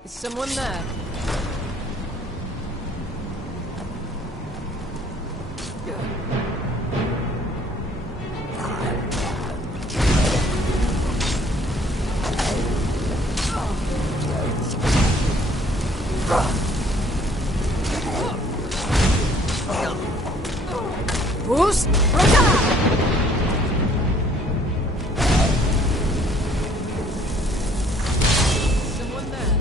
Is someone there? Who's? Someone there?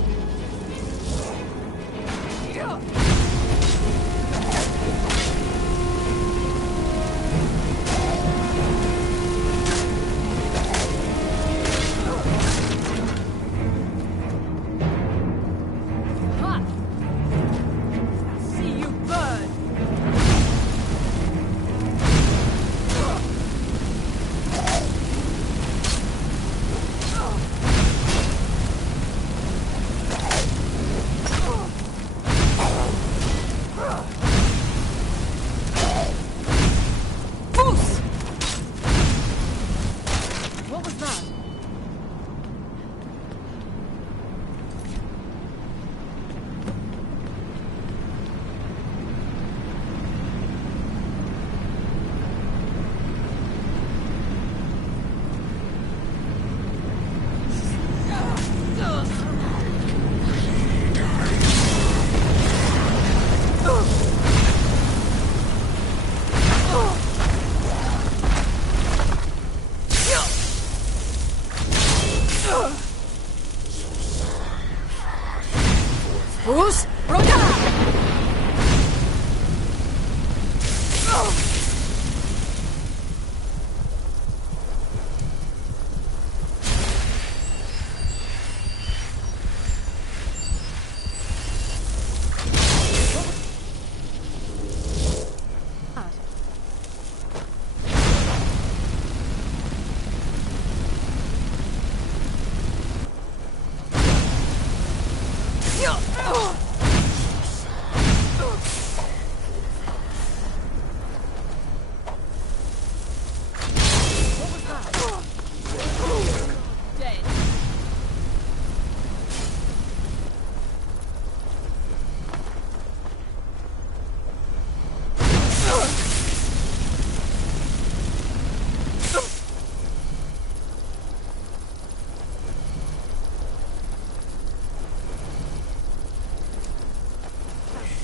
Ha! See you burn! Foos! What was that? Who's? Dead.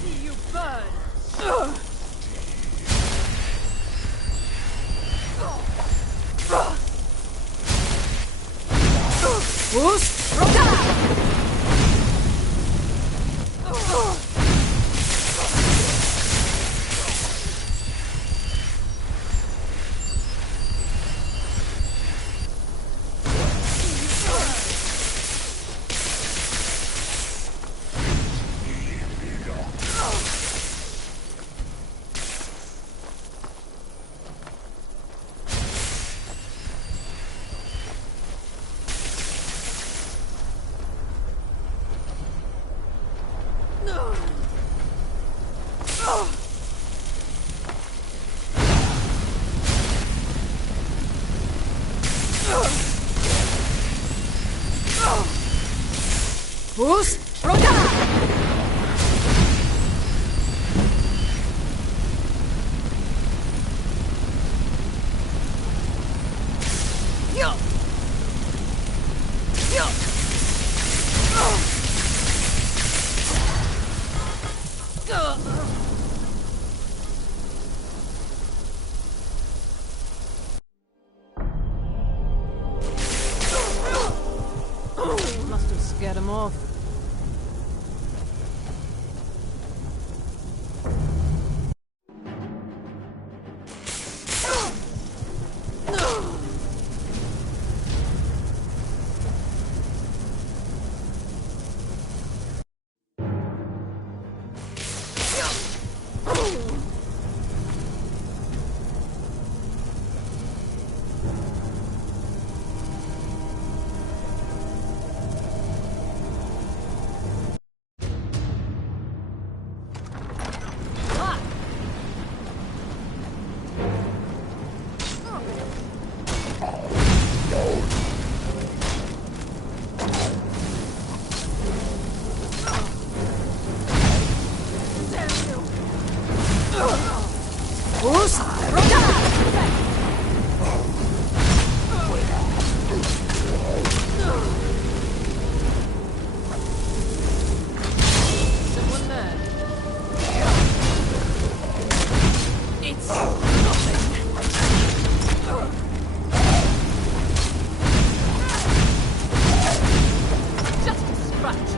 See you burn! Who's? Who's? Must have scared him off. Someone there. It's nothing. Just a scratch.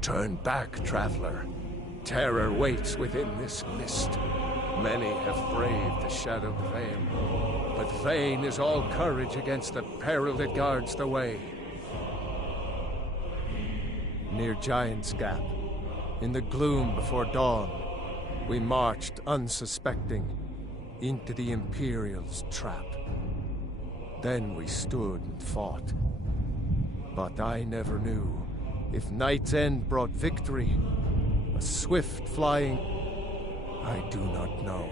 Turn back, traveler. Terror waits within this mist. Many have braved the shadowed veil, but vain is all courage against the peril that guards the way. Near Giant's Gap, in the gloom before dawn, we marched unsuspecting into the Imperial's trap. Then we stood and fought. But I never knew if Night's End brought victory, a swift flying, I do not know.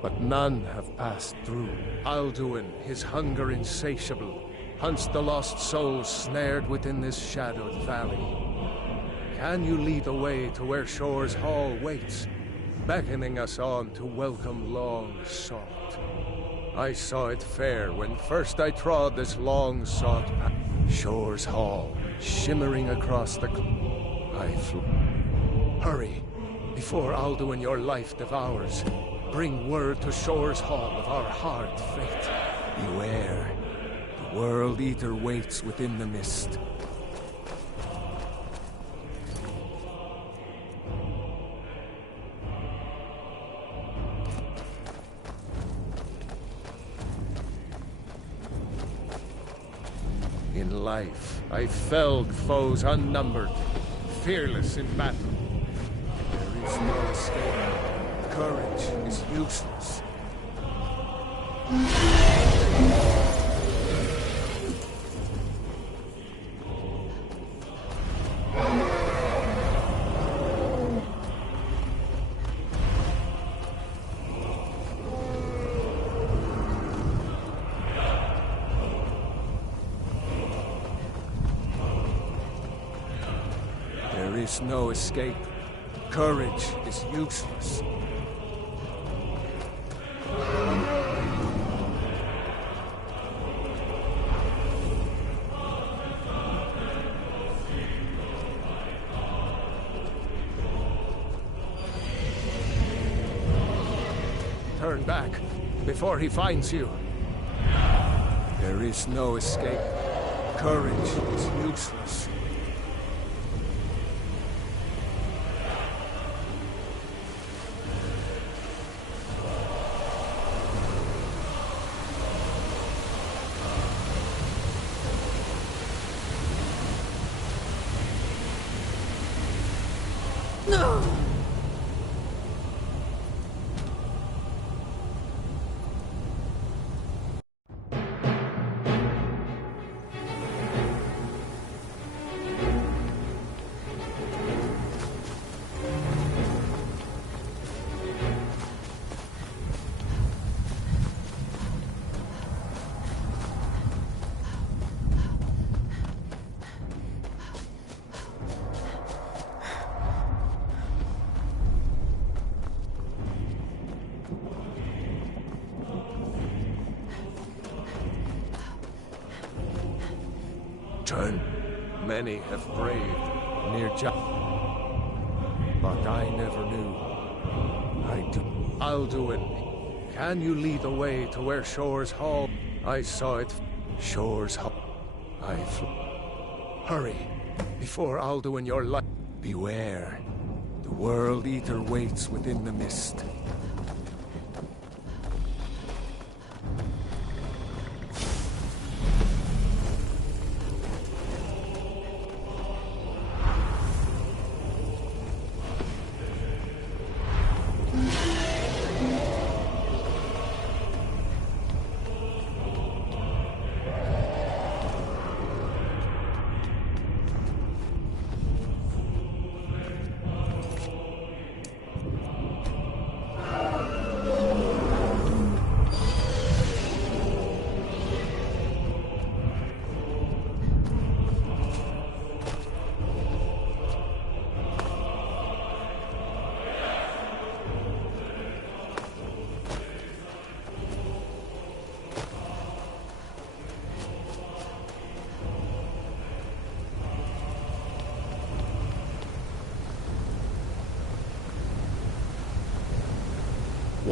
But none have passed through. Alduin, his hunger insatiable, hunts the lost souls snared within this shadowed valley. Can you lead the way to where Shore's Hall waits, beckoning us on to welcome long sought? I saw it fair when first I trod this long sought path. Shore's Hall, shimmering across the I flew. Hurry, before Alduin your life devours. Bring word to Shore's Hall of our hard fate. Beware, the World Eater waits within the mist. In life, I felled foes unnumbered, fearless in battle. There is no escape. Courage is useless. There is no escape. Courage is useless. Turn back before he finds you. There is no escape. Courage is useless. Many have braved near but I never knew. I'll do it. Can you lead the way to where Shore's Hall? I saw it. Shore's Hall. Hurry, before Alduin your life. Beware. The World Eater waits within the mist.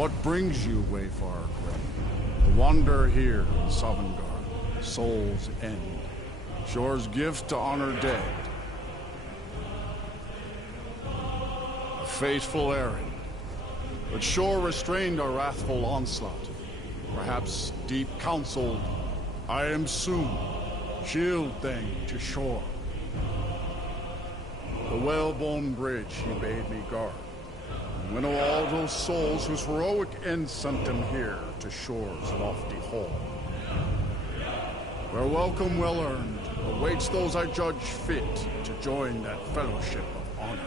What brings you, Wayfarer Grim? Wander here in Sovngarde, Soul's End. Shore's gift to honor dead. A fateful errand. But Shore restrained our wrathful onslaught. Perhaps deep counseled, I am soon. Shield thing to Shore. The whalebone bridge he bade me guard. Winnow all those souls whose heroic end sent them here to Shore's lofty hall. Where welcome well earned awaits those I judge fit to join that fellowship of honor.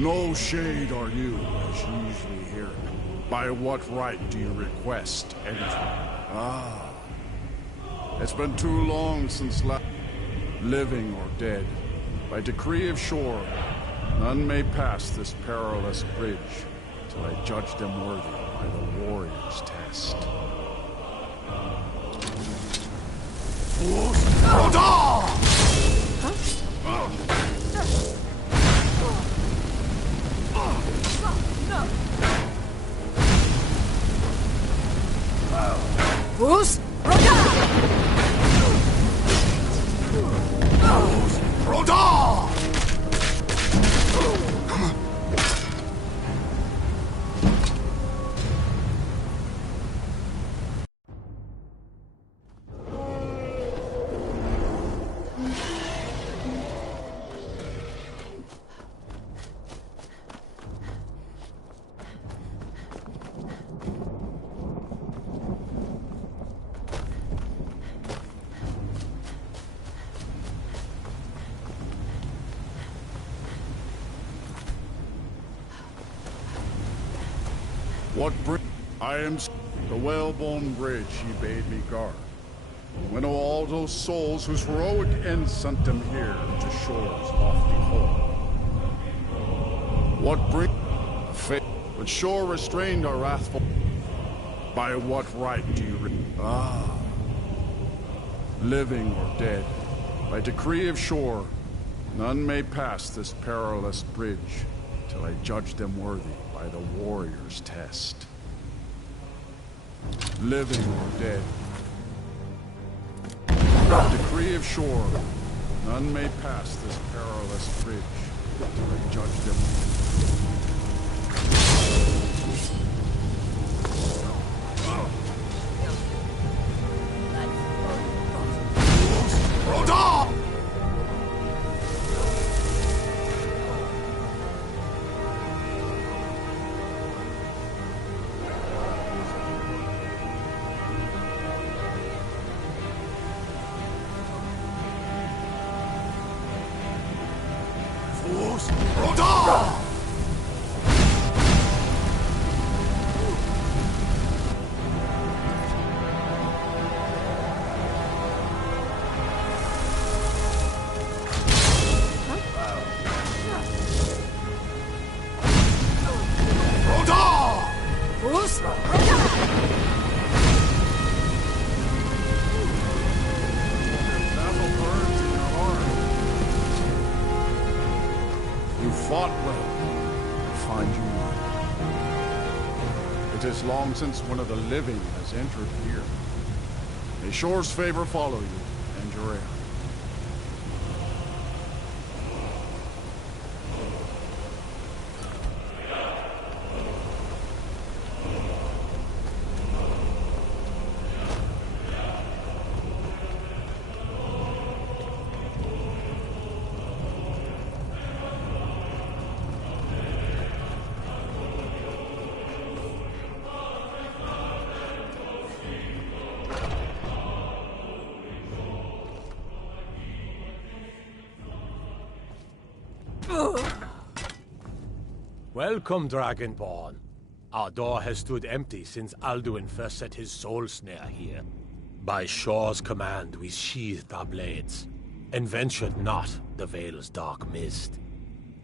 No shade are you, as usually here. By what right do you request entry? Ah. It's been too long since living or dead. By decree of Shore, none may pass this perilous bridge till I judge them worthy by the warrior's test. Who's I am the whalebone bridge he bade me guard. Winnow all those souls whose heroic end sent them here to Shore's lofty hall. What bring fate? But Shore restrained our wrathful. By what right do you living or dead, by decree of Shore, none may pass this perilous bridge till I judge them worthy by the warrior's test. Living or dead. By decree of Shore, none may pass this perilous bridge till I judge them. Fools! You fought well. I find you not. It is long since one of the living has entered here. May Shore's favor follow you and your heir. Welcome, Dragonborn. Our door has stood empty since Alduin first set his soul snare here. By Shore's command, we sheathed our blades, and ventured not the Vale's dark mist.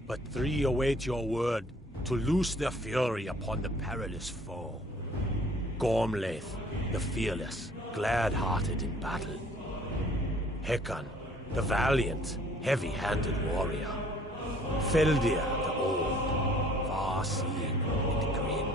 But three await your word to loose their fury upon the perilous foe. Gormlaith, the fearless, glad-hearted in battle. Hecon, the valiant, heavy-handed warrior. Feldir, the old, far-seeing and grim.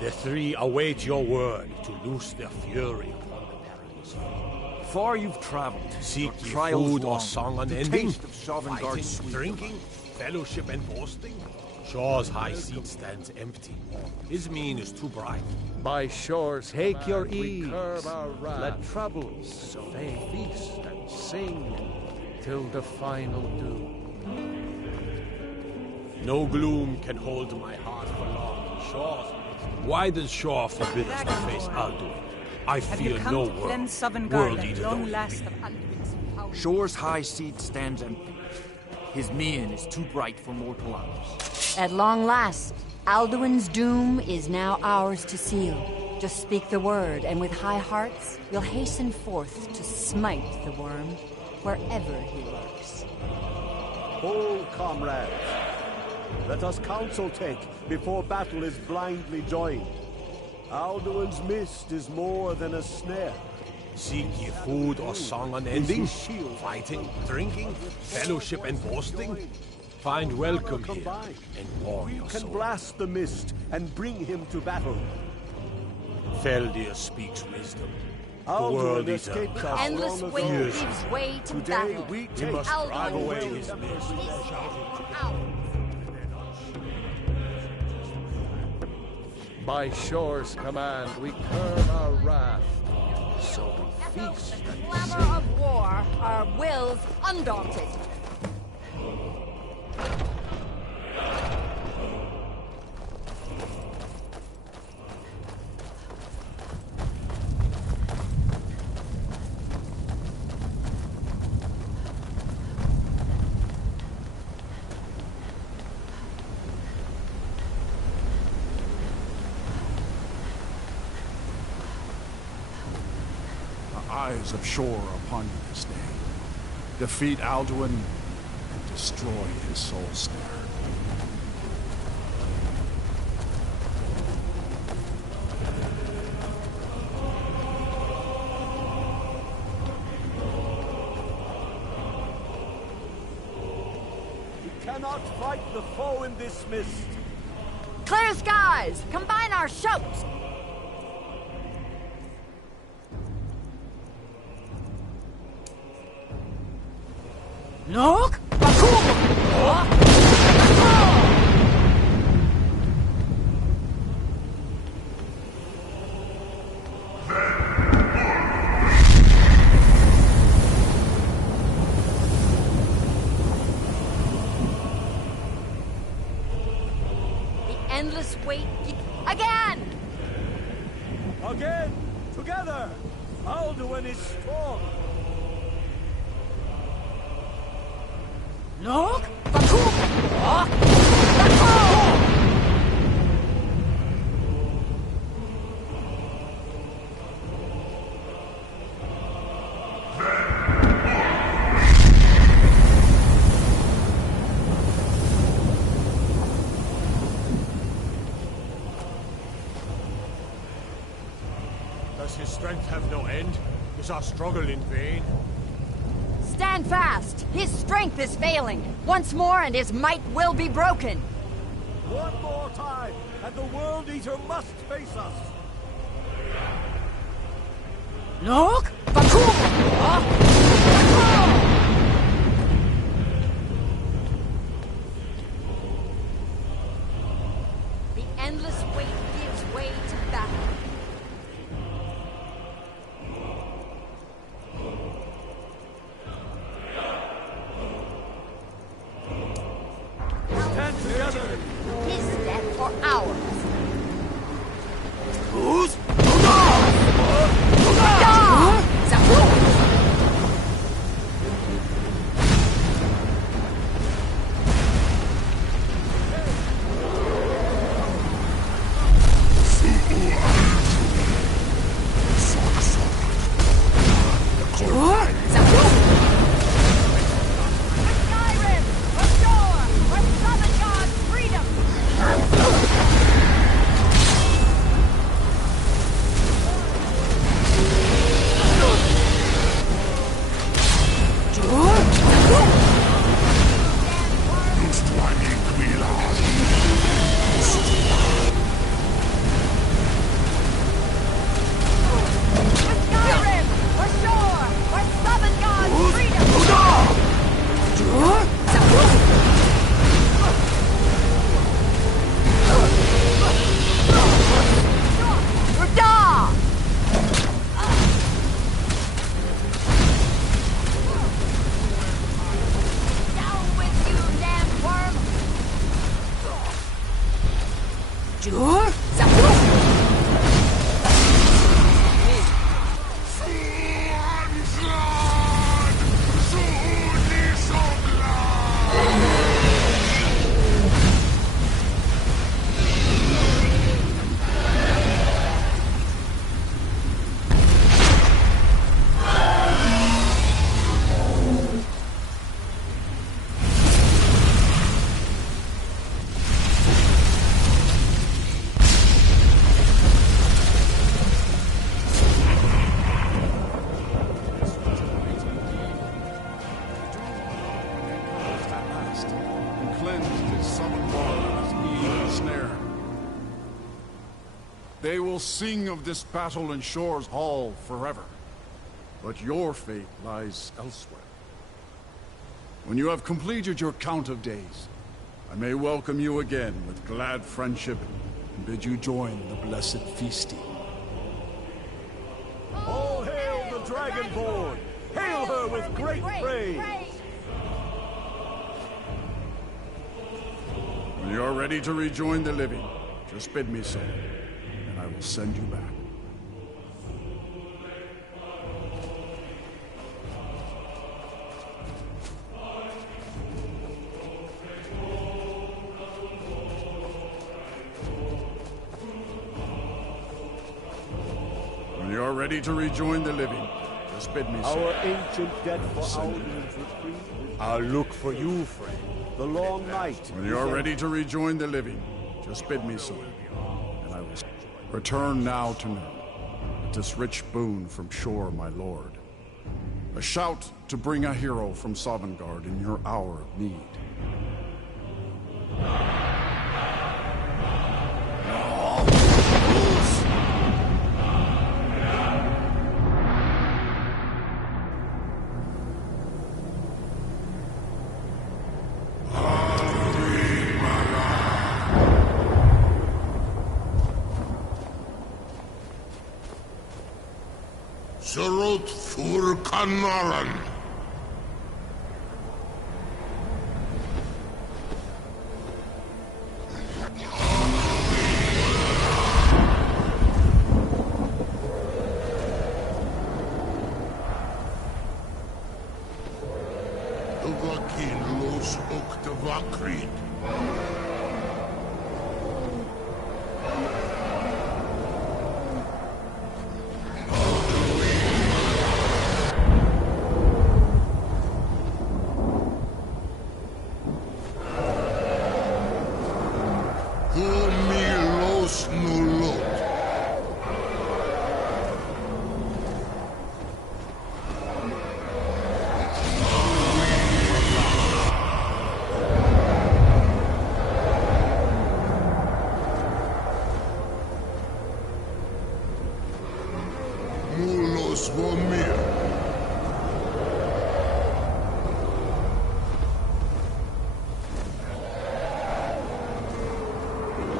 The three await your word to loose their fury upon the perilous foe. Far you've traveled. Seek ye Trials food long, or song the unending? taste of Sovngarde's Fighting, sweet drinking, fellowship and boasting? Shore's high seat stands empty. His mien is too bright. By Shore's Take your command, we ease. curb our wrath. Let troubles Feast and sing till the final doom. No gloom can hold my heart for long. Shore's. Why does Shore forbid us to face Alduin? I Have you fear come no to cleanse world Sovngarde eater at long though he last be. of Alduin's power? Shore's high seat stands empty. His mien is too bright for mortal eyes. At long last, Alduin's doom is now ours to seal. Just speak the word, and with high hearts, we'll hasten forth to smite the worm wherever he lurks. Hold, comrades. Let us counsel take before battle is blindly joined. Alduin's mist is more than a snare. Seek ye food or song unending? Fighting, drinking, fellowship and boasting? Find welcome here and warm your Can soul. blast the mist and bring him to battle. Feldir speaks wisdom. The Alduin world eater. escaped us Endless long wait ago. gives way to Today battle. we We take must drive Alduin away will his mist. By Shore's command, we curb our wrath. So we feast The and clamor sing. of war, our wills undaunted. The eyes of Shore upon you this day. Defeat Alduin and destroy his soul snare. We cannot fight the foe in this mist. Clear skies! Combine our shouts! Look! The endless wait again! Again, together. Alduin is strong. Look! Does his strength have no end? Is our struggle in vain? Stand fast! His strength is failing. Once more and his might will be broken. One more time, and the World Eater must face us. Look! The endless weight gives way to battle. Stand together. His death for ours. Who's? Skyrim! Ashore! Where Southern God's freedom! Skyrim! Ashore! Where Southern God's freedom! Rada! Down with you, damn worm! And cleansed his summoned ball of his evil snare. They will sing of this battle in Shore's Hall forever. But your fate lies elsewhere. When you have completed your count of days, I may welcome you again with glad friendship and bid you join the blessed feasting. All hail the Dragonborn! Hail her with great praise! When you are ready to rejoin the living, just bid me so, and I will send you back. When you are ready to rejoin the living, just bid me so. Our ancient debt for Alduin's retreat. I'll look for you, friend. The long night. When you are ready to rejoin the living, just bid me so, and I will return now to know that this rich boon from Shore, my lord. A shout to bring a hero from Sovngarde in your hour of need. Surut fur kanaran. Uvakin los creed.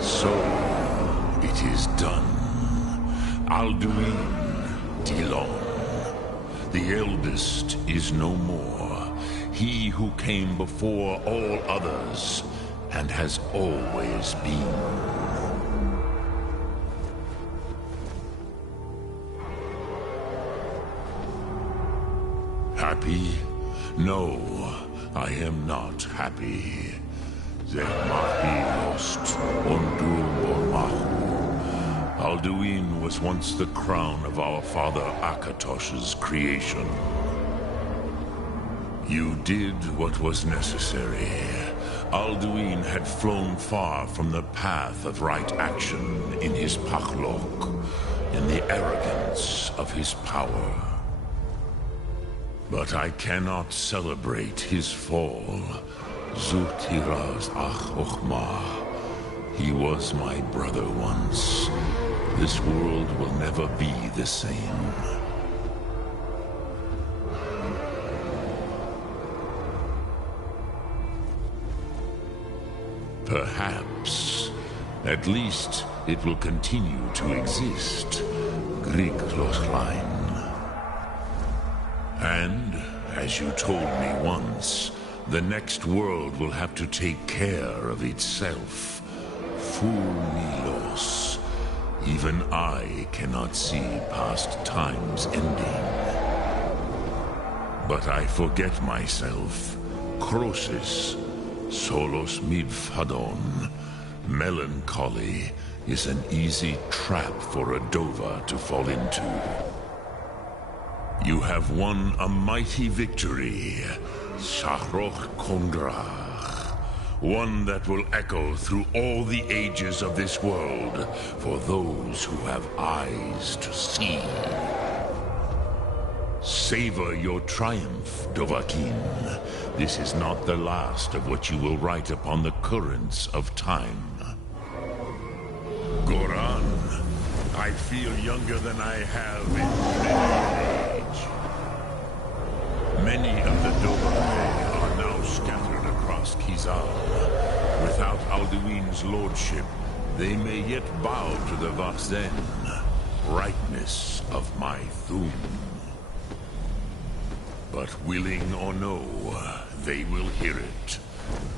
So, it is done. Alduin Dilon. The eldest is no more. He who came before all others, and has always been. Happy? No, I am not happy. Zehmahi lost Ondul Bormahu. Alduin was once the crown of our father Akatosh's creation. You did what was necessary. Alduin had flown far from the path of right action in his Pachlok, in the arrogance of his power. But I cannot celebrate his fall. Zutiraz Ach Ochma. He was my brother once. This world will never be the same. Perhaps. At least it will continue to exist. Grieg Lochlein. And, as you told me once, the next world will have to take care of itself. Fool Milos. Even I cannot see past time's ending. But I forget myself. Crosis, Solos Midfadon. Melancholy is an easy trap for a Dova to fall into. You have won a mighty victory, Shahroch Kondrach. One that will echo through all the ages of this world for those who have eyes to see. Savor your triumph, Dovahkiin. This is not the last of what you will write upon the currents of time. Goran, I feel younger than I have in many age. Many of the Dovahkiin are now scattered across Kizar. Without Alduin's lordship, they may yet bow to the Vaxen, brightness of my Thum. But willing or no, they will hear it.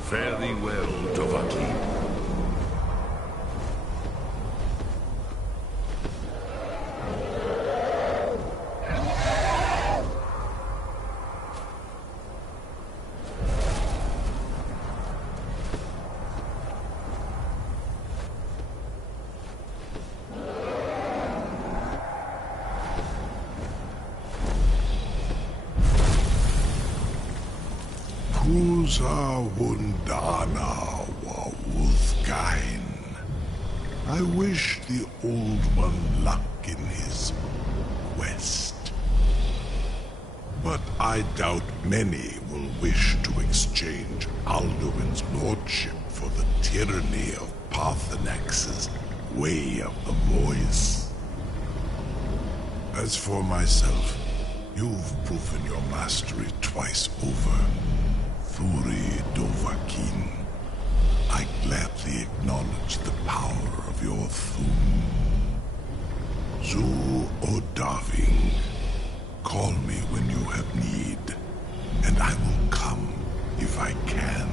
Fare thee well, Dovahkiin. Kuza Wundana wa Wuthkain. I wish the Old One luck in his quest. But I doubt many will wish to exchange Alduin's lordship for the tyranny of Parthenax's Way of the Voice. As for myself, you've proven your mastery twice over. Thuri Dovahkiin, I gladly acknowledge the power of your Thum. Zu Odaving, call me when you have need, and I will come if I can.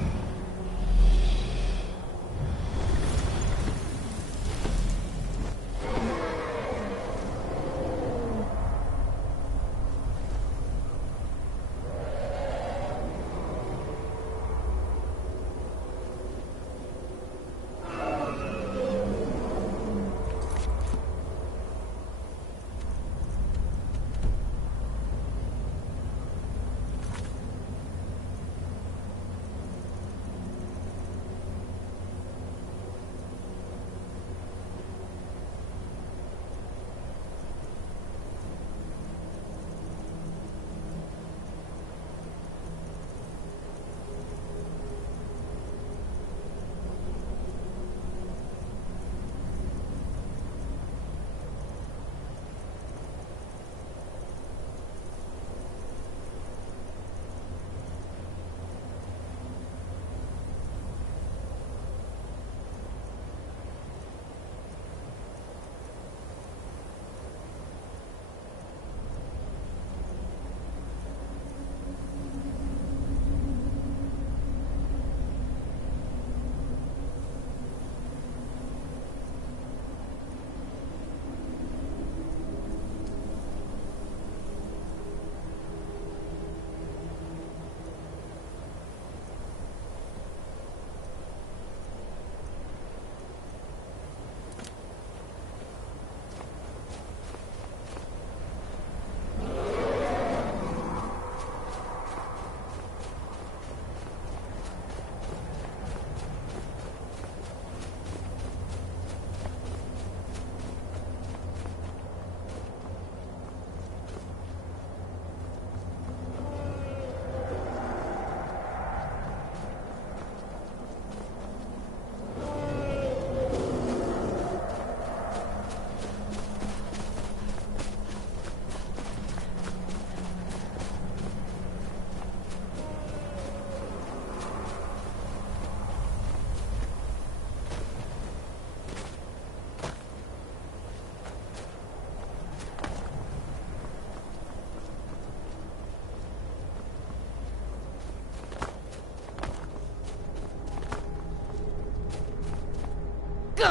The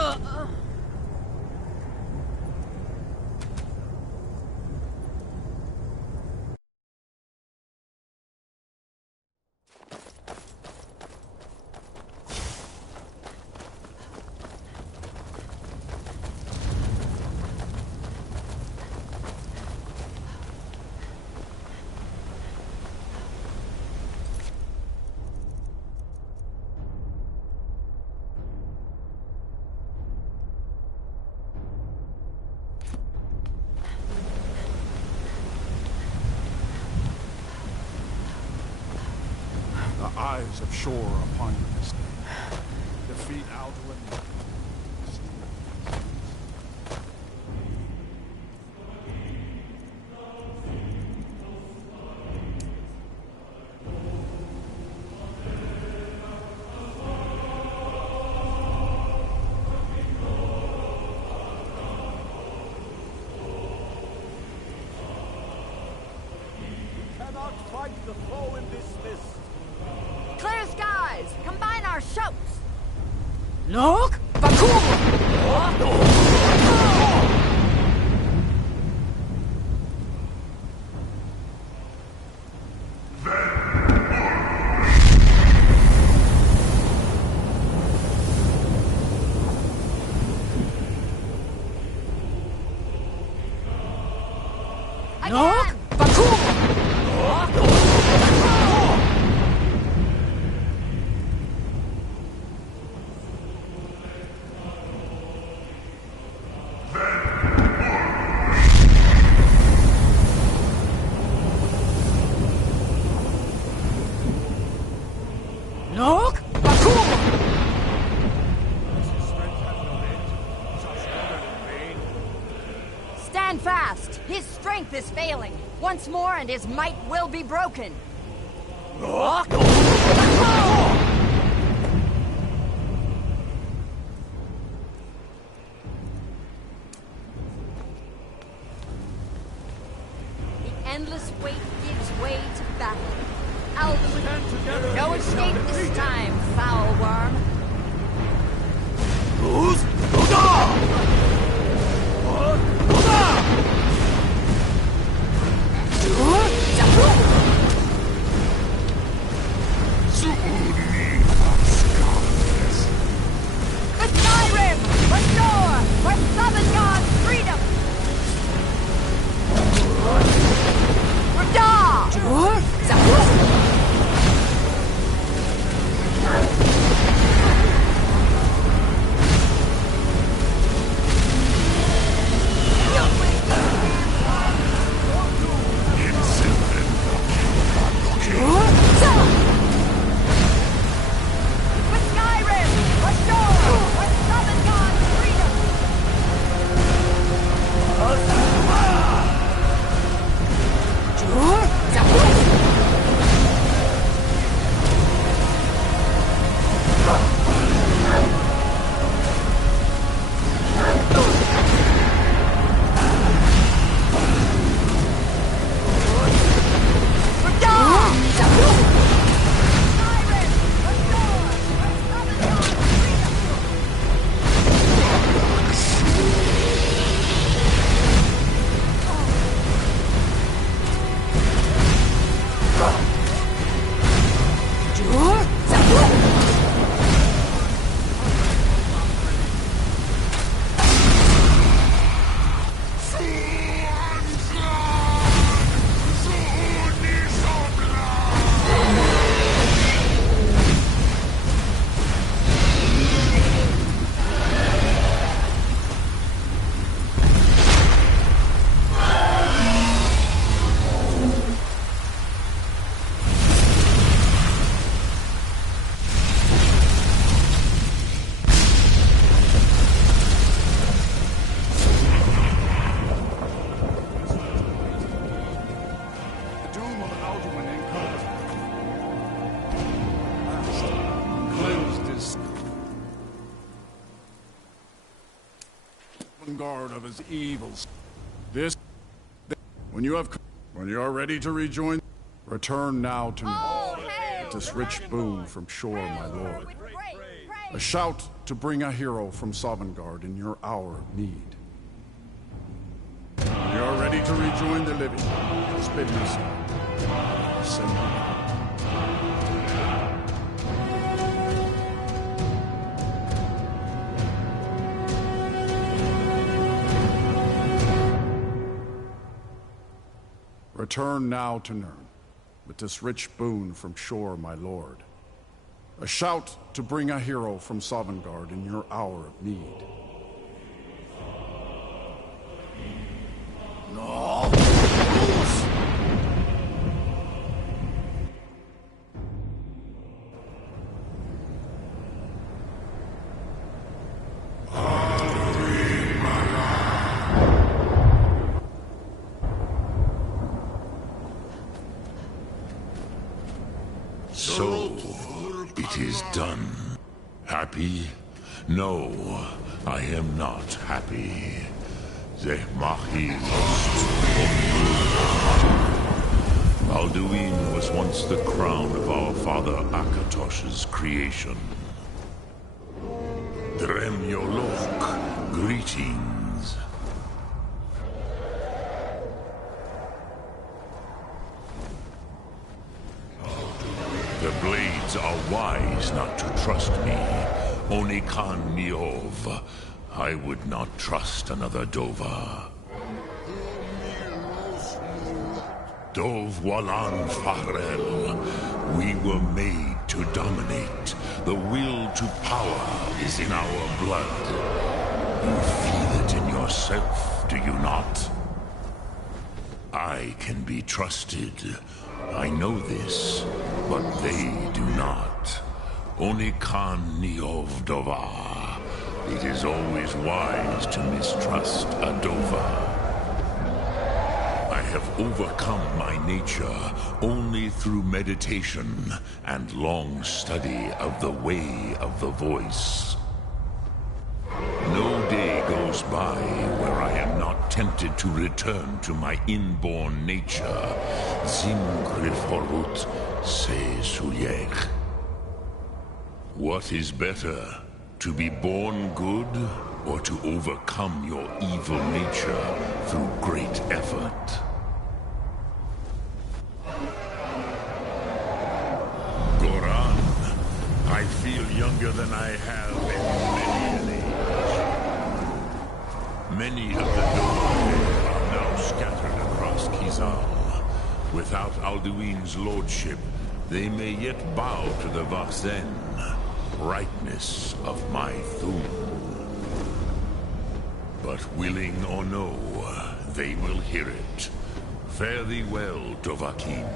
eyes of shore upon you this day. Defeat Alduin. Cannot fight the foe in this mist. Clear skies! Combine our shouts! Look! Look! Look! Stand fast! His strength is failing. Once more and his might will be broken. The endless weight gives way to battle. Alduin, no escape this time, foul worm. The Skyrim! Restore! For Southern God's freedom! Guard of his evils. When you are ready to rejoin, return now to me. This rich boon from shore, my lord. A shout to bring a hero from Sovngarde in your hour of need. When you're ready to rejoin the living, just bid me so. Send me. Return now to Nirn, with this rich boon from shore, my lord. A shout to bring a hero from Sovngarde in your hour of need. No! So, it is done. Happy? No, I am not happy. The Mahi lost. Alduin was once the crown of our father Akatosh's creation. Drem Yolok, greetings. The blades are wise not to trust me. Only Khan Niov. I would not trust another Dova. Dov Walan Farel. We were made to dominate. The will to power is in our blood. You feel it in yourself, do you not? I can be trusted. I know this, but they do not. Only Khan Niov Dova. It is always wise to mistrust a Dova. I have overcome my nature only through meditation and long study of the way of the voice. No day goes by where I am not tempted to return to my inborn nature. Zimkrifhorut se Sulyech. What is better, to be born good, or to overcome your evil nature through great effort? Goran, I feel younger than I have in many an age. Many of the Dova are now scattered across Kizal. Without Alduin's lordship, they may yet bow to the Vakzen, brightness of my Thum. But willing or no, they will hear it. Fare thee well, Dovahkiin.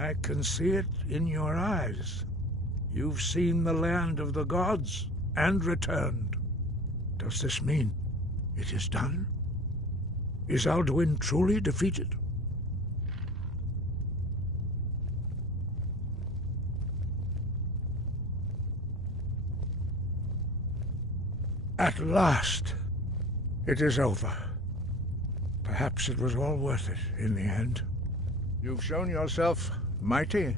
I can see it in your eyes. You've seen the land of the gods and returned. Does this mean it is done? Is Alduin truly defeated? At last, it is over. Perhaps it was all worth it in the end. You've shown yourself mighty,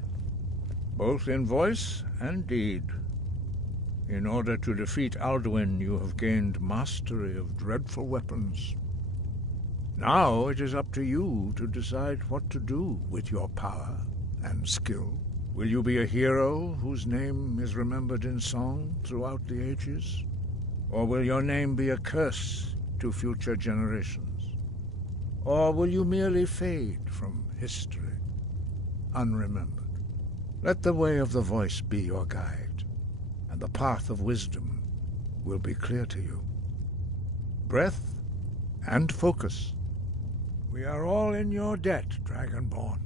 both in voice and deed. In order to defeat Alduin, you have gained mastery of dreadful weapons. Now it is up to you to decide what to do with your power and skill. Will you be a hero whose name is remembered in song throughout the ages? Or will your name be a curse to future generations? Or will you merely fade from history, unremembered? Let the way of the voice be your guide, and the path of wisdom will be clear to you. Breath and focus. We are all in your debt, Dragonborn.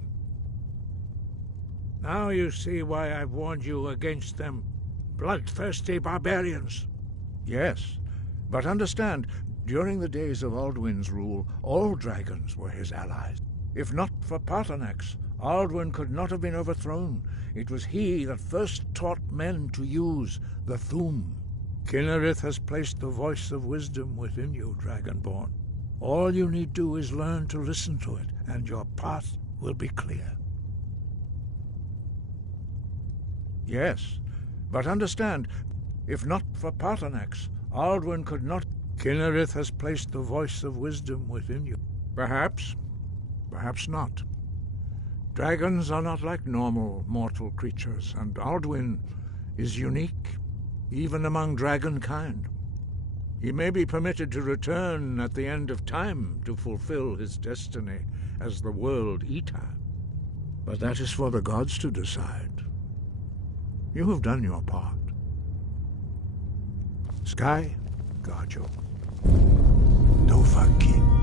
Now you see why I've warned you against them bloodthirsty barbarians. Yes, but understand, during the days of Alduin's rule, all dragons were his allies. If not for Paarthurnax, Alduin could not have been overthrown. It was he that first taught men to use the Thu'um. Kynareth has placed the voice of wisdom within you, Dragonborn. All you need do is learn to listen to it, and your path will be clear. Yes, but understand, if not for Paarthurnax, Alduin could not. Kynareth has placed the voice of wisdom within you. Perhaps, perhaps not. Dragons are not like normal mortal creatures, and Alduin is unique, even among dragon kind. He may be permitted to return at the end of time to fulfill his destiny as the World Eater. But that is for the gods to decide. You have done your part. Sky, guard you. Dovahkiin.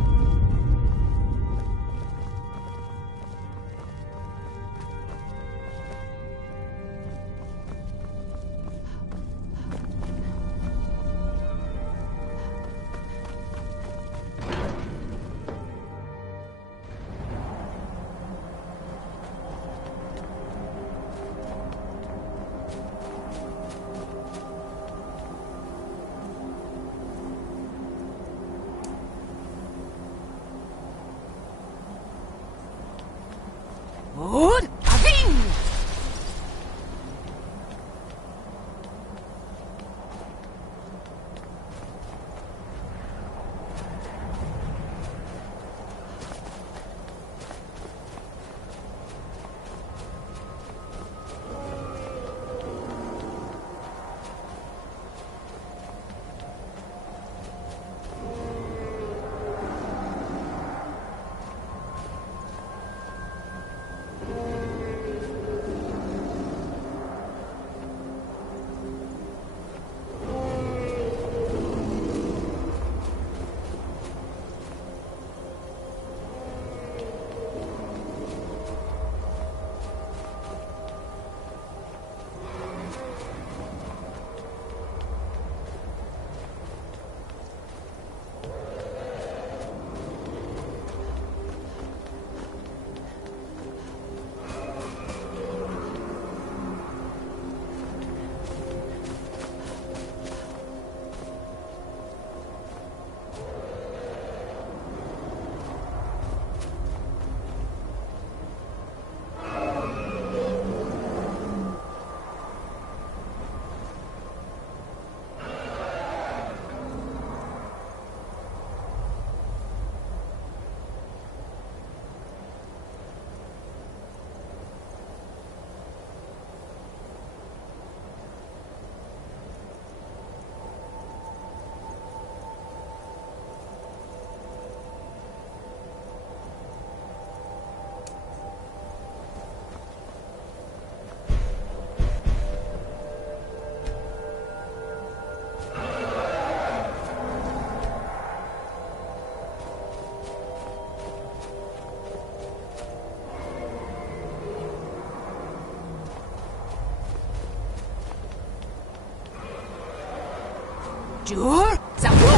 Jur Zaru!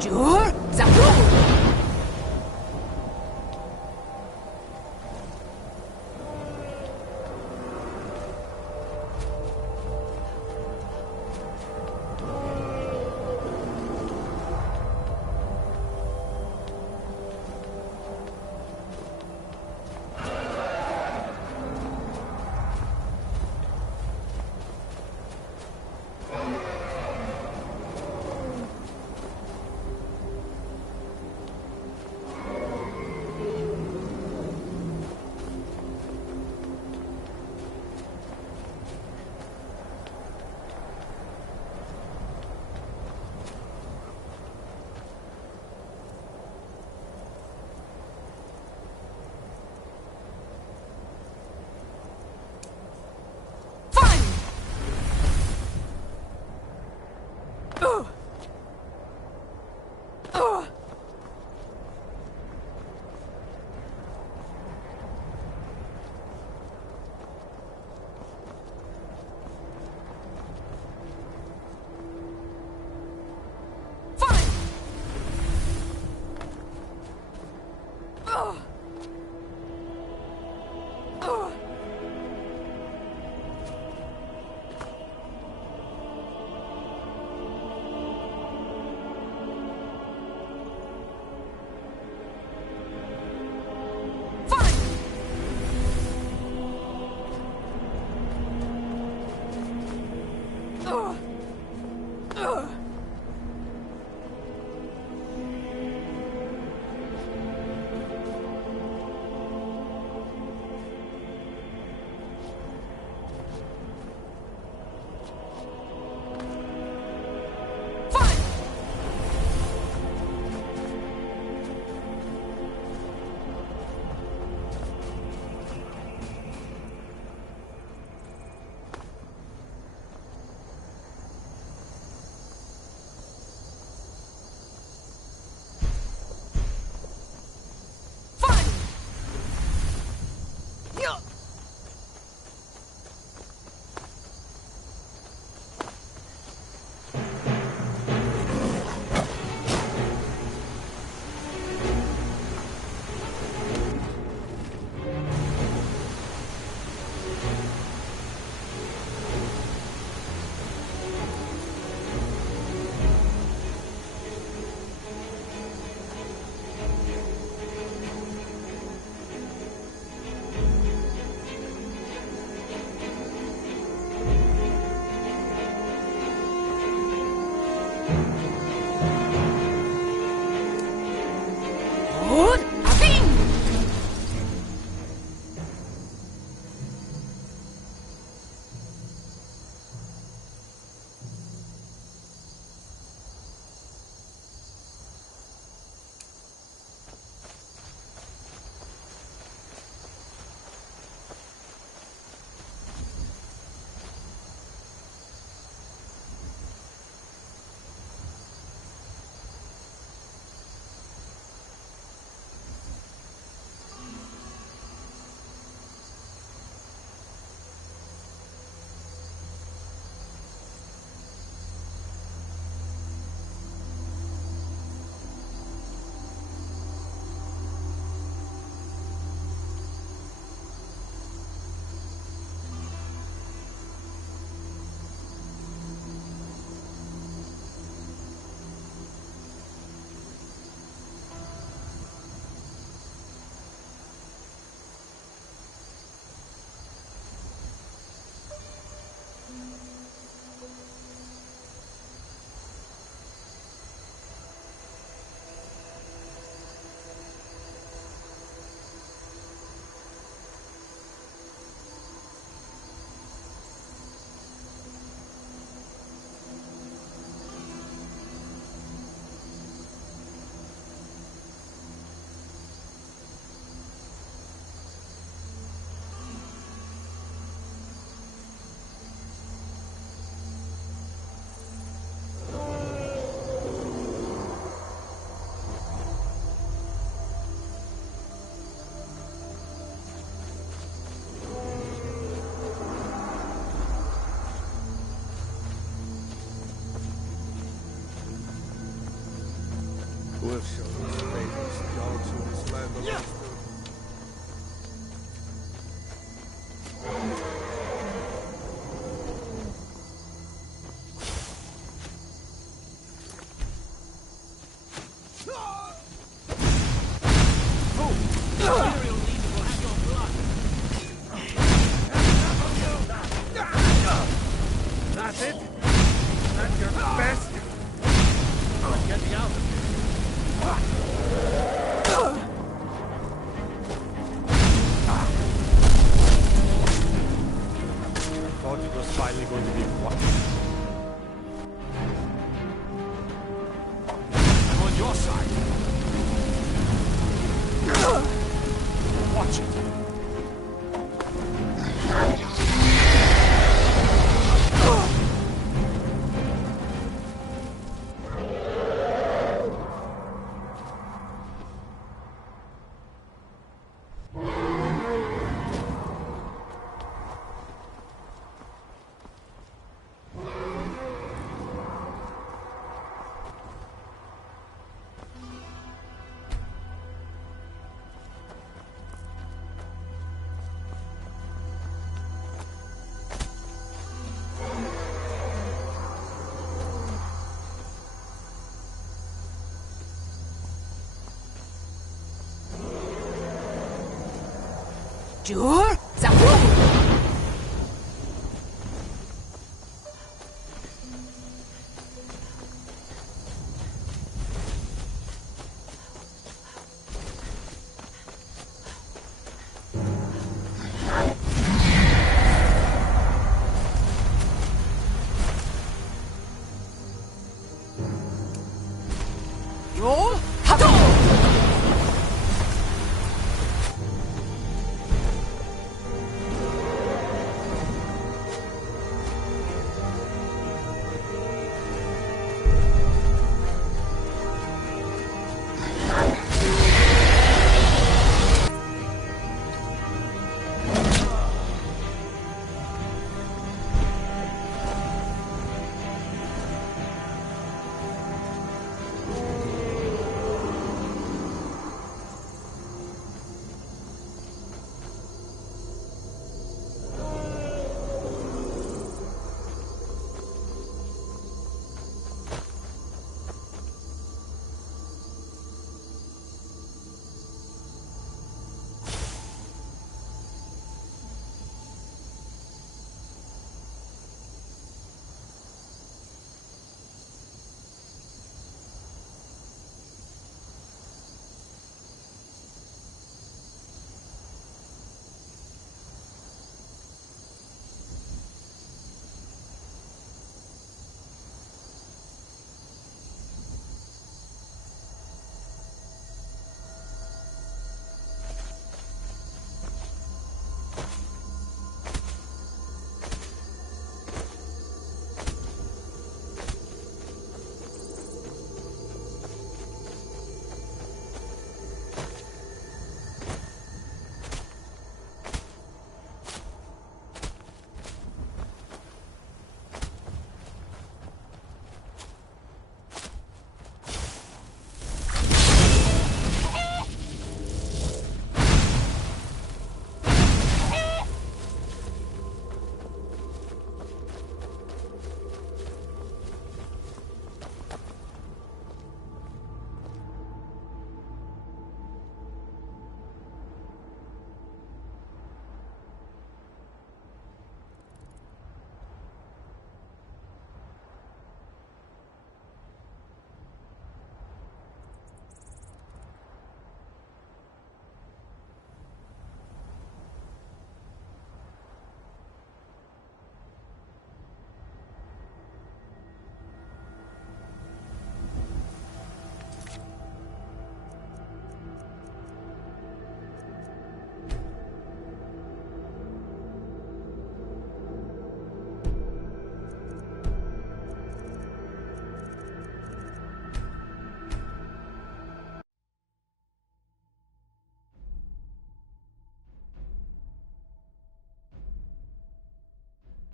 Jur Zaru! Who will show these favors the dogs who this land belongs to? That's it? That's your best? Get me out of here. I thought it was finally going to be quiet. I'm on your side. Watch it. Sure?